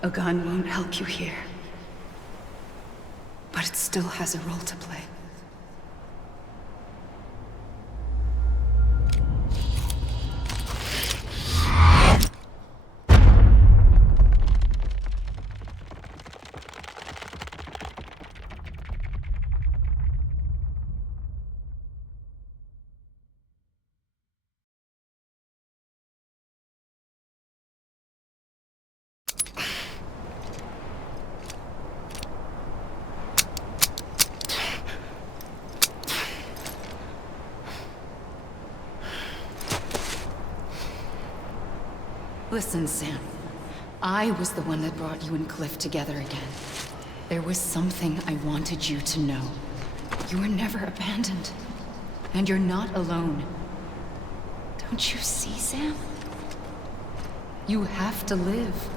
A gun won't help you here. But it still has a role to play. Listen, Sam. I was the one that brought you and Cliff together again. There was something I wanted you to know. You were never abandoned. And you're not alone. Don't you see, Sam? You have to live.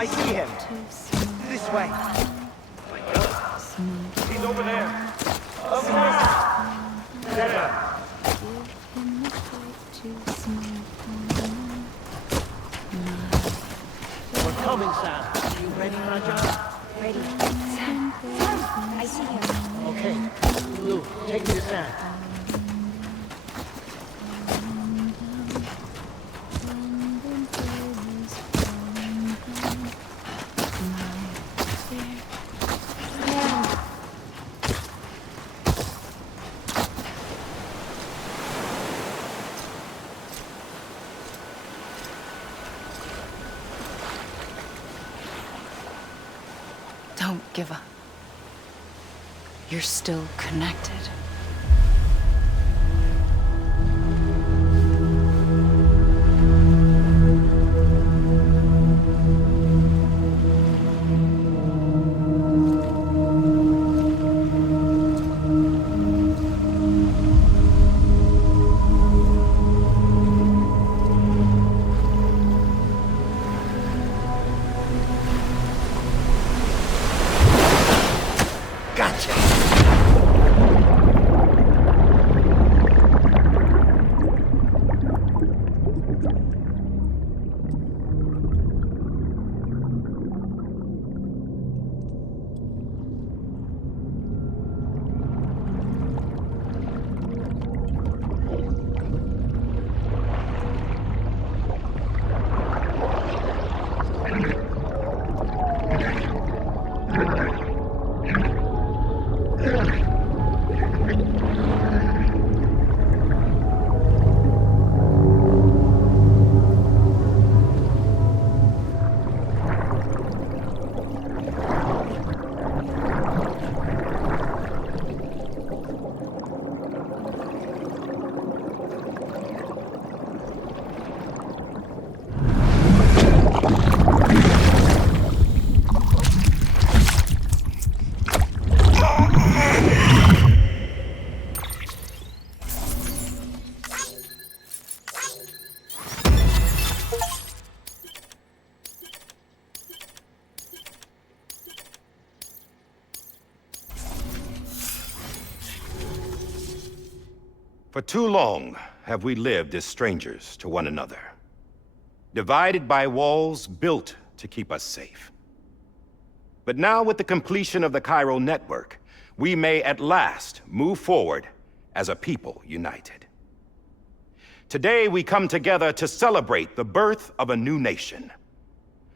I see him. This way. He's over there. Over there. There. We're coming, Sam. Are you ready for a job? Ready. Sam. I see him. Okay. Blue, take me to Sam. Don't give up. You're still connected. For too long have we lived as strangers to one another, divided by walls built to keep us safe. But now, with the completion of the chiral network, we may at last move forward as a people united. Today, we come together to celebrate the birth of a new nation.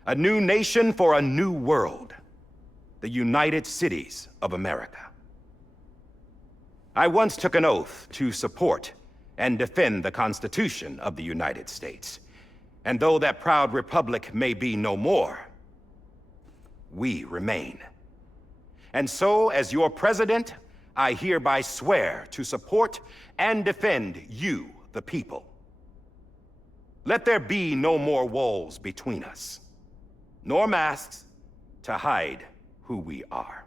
A new nation for a new world. The United Cities of America. I once took an oath to support and defend the Constitution of the United States. And though that proud republic may be no more, we remain. And so, as your president, I hereby swear to support and defend you, the people. Let there be no more walls between us, nor masks to hide who we are.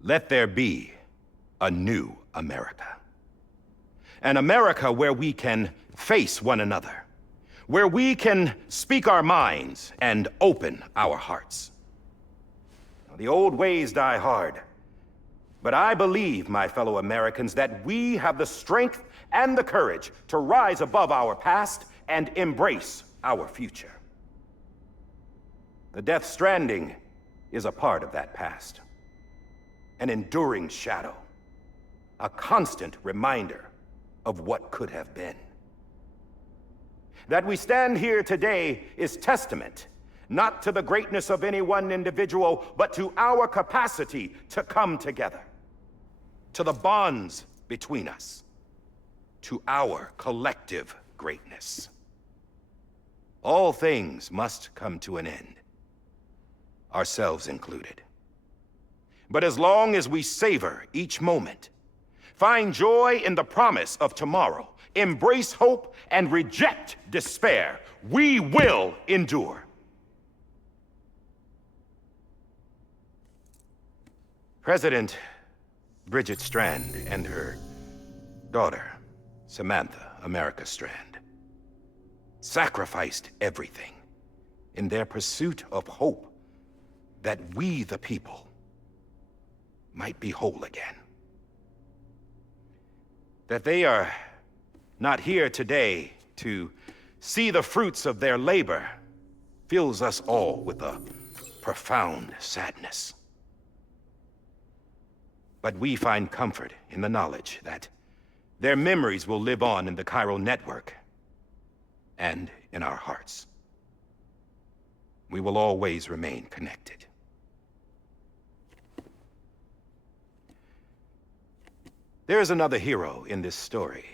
Let there be a new America. An America where we can face one another, where we can speak our minds and open our hearts. The old ways die hard, but I believe, my fellow Americans, that we have the strength and the courage to rise above our past and embrace our future. The Death Stranding is a part of that past. An enduring shadow, a constant reminder of what could have been. That we stand here today is testament, not to the greatness of any one individual, but to our capacity to come together, to the bonds between us, to our collective greatness. All things must come to an end, ourselves included. But as long as we savor each moment, find joy in the promise of tomorrow, embrace hope, and reject despair, we will endure. President Bridget Strand and her daughter, Samantha America Strand, sacrificed everything in their pursuit of hope that we, the people, might be whole again. That they are not here today to see the fruits of their labor fills us all with a profound sadness. But we find comfort in the knowledge that their memories will live on in the chiral network and in our hearts. We will always remain connected. There is another hero in this story.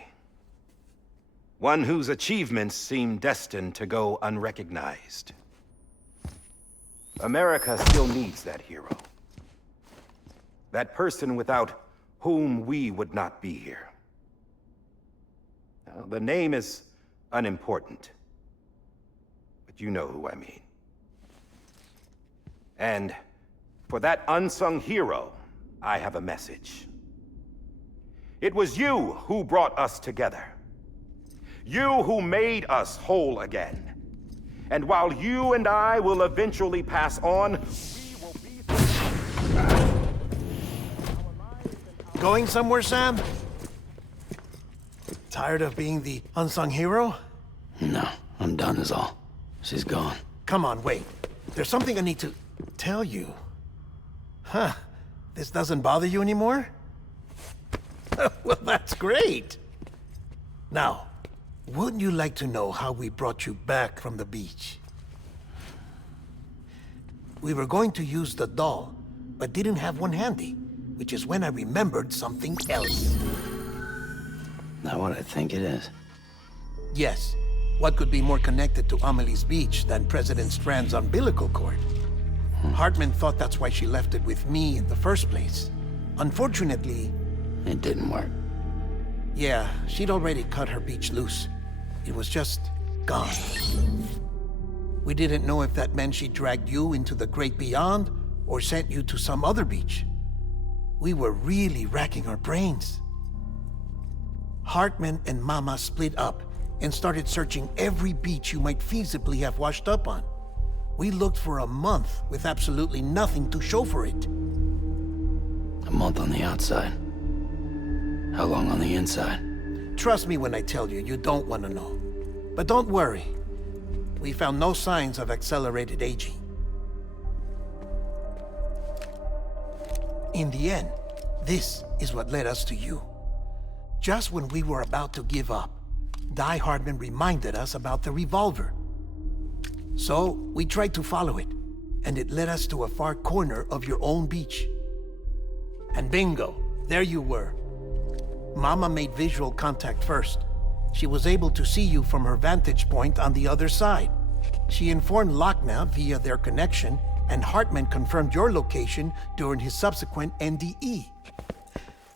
One whose achievements seem destined to go unrecognized. America still needs that hero. That person without whom we would not be here. Now, the name is unimportant, but you know who I mean. And for that unsung hero, I have a message. It was you who brought us together. You who made us whole again. And while you and I will eventually pass on, we will be... Going somewhere, Sam? Tired of being the unsung hero? No, I'm done is all. She's gone. Come on, wait. There's something I need to tell you. Huh. This doesn't bother you anymore? Well, that's great. Now, wouldn't you like to know how we brought you back from the beach? We were going to use the doll, but didn't have one handy, which is when I remembered something else. Not what I think it is. Yes. What could be more connected to Amelie's beach than President Strand's umbilical cord? Hartman thought that's why she left it with me in the first place. Unfortunately... It didn't work. Yeah, she'd already cut her beach loose. It was just gone. We didn't know if that meant she dragged you into the great beyond or sent you to some other beach. We were really racking our brains. Hartman and Mama split up and started searching every beach you might feasibly have washed up on. We looked for a month with absolutely nothing to show for it. A month on the outside. How long on the inside? Trust me when I tell you, you don't want to know. But don't worry. We found no signs of accelerated aging. In the end, this is what led us to you. Just when we were about to give up, Die Hardman reminded us about the revolver. So, we tried to follow it, and it led us to a far corner of your own beach. And bingo, there you were. Mama made visual contact first. She was able to see you from her vantage point on the other side. She informed Lochna via their connection, and Hartman confirmed your location during his subsequent NDE.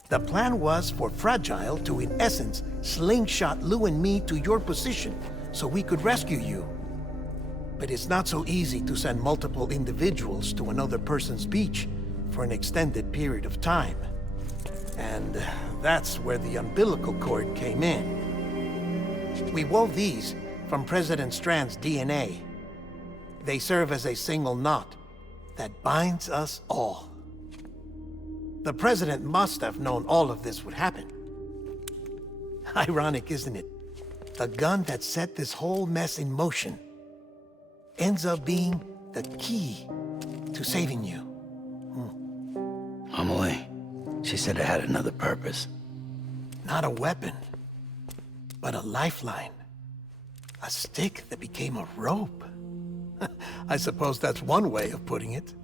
The plan was for Fragile to, in essence, slingshot Lou and me to your position so we could rescue you. But it's not so easy to send multiple individuals to another person's beach for an extended period of time. And that's where the umbilical cord came in. We wove these from President Strand's DNA. They serve as a single knot that binds us all. The President must have known all of this would happen. Ironic, isn't it? The gun that set this whole mess in motion ends up being the key to saving you. Amelie, she said it had another purpose. Not a weapon, but a lifeline. A stick that became a rope. I suppose that's one way of putting it.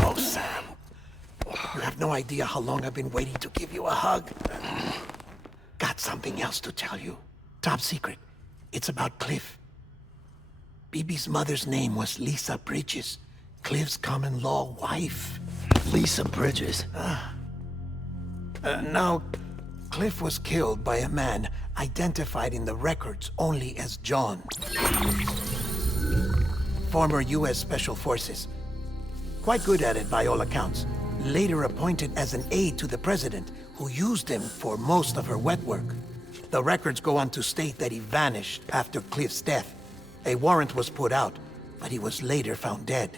Oh, Sam. You have no idea how long I've been waiting to give you a hug. Got something else to tell you. Top secret. It's about Cliff. BB's mother's name was Lisa Bridges, Cliff's common-law wife. Lisa Bridges? Now, Cliff was killed by a man identified in the records only as John. Former U.S. Special Forces. Quite good at it by all accounts. Later appointed as an aide to the president, who used him for most of her wet work. The records go on to state that he vanished after Cliff's death. A warrant was put out, but he was later found dead.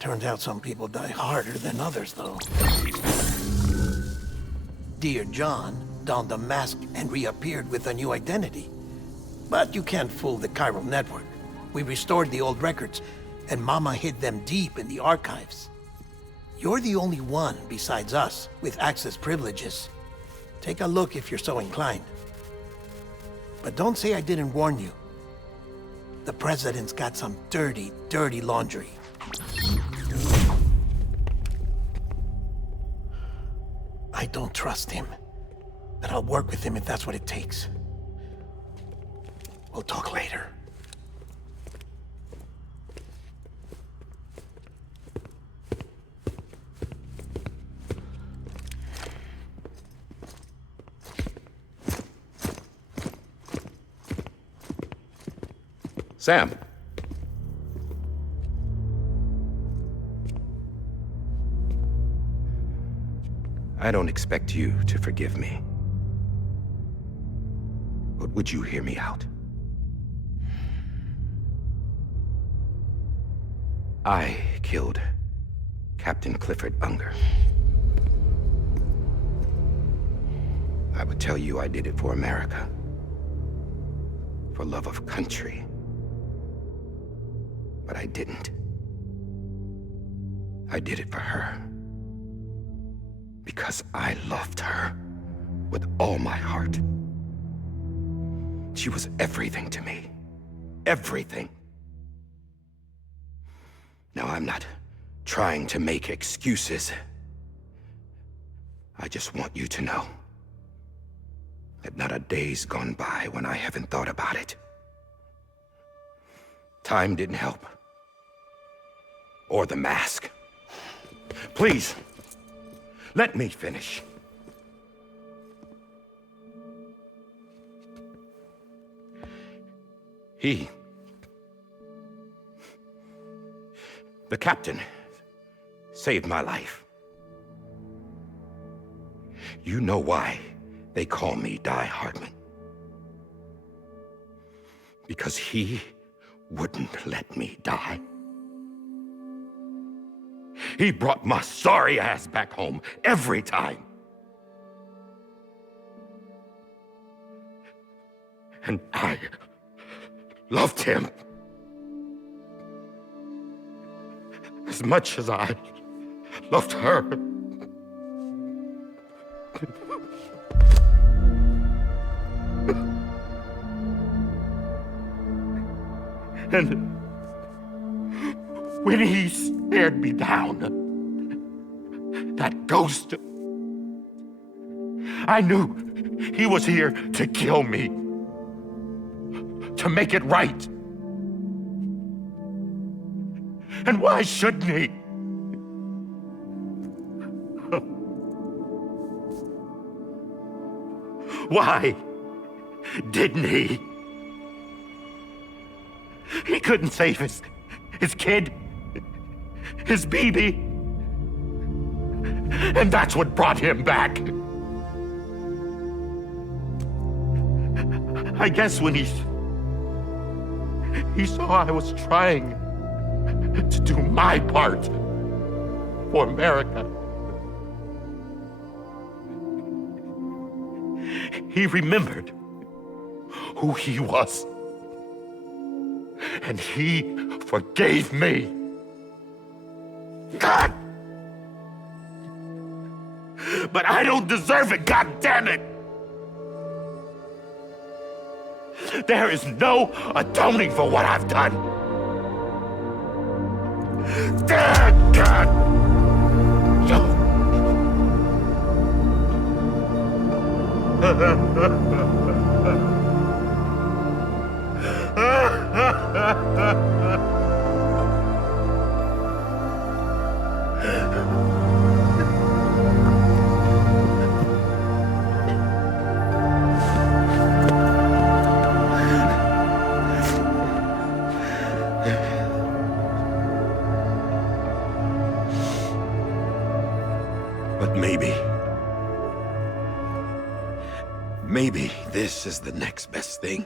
Turns out some people die harder than others, though. Dear John donned a mask and reappeared with a new identity. But you can't fool the chiral network. We restored the old records, and Mama hid them deep in the archives. You're the only one, besides us, with access privileges. Take a look if you're so inclined. But don't say I didn't warn you. The President's got some dirty, dirty laundry. I don't trust him, but I'll work with him if that's what it takes. We'll talk later. Sam. I don't expect you to forgive me. But would you hear me out? I killed Captain Clifford Unger. I would tell you I did it for America. For love of country. But I didn't. I did it for her. Because I loved her with all my heart. She was everything to me. Everything. Now, I'm not trying to make excuses. I just want you to know that not a day's gone by when I haven't thought about it. Time didn't help. Or the mask. Please, let me finish. The captain saved my life. You know why they call me Die Hardman. Because he wouldn't let me die. He brought my sorry ass back home every time. And I loved him as much as I loved her. And when he stared me down, that ghost, I knew he was here to kill me, to make it right. And why shouldn't he? Why didn't he? He couldn't save his kid, his baby. And that's what brought him back. I guess when he saw I was trying to do my part for America, he remembered who he was. And he forgave me. God! But I don't deserve it, God damn it! There is no atoning for what I've done. Damn, God! But maybe this is the next best thing.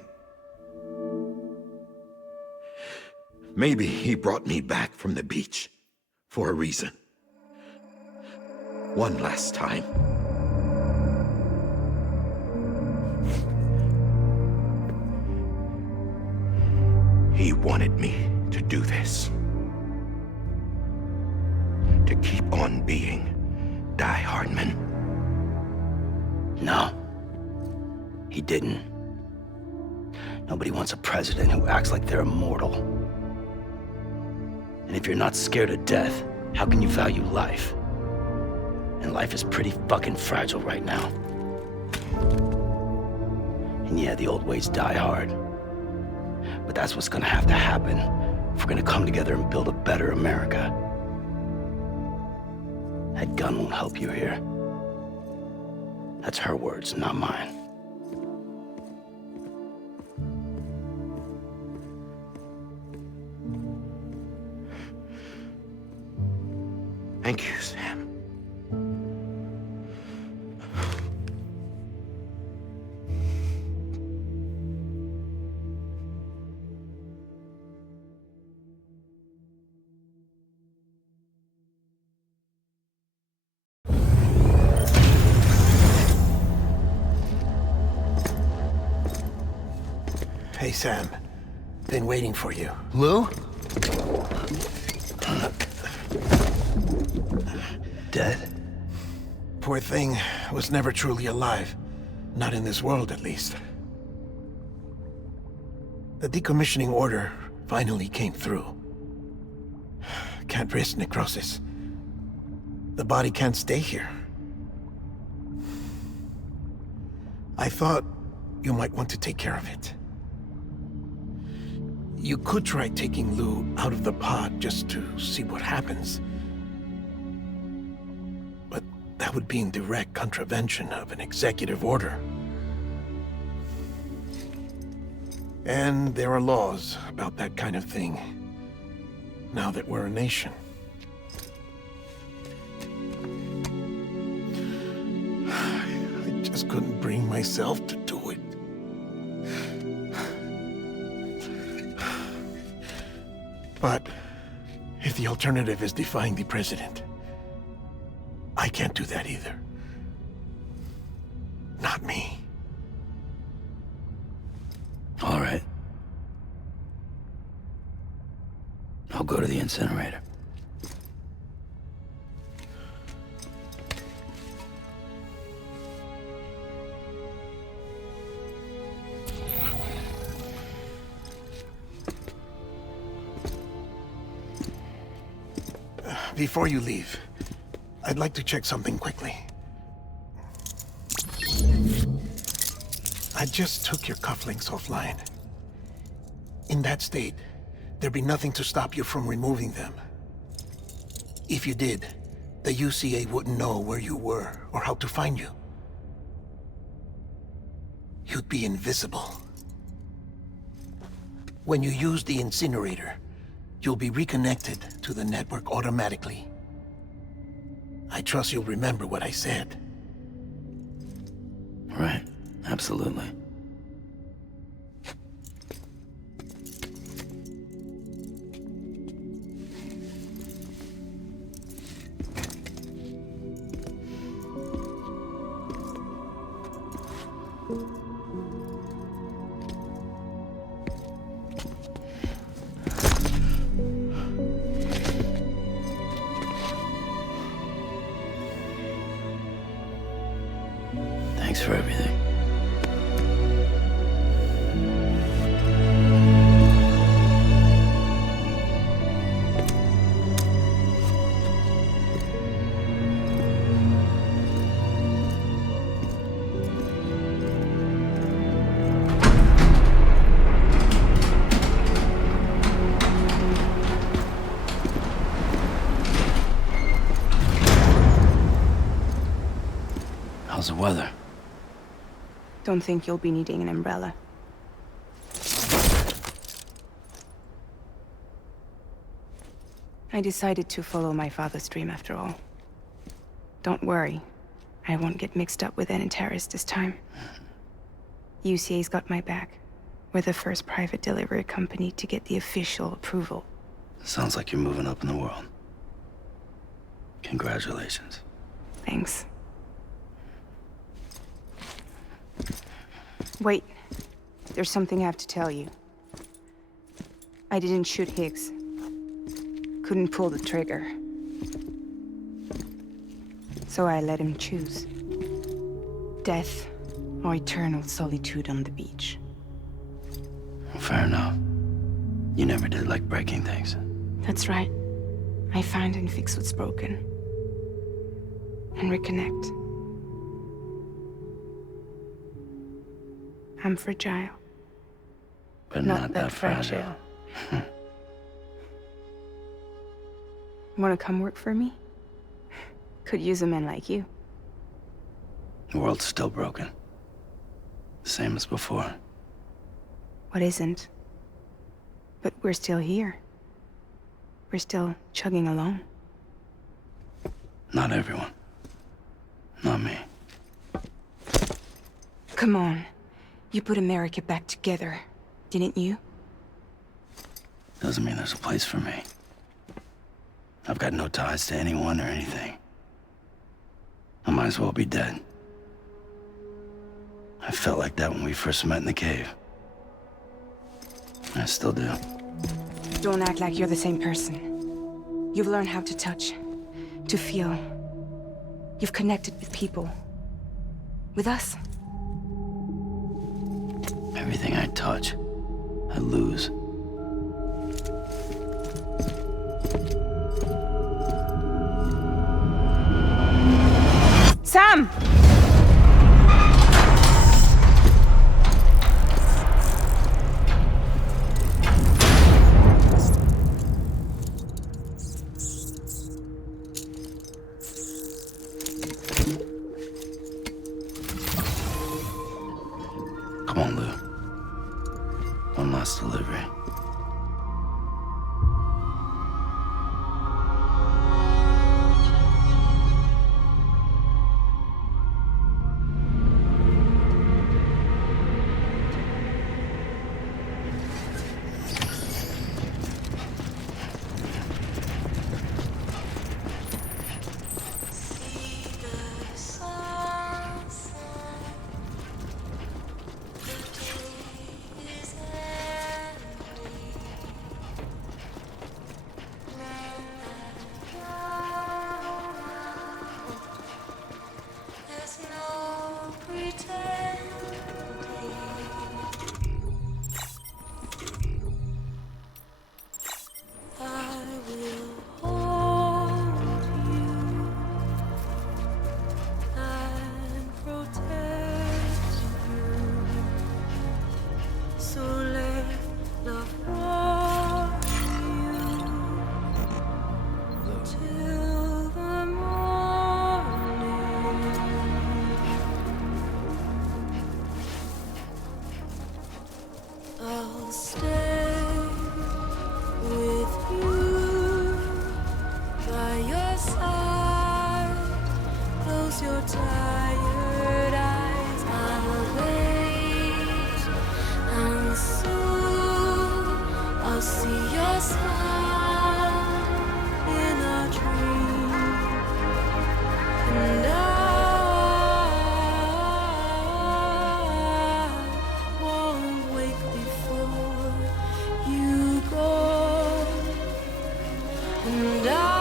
Maybe he brought me back from the beach for a reason. One last time. He wanted me to do this. To keep on being Die Hardman. No. He didn't. Nobody wants a president who acts like they're immortal. And if you're not scared of death, how can you value life? And life is pretty fucking fragile right now. And yeah, the old ways die hard. But that's what's gonna have to happen if we're gonna come together and build a better America. That gun won't help you here. That's her words, not mine. Thank you, Sam. Hey, Sam. Been waiting for you. Lou? Dead? Poor thing was never truly alive. Not in this world, at least. The decommissioning order finally came through. Can't risk necrosis. The body can't stay here. I thought you might want to take care of it. You could try taking Lou out of the pod just to see what happens. But that would be in direct contravention of an executive order. And there are laws about that kind of thing, now that we're a nation. just couldn't bring myself to do it. But if the alternative is defying the president, I can't do that either. Not me. All right. I'll go to the incinerator. Before you leave, I'd like to check something quickly. I just took your cufflinks offline. In that state, there'd be nothing to stop you from removing them. If you did, the UCA wouldn't know where you were or how to find you. You'd be invisible. When you use the incinerator, you'll be reconnected to the network automatically. I trust you'll remember what I said. Right, absolutely. Thanks for everything. How's the weather? Don't think you'll be needing an umbrella. I decided to follow my father's dream after all. Don't worry, I won't get mixed up with any terrorists this time. UCA's got my back. We're the first private delivery company to get the official approval. Sounds like you're moving up in the world. Congratulations. Thanks. Wait, there's something I have to tell you. I didn't shoot Higgs. Couldn't pull the trigger. So I let him choose. Death or eternal solitude on the beach. Fair enough. You never did like breaking things. That's right. I find and fix what's broken. And reconnect. I'm fragile. But not that fragile. Wanna come work for me? Could use a man like you. The world's still broken. Same as before. What isn't? But we're still here. We're still chugging along. Not everyone. Not me. Come on. You put America back together, didn't you? Doesn't mean there's a place for me. I've got no ties to anyone or anything. I might as well be dead. I felt like that when we first met in the cave. I still do. Don't act like you're the same person. You've learned how to touch, to feel. You've connected with people. With us. Everything I touch, I lose. Sam! Come on, Lou. One last delivery. till the morning. I'll stay with you by your side. Close your tired eyes. I'll wait, and soon I'll see your smile in a dream, and I won't wake before you go, and I'll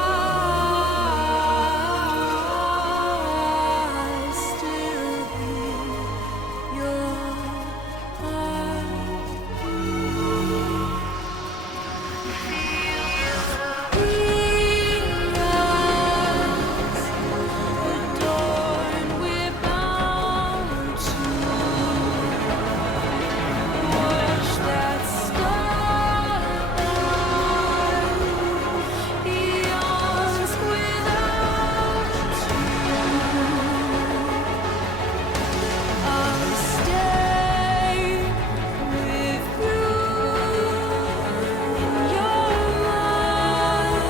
still be your adorned, we're bound to watch that starlight eons without you. I'll stay with you in your mind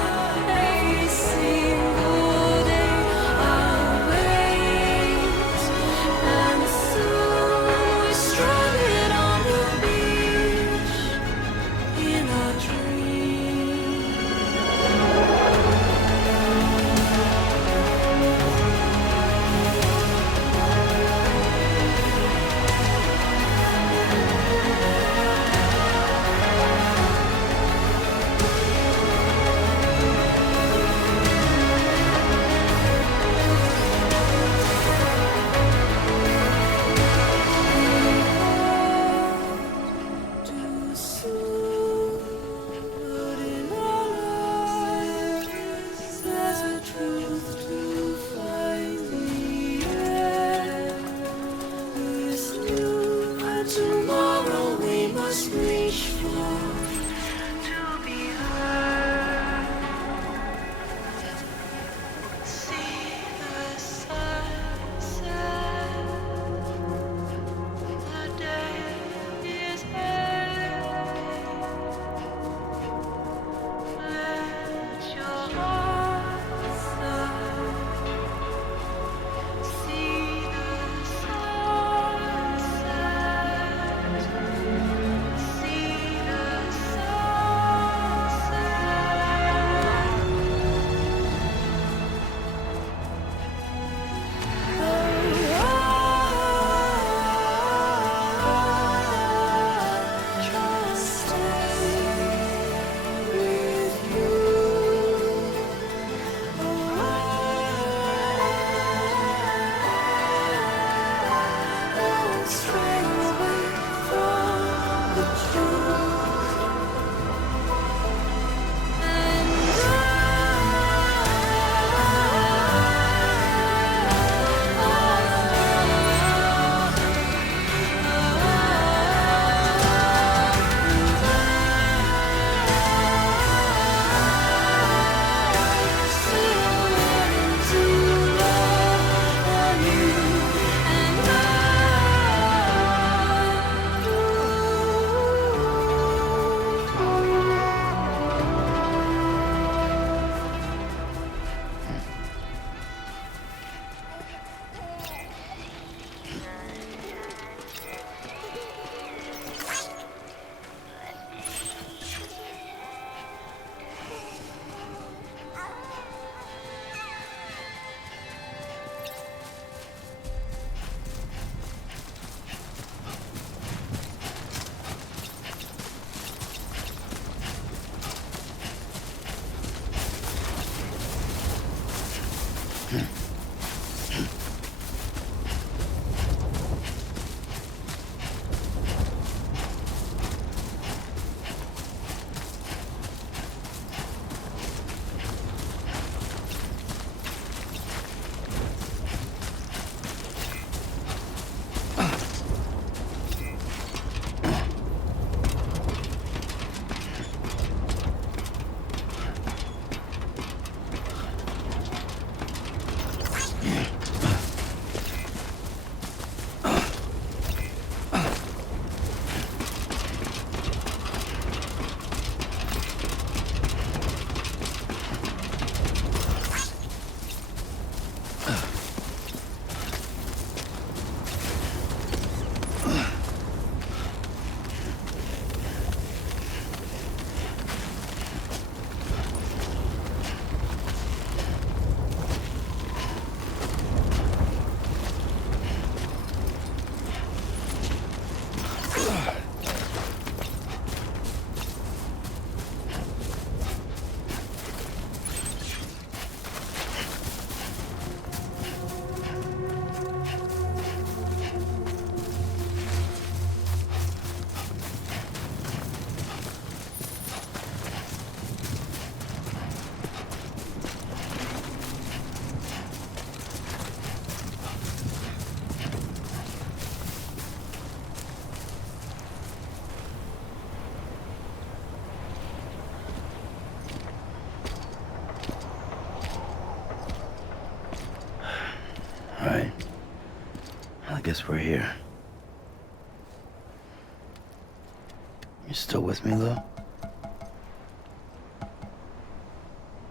every single day. I'll wait, and soon we're stranded on the beach in a dream. Too soon, but in our lives there's a truth to find the end. This new tomorrow we must reach for to be heard. See the sunset. The day is ending. Let your heart sigh. See the sunset. See the guess we're here. You still with me, though?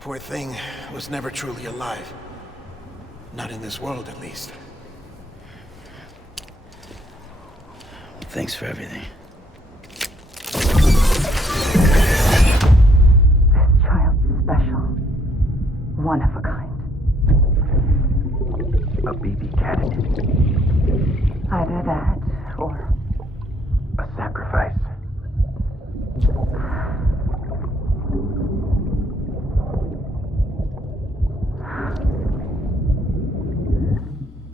Poor thing was never truly alive. Not in this world, at least. Thanks for everything. Special. One of a kind. A BB candidate. Either that, or a sacrifice.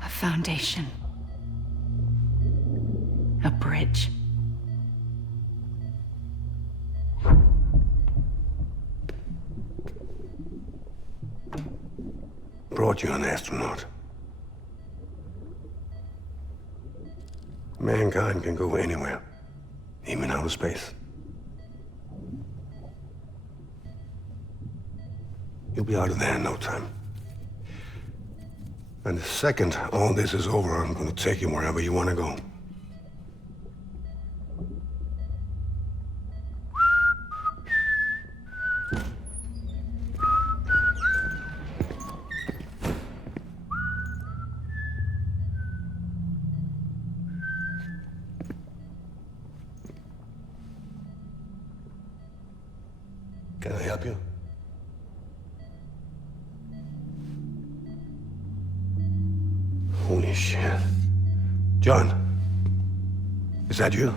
a foundation. A bridge. Brought you an astronaut. Mankind can go anywhere, even outer space. You'll be out of there in no time. And the second all this is over, I'm gonna take you wherever you wanna go. Can I help you? Holy shit. John, is that you?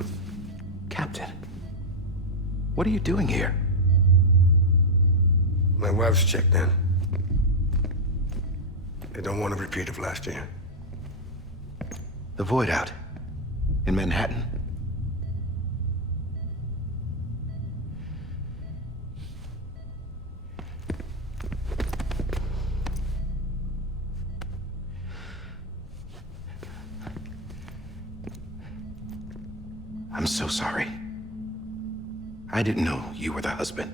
Captain, what are you doing here? My wife's checked in. They don't want a repeat of last year. The void out in Manhattan. I'm so sorry. I didn't know you were the husband.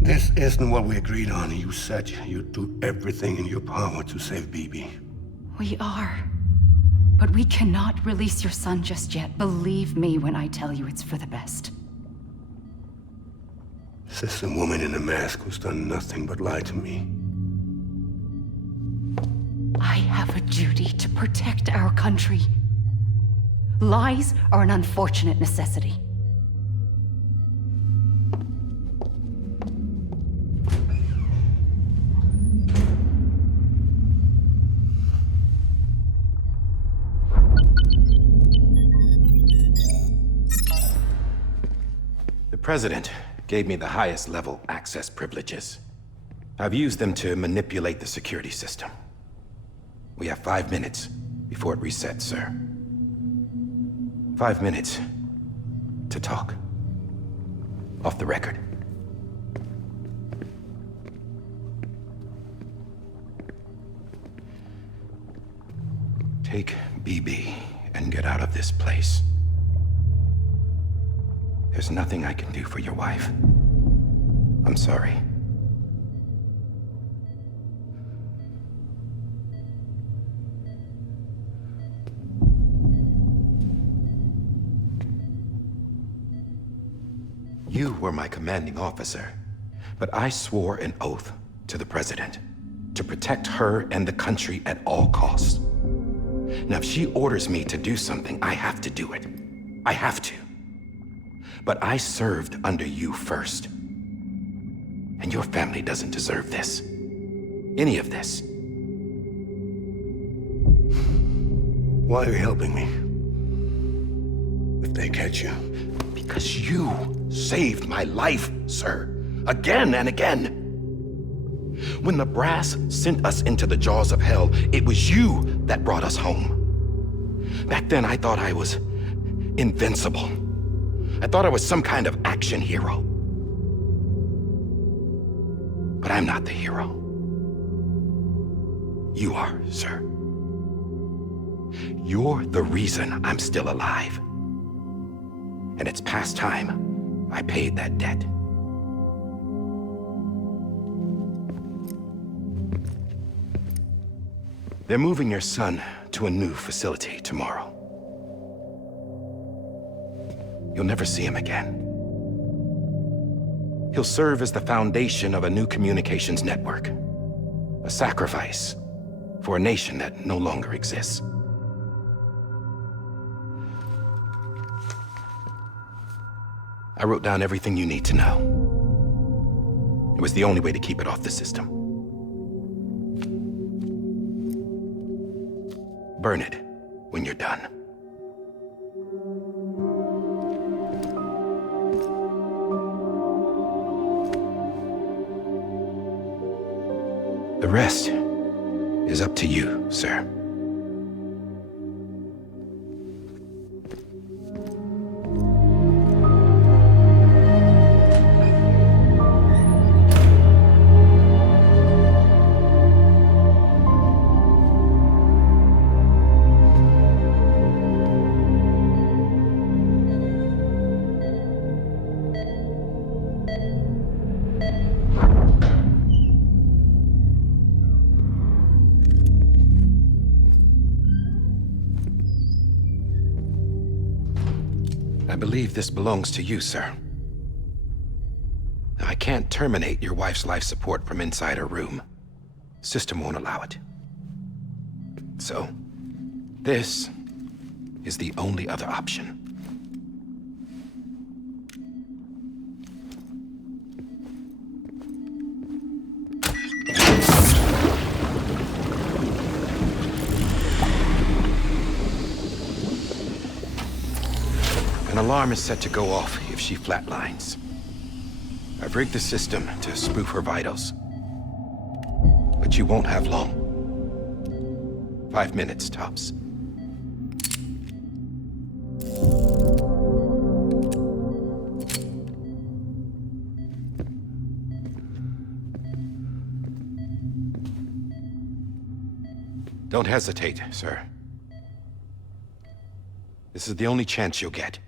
This isn't what we agreed on. You said you'd do everything in your power to save BB. We are. But we cannot release your son just yet. Believe me when I tell you it's for the best. This is a woman in a mask who's done nothing but lie to me. I have a duty to protect our country. Lies are an unfortunate necessity. The President gave me the highest level access privileges. I've used them to manipulate the security system. We have 5 minutes before it resets, sir. 5 minutes to talk. Off the record. Take BB and get out of this place. There's nothing I can do for your wife. I'm sorry. You were my commanding officer, but I swore an oath to the President to protect her and the country at all costs. Now, if she orders me to do something, I have to do it. I have to. But I served under you first. And your family doesn't deserve this. Any of this. Why are you helping me? If they catch you. Because you saved my life, sir. Again and again. When the brass sent us into the jaws of hell, it was you that brought us home. Back then, I thought I was invincible. I thought I was some kind of action hero. But I'm not the hero. You are, sir. You're the reason I'm still alive. And it's past time I paid that debt. They're moving your son to a new facility tomorrow. You'll never see him again. He'll serve as the foundation of a new communications network. A sacrifice for a nation that no longer exists. I wrote down everything you need to know. It was the only way to keep it off the system. Burn it when you're done. The rest is up to you, sir. I believe this belongs to you, sir. I can't terminate your wife's life support from inside her room. System won't allow it. So, this is the only other option. An alarm is set to go off if she flatlines. I've rigged the system to spoof her vitals. But you won't have long. 5 minutes, tops. Don't hesitate, sir. This is the only chance you'll get.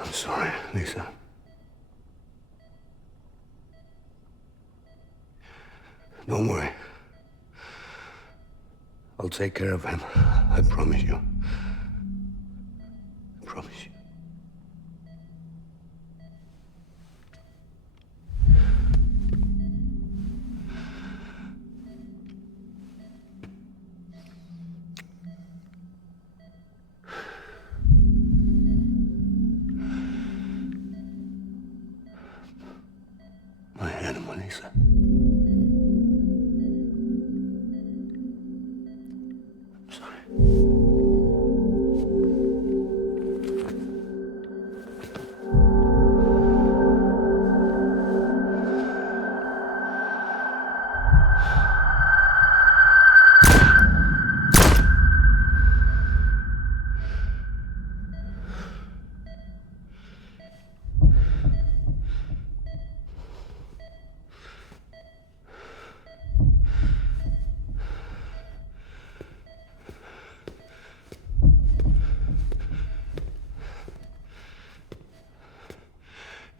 I'm sorry, Lisa. Don't worry. I'll take care of him. I promise you. I promise you. My animal, Lisa. I'm sorry.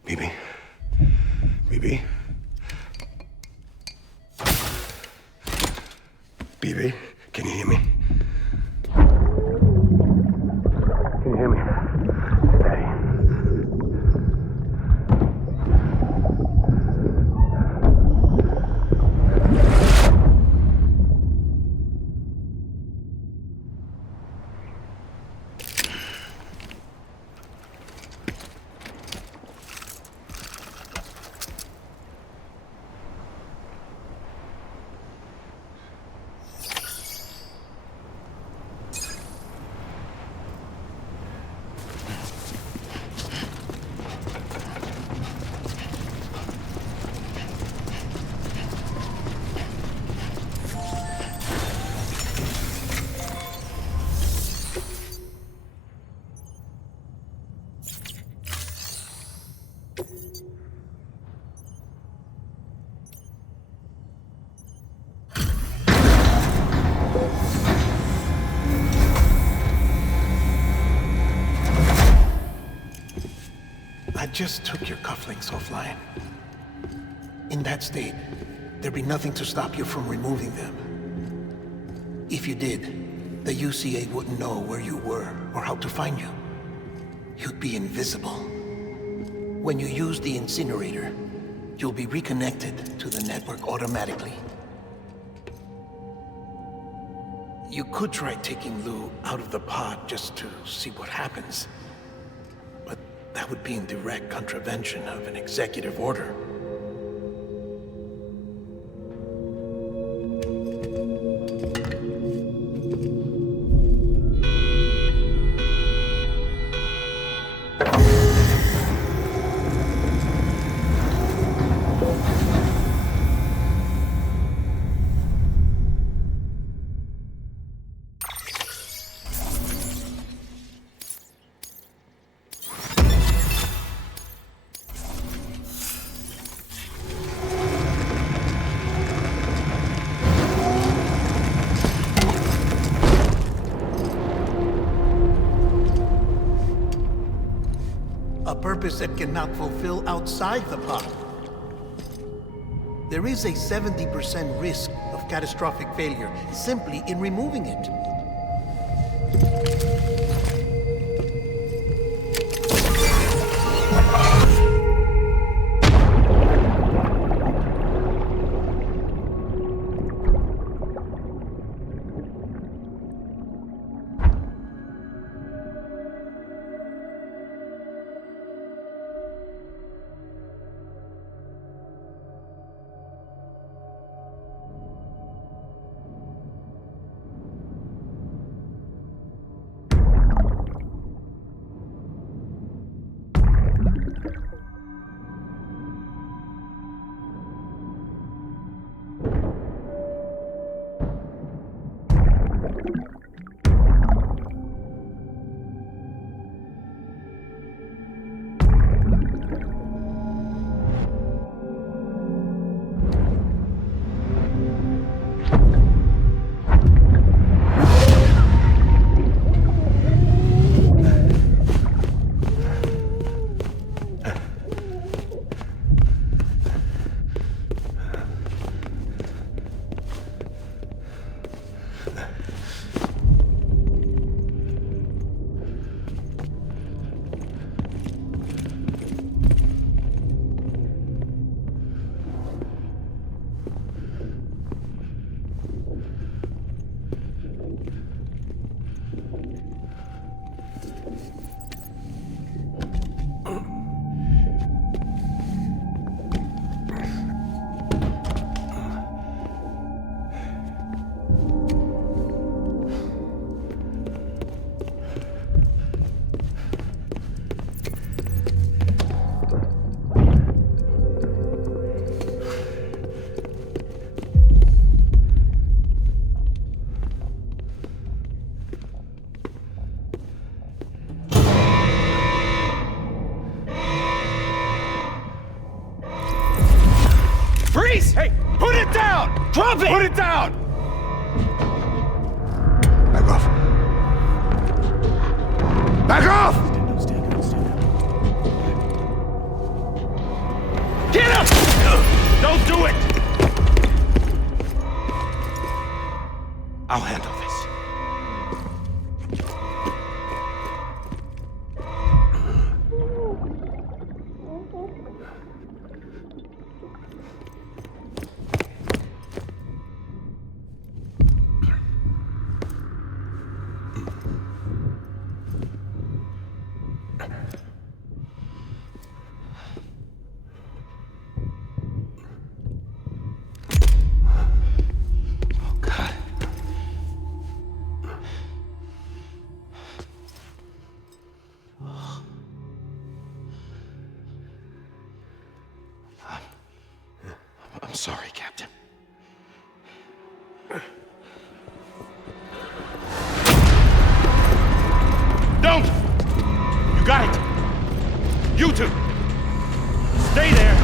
BB. BB. BB, can you hear me? Can you hear me? Steady. just took your cufflinks offline. In that state, there'd be nothing to stop you from removing them. If you did, the UCA wouldn't know where you were or how to find you. You'd be invisible. When you use the incinerator, you'll be reconnected to the network automatically. You could try taking Lou out of the pod just to see what happens. But that would be in direct contravention of an executive order. A purpose that cannot fulfill outside the pod. There is a 70% risk of catastrophic failure simply in removing it. Freeze! Hey, put it down! Drop it! Put it down! Back off. Back off! Get up! Don't do it! I'll handle this. I'm sorry, Captain. Don't! You got it! You two! Stay there!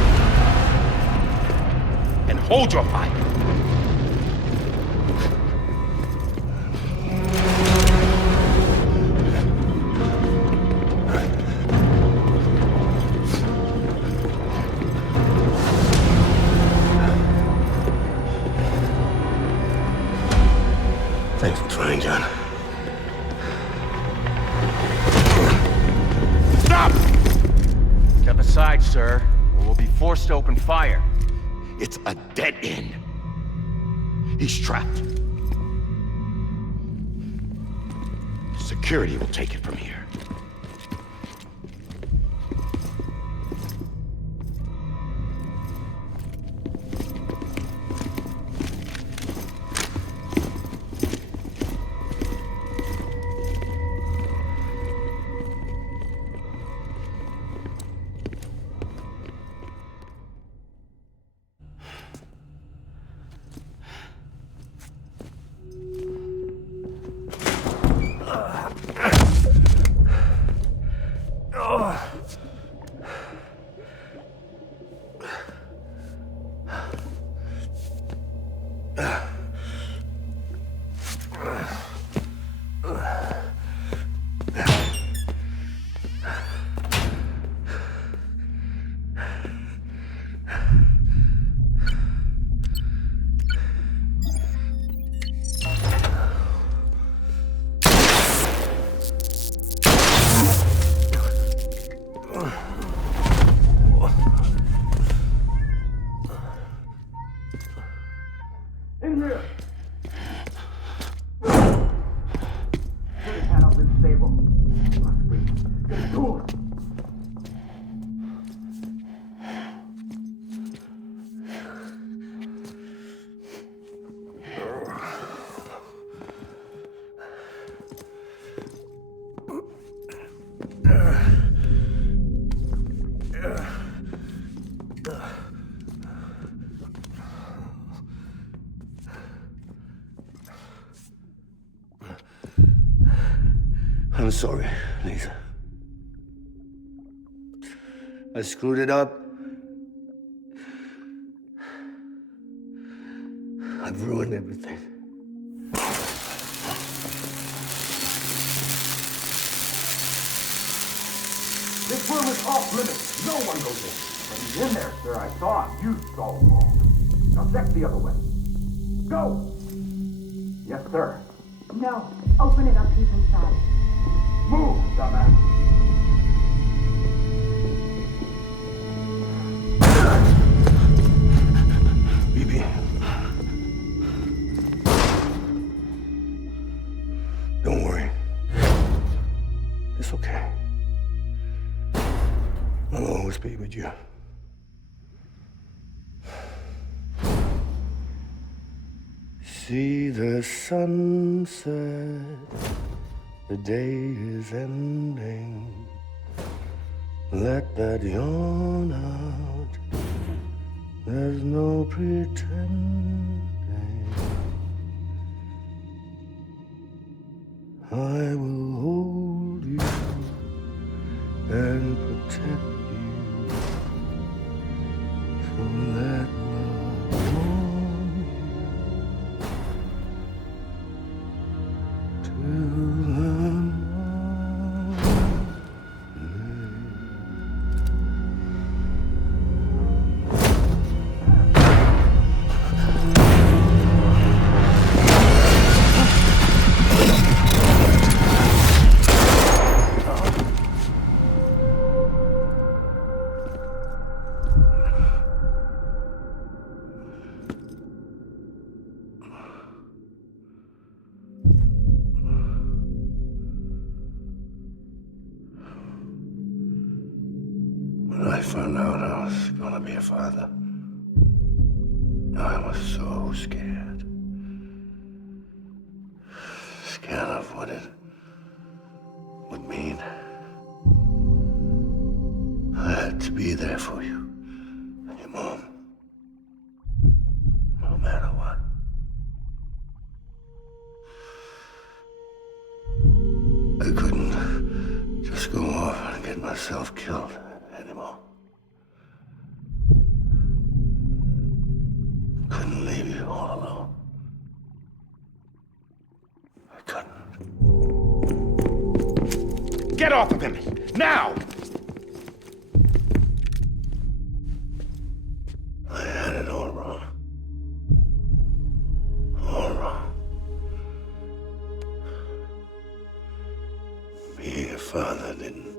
And hold your fire! Thanks for trying, John. Stop! Step aside, sir, or we'll be forced to open fire. It's a dead end. He's trapped. Security will take it from here. I'm sorry, Lisa. I screwed it up. I've ruined everything. This room is off limits. No one goes in. But he's in there, sir. I saw him. You saw him all. Now check the other way. Go! Yes, sir. No. Open it up. He's inside. Move, dumbass. BB. Don't worry. It's okay. I'll always be with you. See the sunset. The day is ending. Let that yawn out. There's no pretending. I will hold you and protect you. So let love warm you till the morning. When I found out I was gonna be a father, I was so scared. Scared of what it would mean. I had to be there for you and your mom, no matter what. I couldn't just go off and get myself killed anymore. Couldn't leave you all alone. I couldn't. Get off of him! Now! I had it all wrong. All wrong. father didn't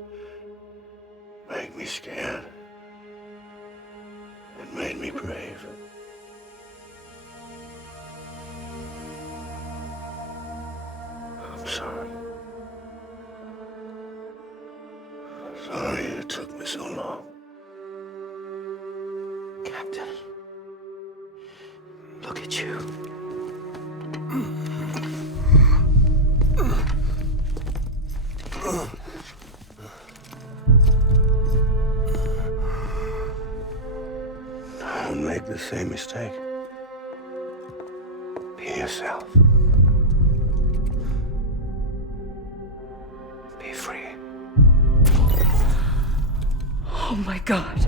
make me scared. It made me brave. I'm sorry. Sorry it took me so long. Captain, look at you. Don't make the same mistake. Be yourself. Be free. Oh my God.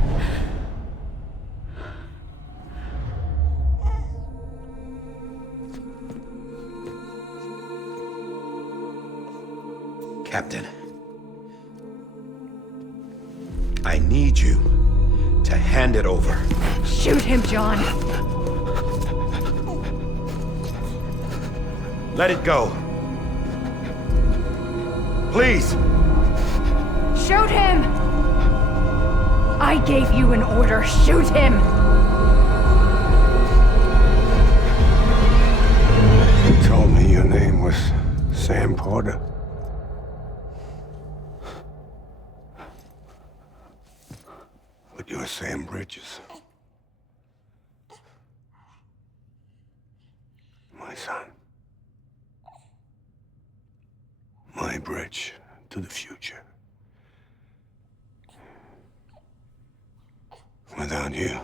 Captain, I need you to hand it over. Shoot him, John. Let it go. Please. Shoot him! I gave you an order. Shoot him! You told me your name was Sam Porter. But you're Sam Bridges. My son. My bridge to the future. Without you,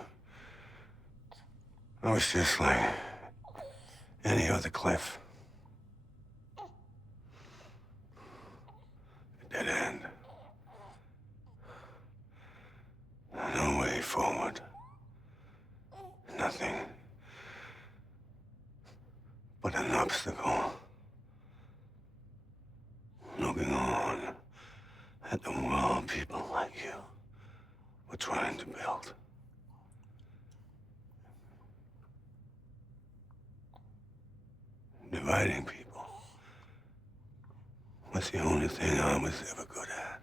I was just like any other Cliff. A dead end. No way forward. Nothing but an obstacle. Looking on at the world people like you were trying to build. Dividing people was the only thing I was ever good at.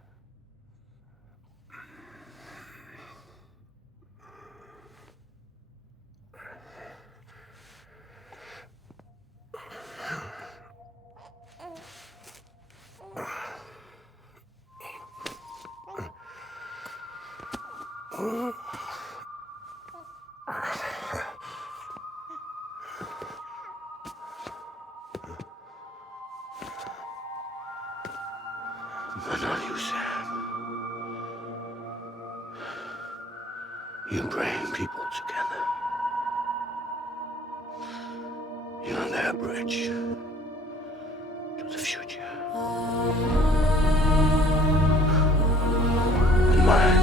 But not you, Sam. You bring people together. You're their bridge to the future. And mine.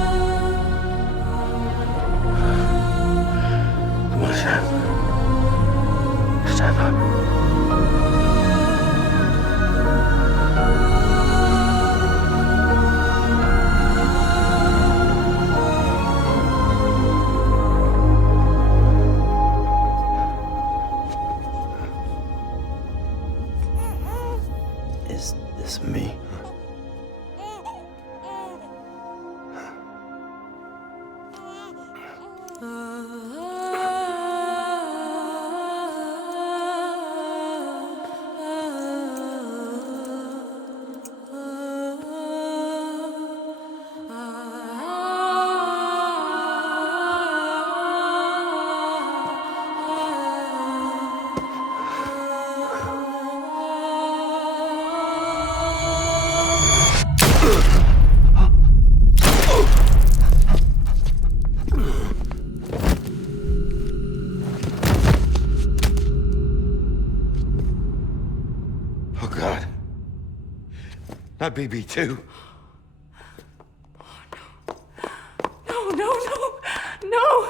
Come on, Sam. Stand up. Is this me? Not BB2. No, no, no, no!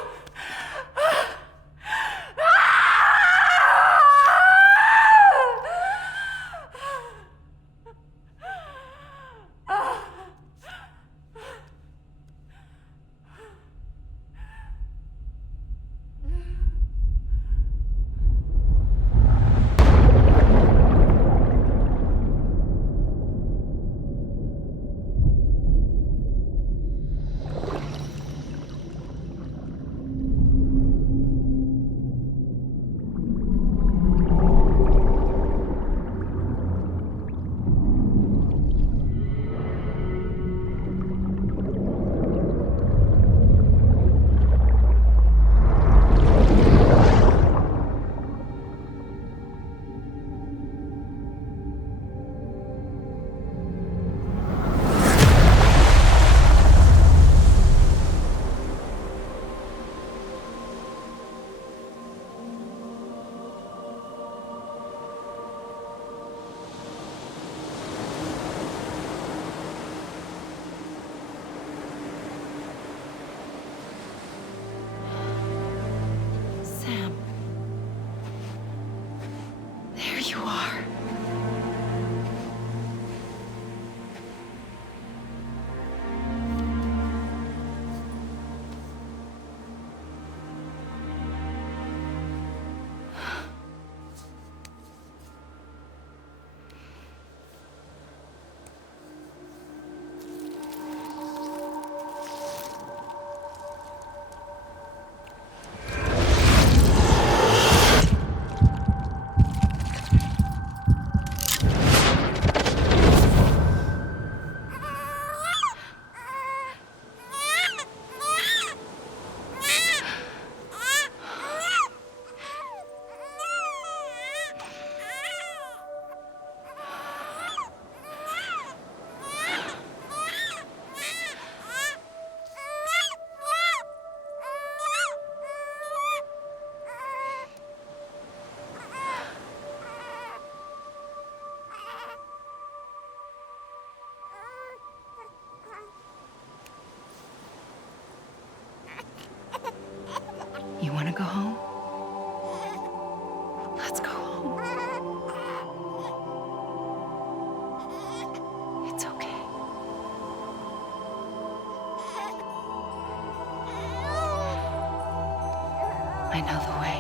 I know the way.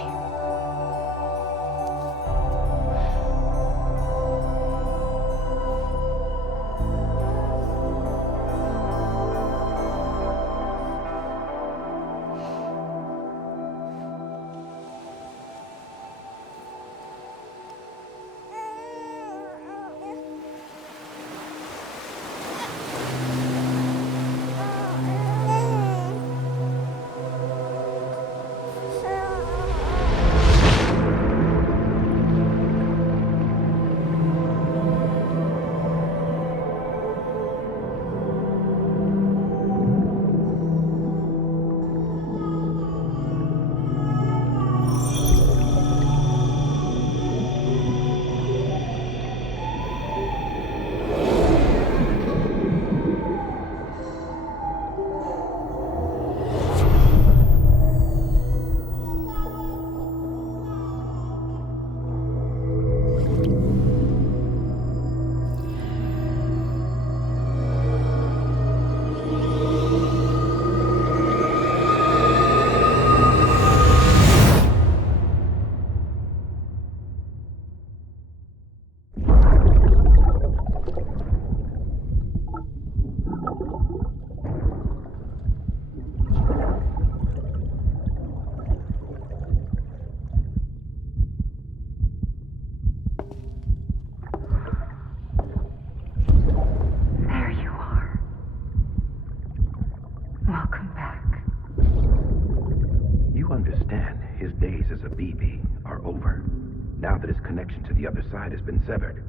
To the other side has been severed.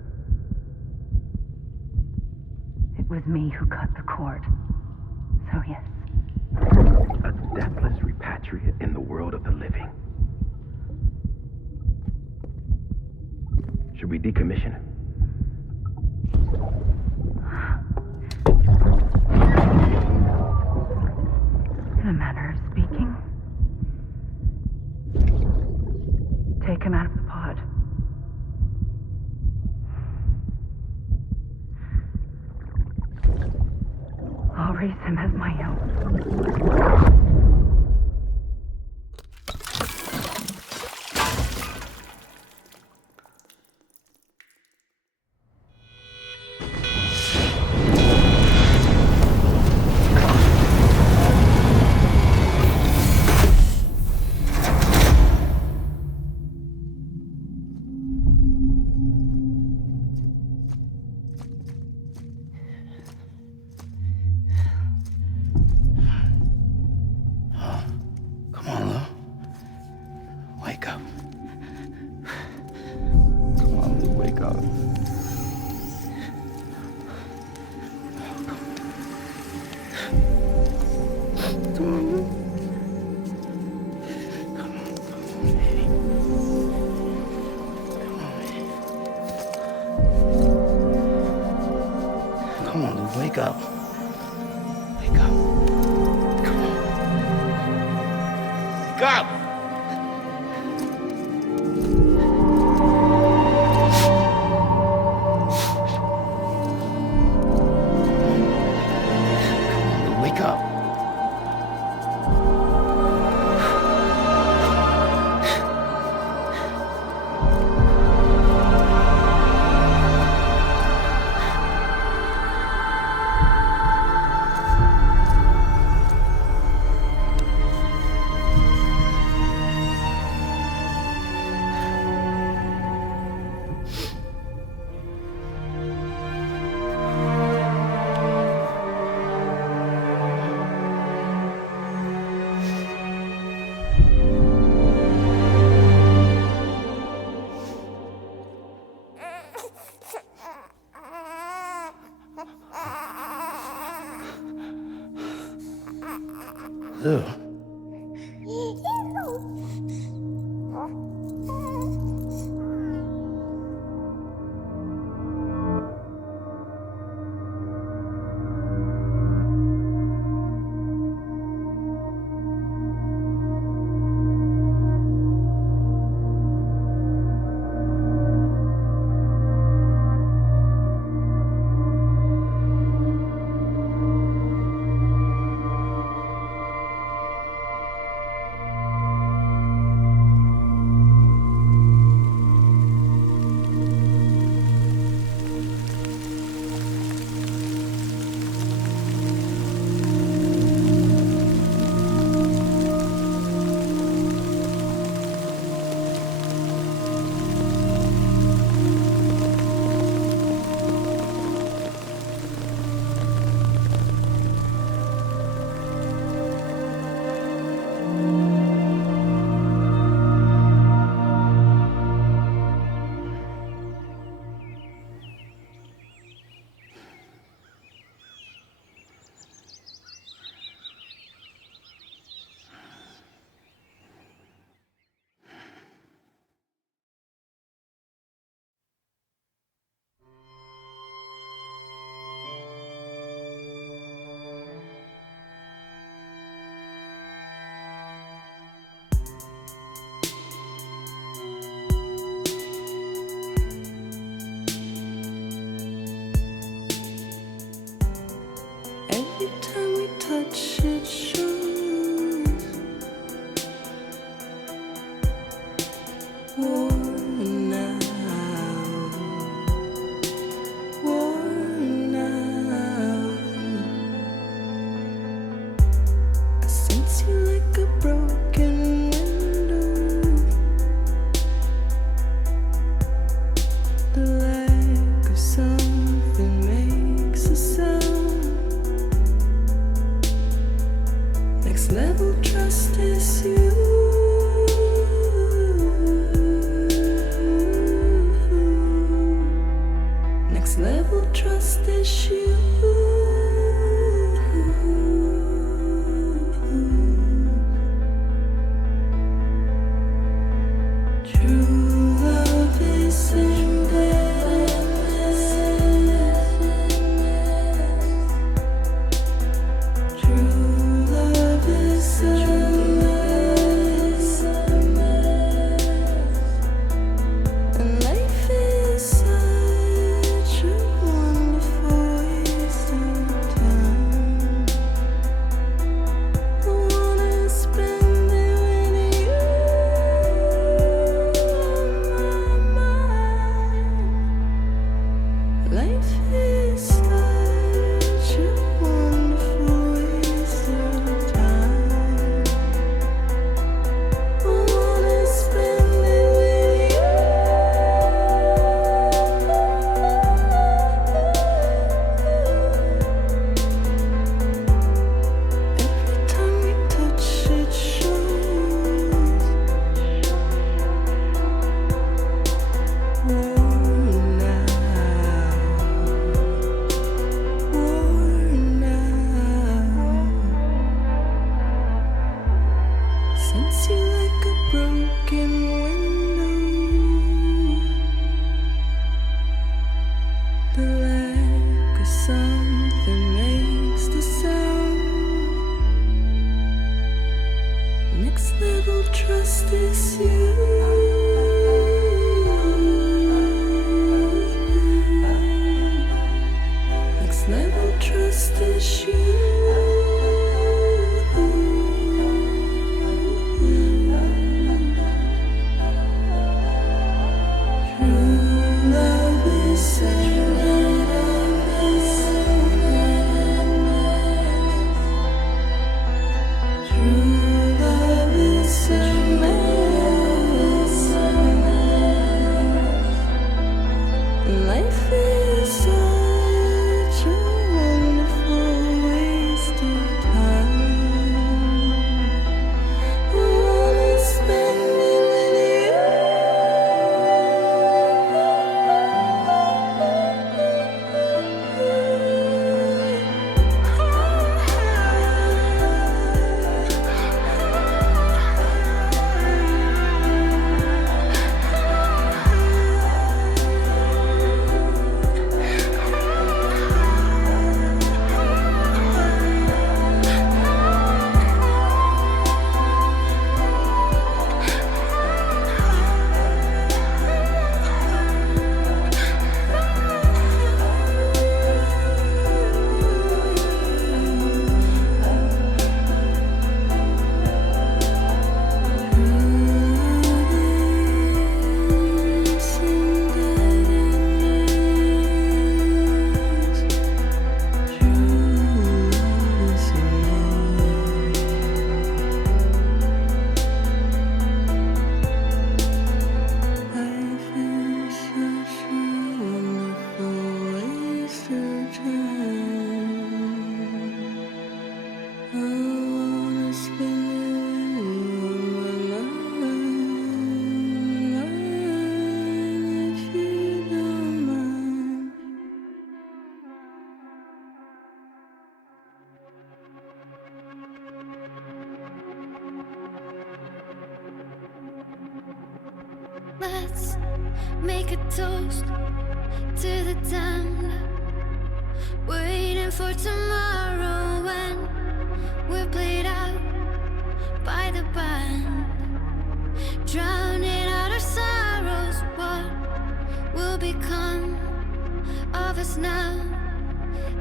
It was me who cut the cord. So yes. A deathless repatriate in the world of the living. Should we decommission it? In a manner of speaking. Take him out of the pod. I'll raise him as my own. Wake up. Wake up. Come on. Wake up! Come on, wake up. Ew. Next level trust issue. True love is in bitterness. True love is a mess. And life is such a wonderful waste of time. I wanna spend it with you on my mind. Life is such a wonderful waste of time. I wanna spend it with you. Every time we touch it shows. Worn out. Sense you like a broken window. The lack of something makes the sound. Next level trust is you. Next level trust is True love is a mess. True love is a mess. Life is such a wonderful waste of time. I wanna spend it with you. Let's make a toast to the damned, waiting for tomorrow when we're played out by the band, drowning out our sorrows. What will become of us now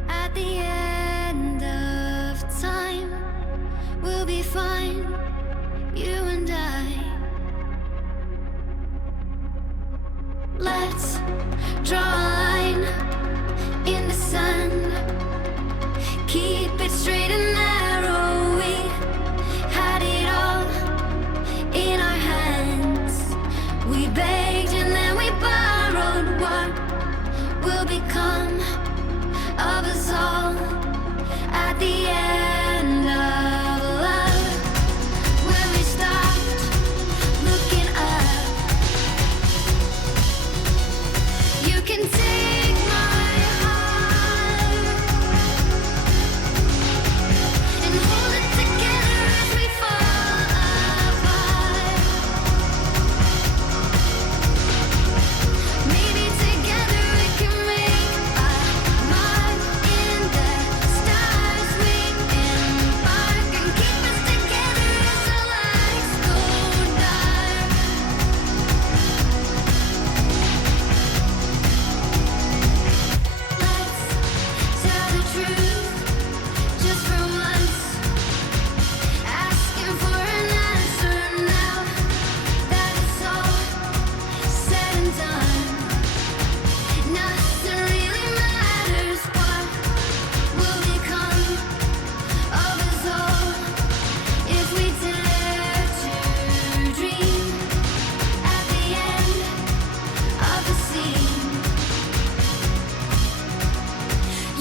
at the end of time? We'll be fine, you and I. Let's draw a line in the sand, keep it straight and narrow. We had it all in our hands. We begged and then we borrowed. What will become of us all?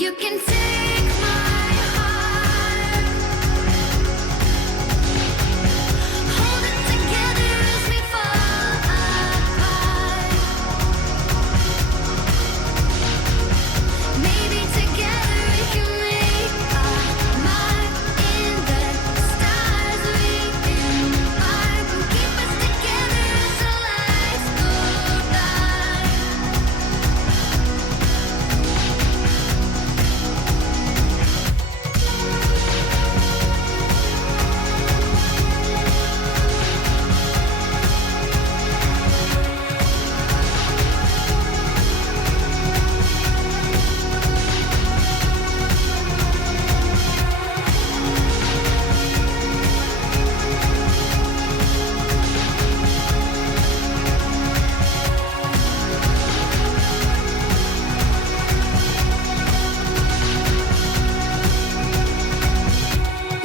You can take my heart, hold it together as we fall apart. Maybe together we can make a mark in the stars. We embark and keep us together as the lights go dark.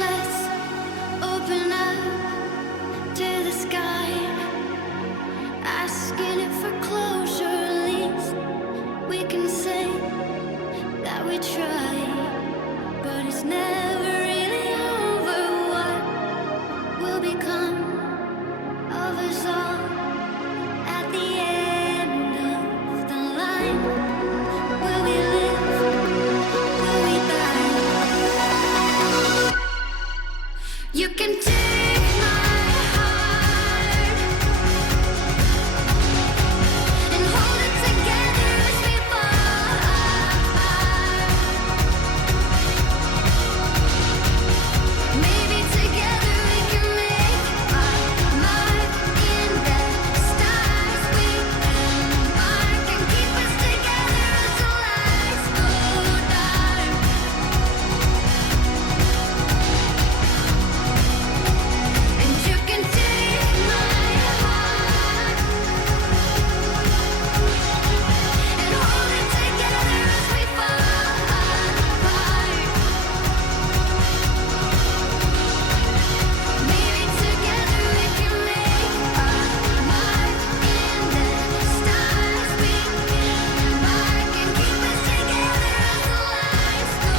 Let's open up to the sky, asking it for closure. At least we can say that we tried, but it's never really over. What will become of us all at the end of the line? Will we live? Will we die? You can take my heart and hold it together as we fall apart. Maybe together we can make a mark in the stars. We embark and keep us together as the lights go dark. And you can take my heart and hold it together as we fall apart. Maybe together we can make a mark in the stars. We embark and keep us together as the lights go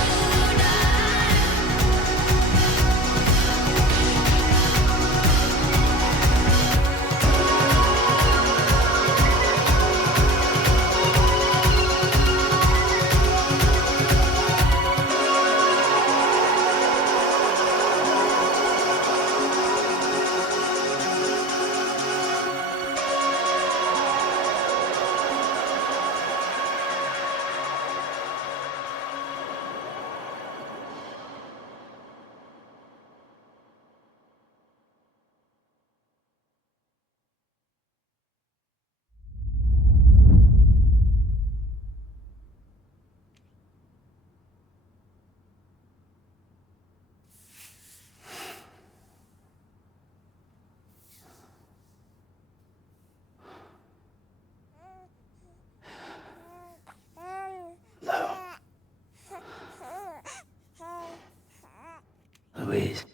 Louise.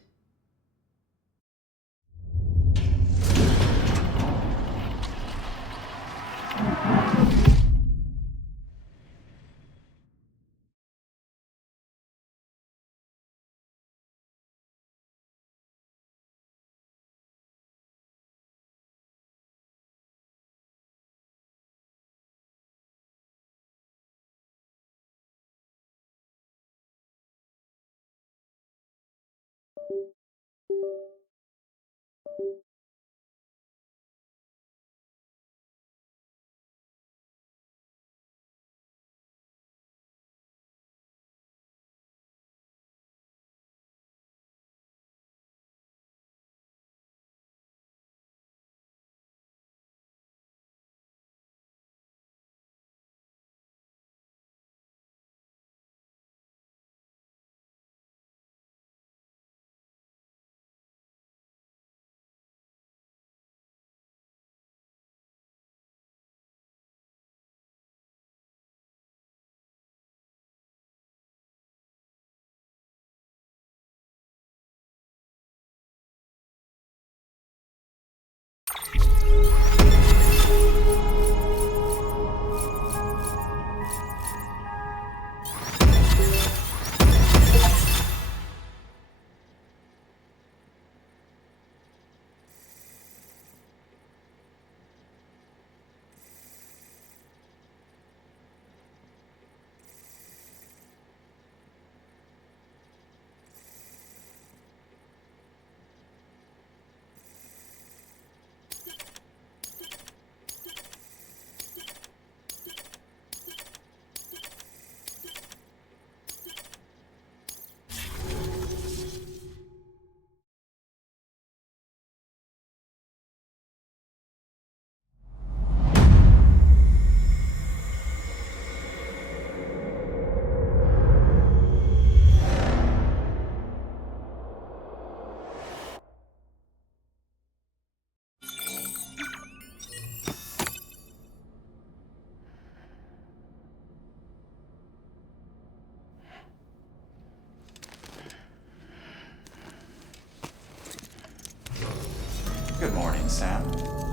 Sam.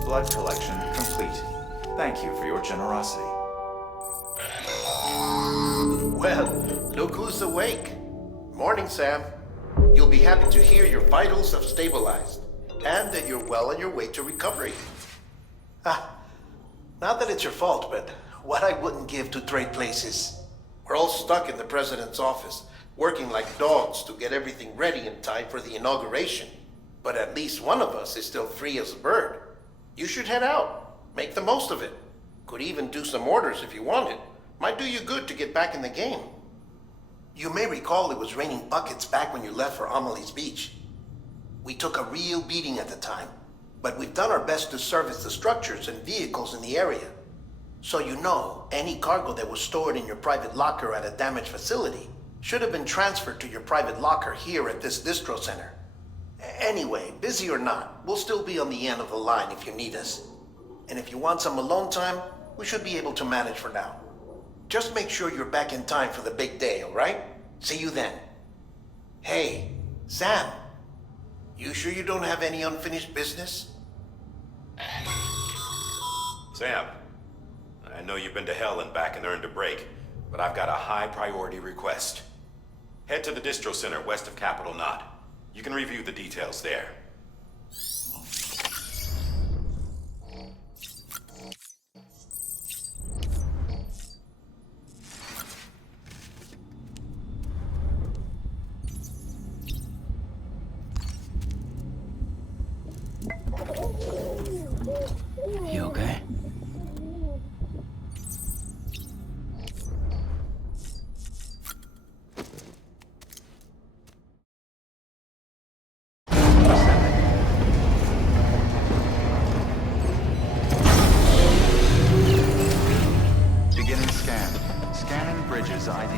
Blood collection complete. Thank you for your generosity. Well, look who's awake. Morning, Sam. You'll be happy to hear your vitals have stabilized, and that you're well on your way to recovery. Not that it's your fault, but what I wouldn't give to trade places. We're all stuck in the president's office, working like dogs to get everything ready in time for the inauguration. But at least one of us is still free as a bird. You should head out. Make the most of it. Could even do some orders if you wanted. Might do you good to get back in the game. You may recall it was raining buckets back when you left for Amelie's Beach. We took a real beating at the time, but we've done our best to service the structures and vehicles in the area. So you know, any cargo that was stored in your private locker at a damaged facility should have been transferred to your private locker here at this distro center. Anyway, busy or not, we'll still be on the end of the line if you need us. And if you want some alone time, we should be able to manage for now. Just make sure you're back in time for the big day, all right? See you then. Hey, Sam, you sure you don't have any unfinished business? Sam, I know you've been to hell and back and earned a break, but I've got a high priority request. Head to the distro center west of Capitol Knot. You can review the details there. You okay? Beginning scan. Scanning bridges ID.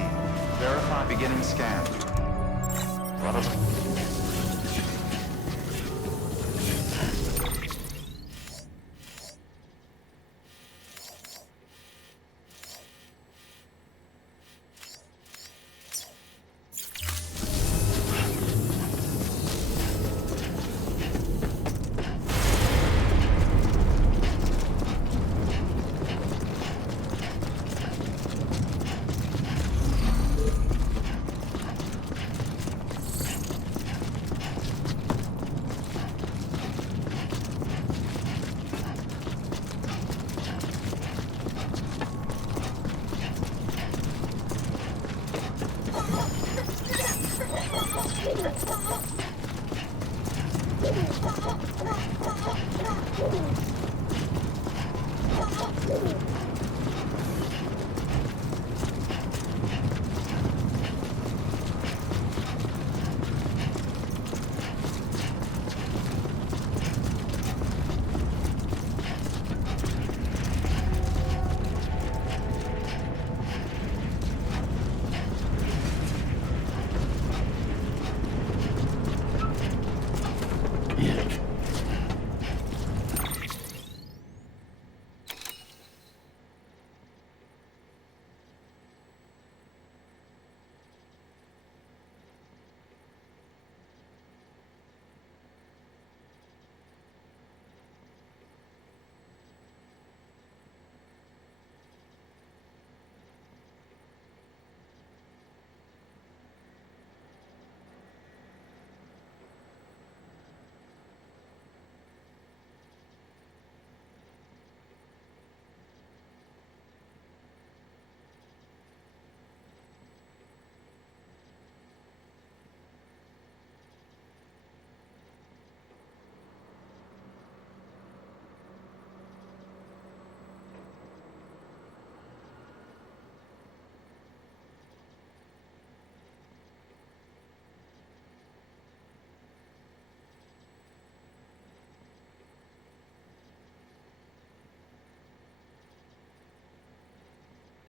Verify beginning scan.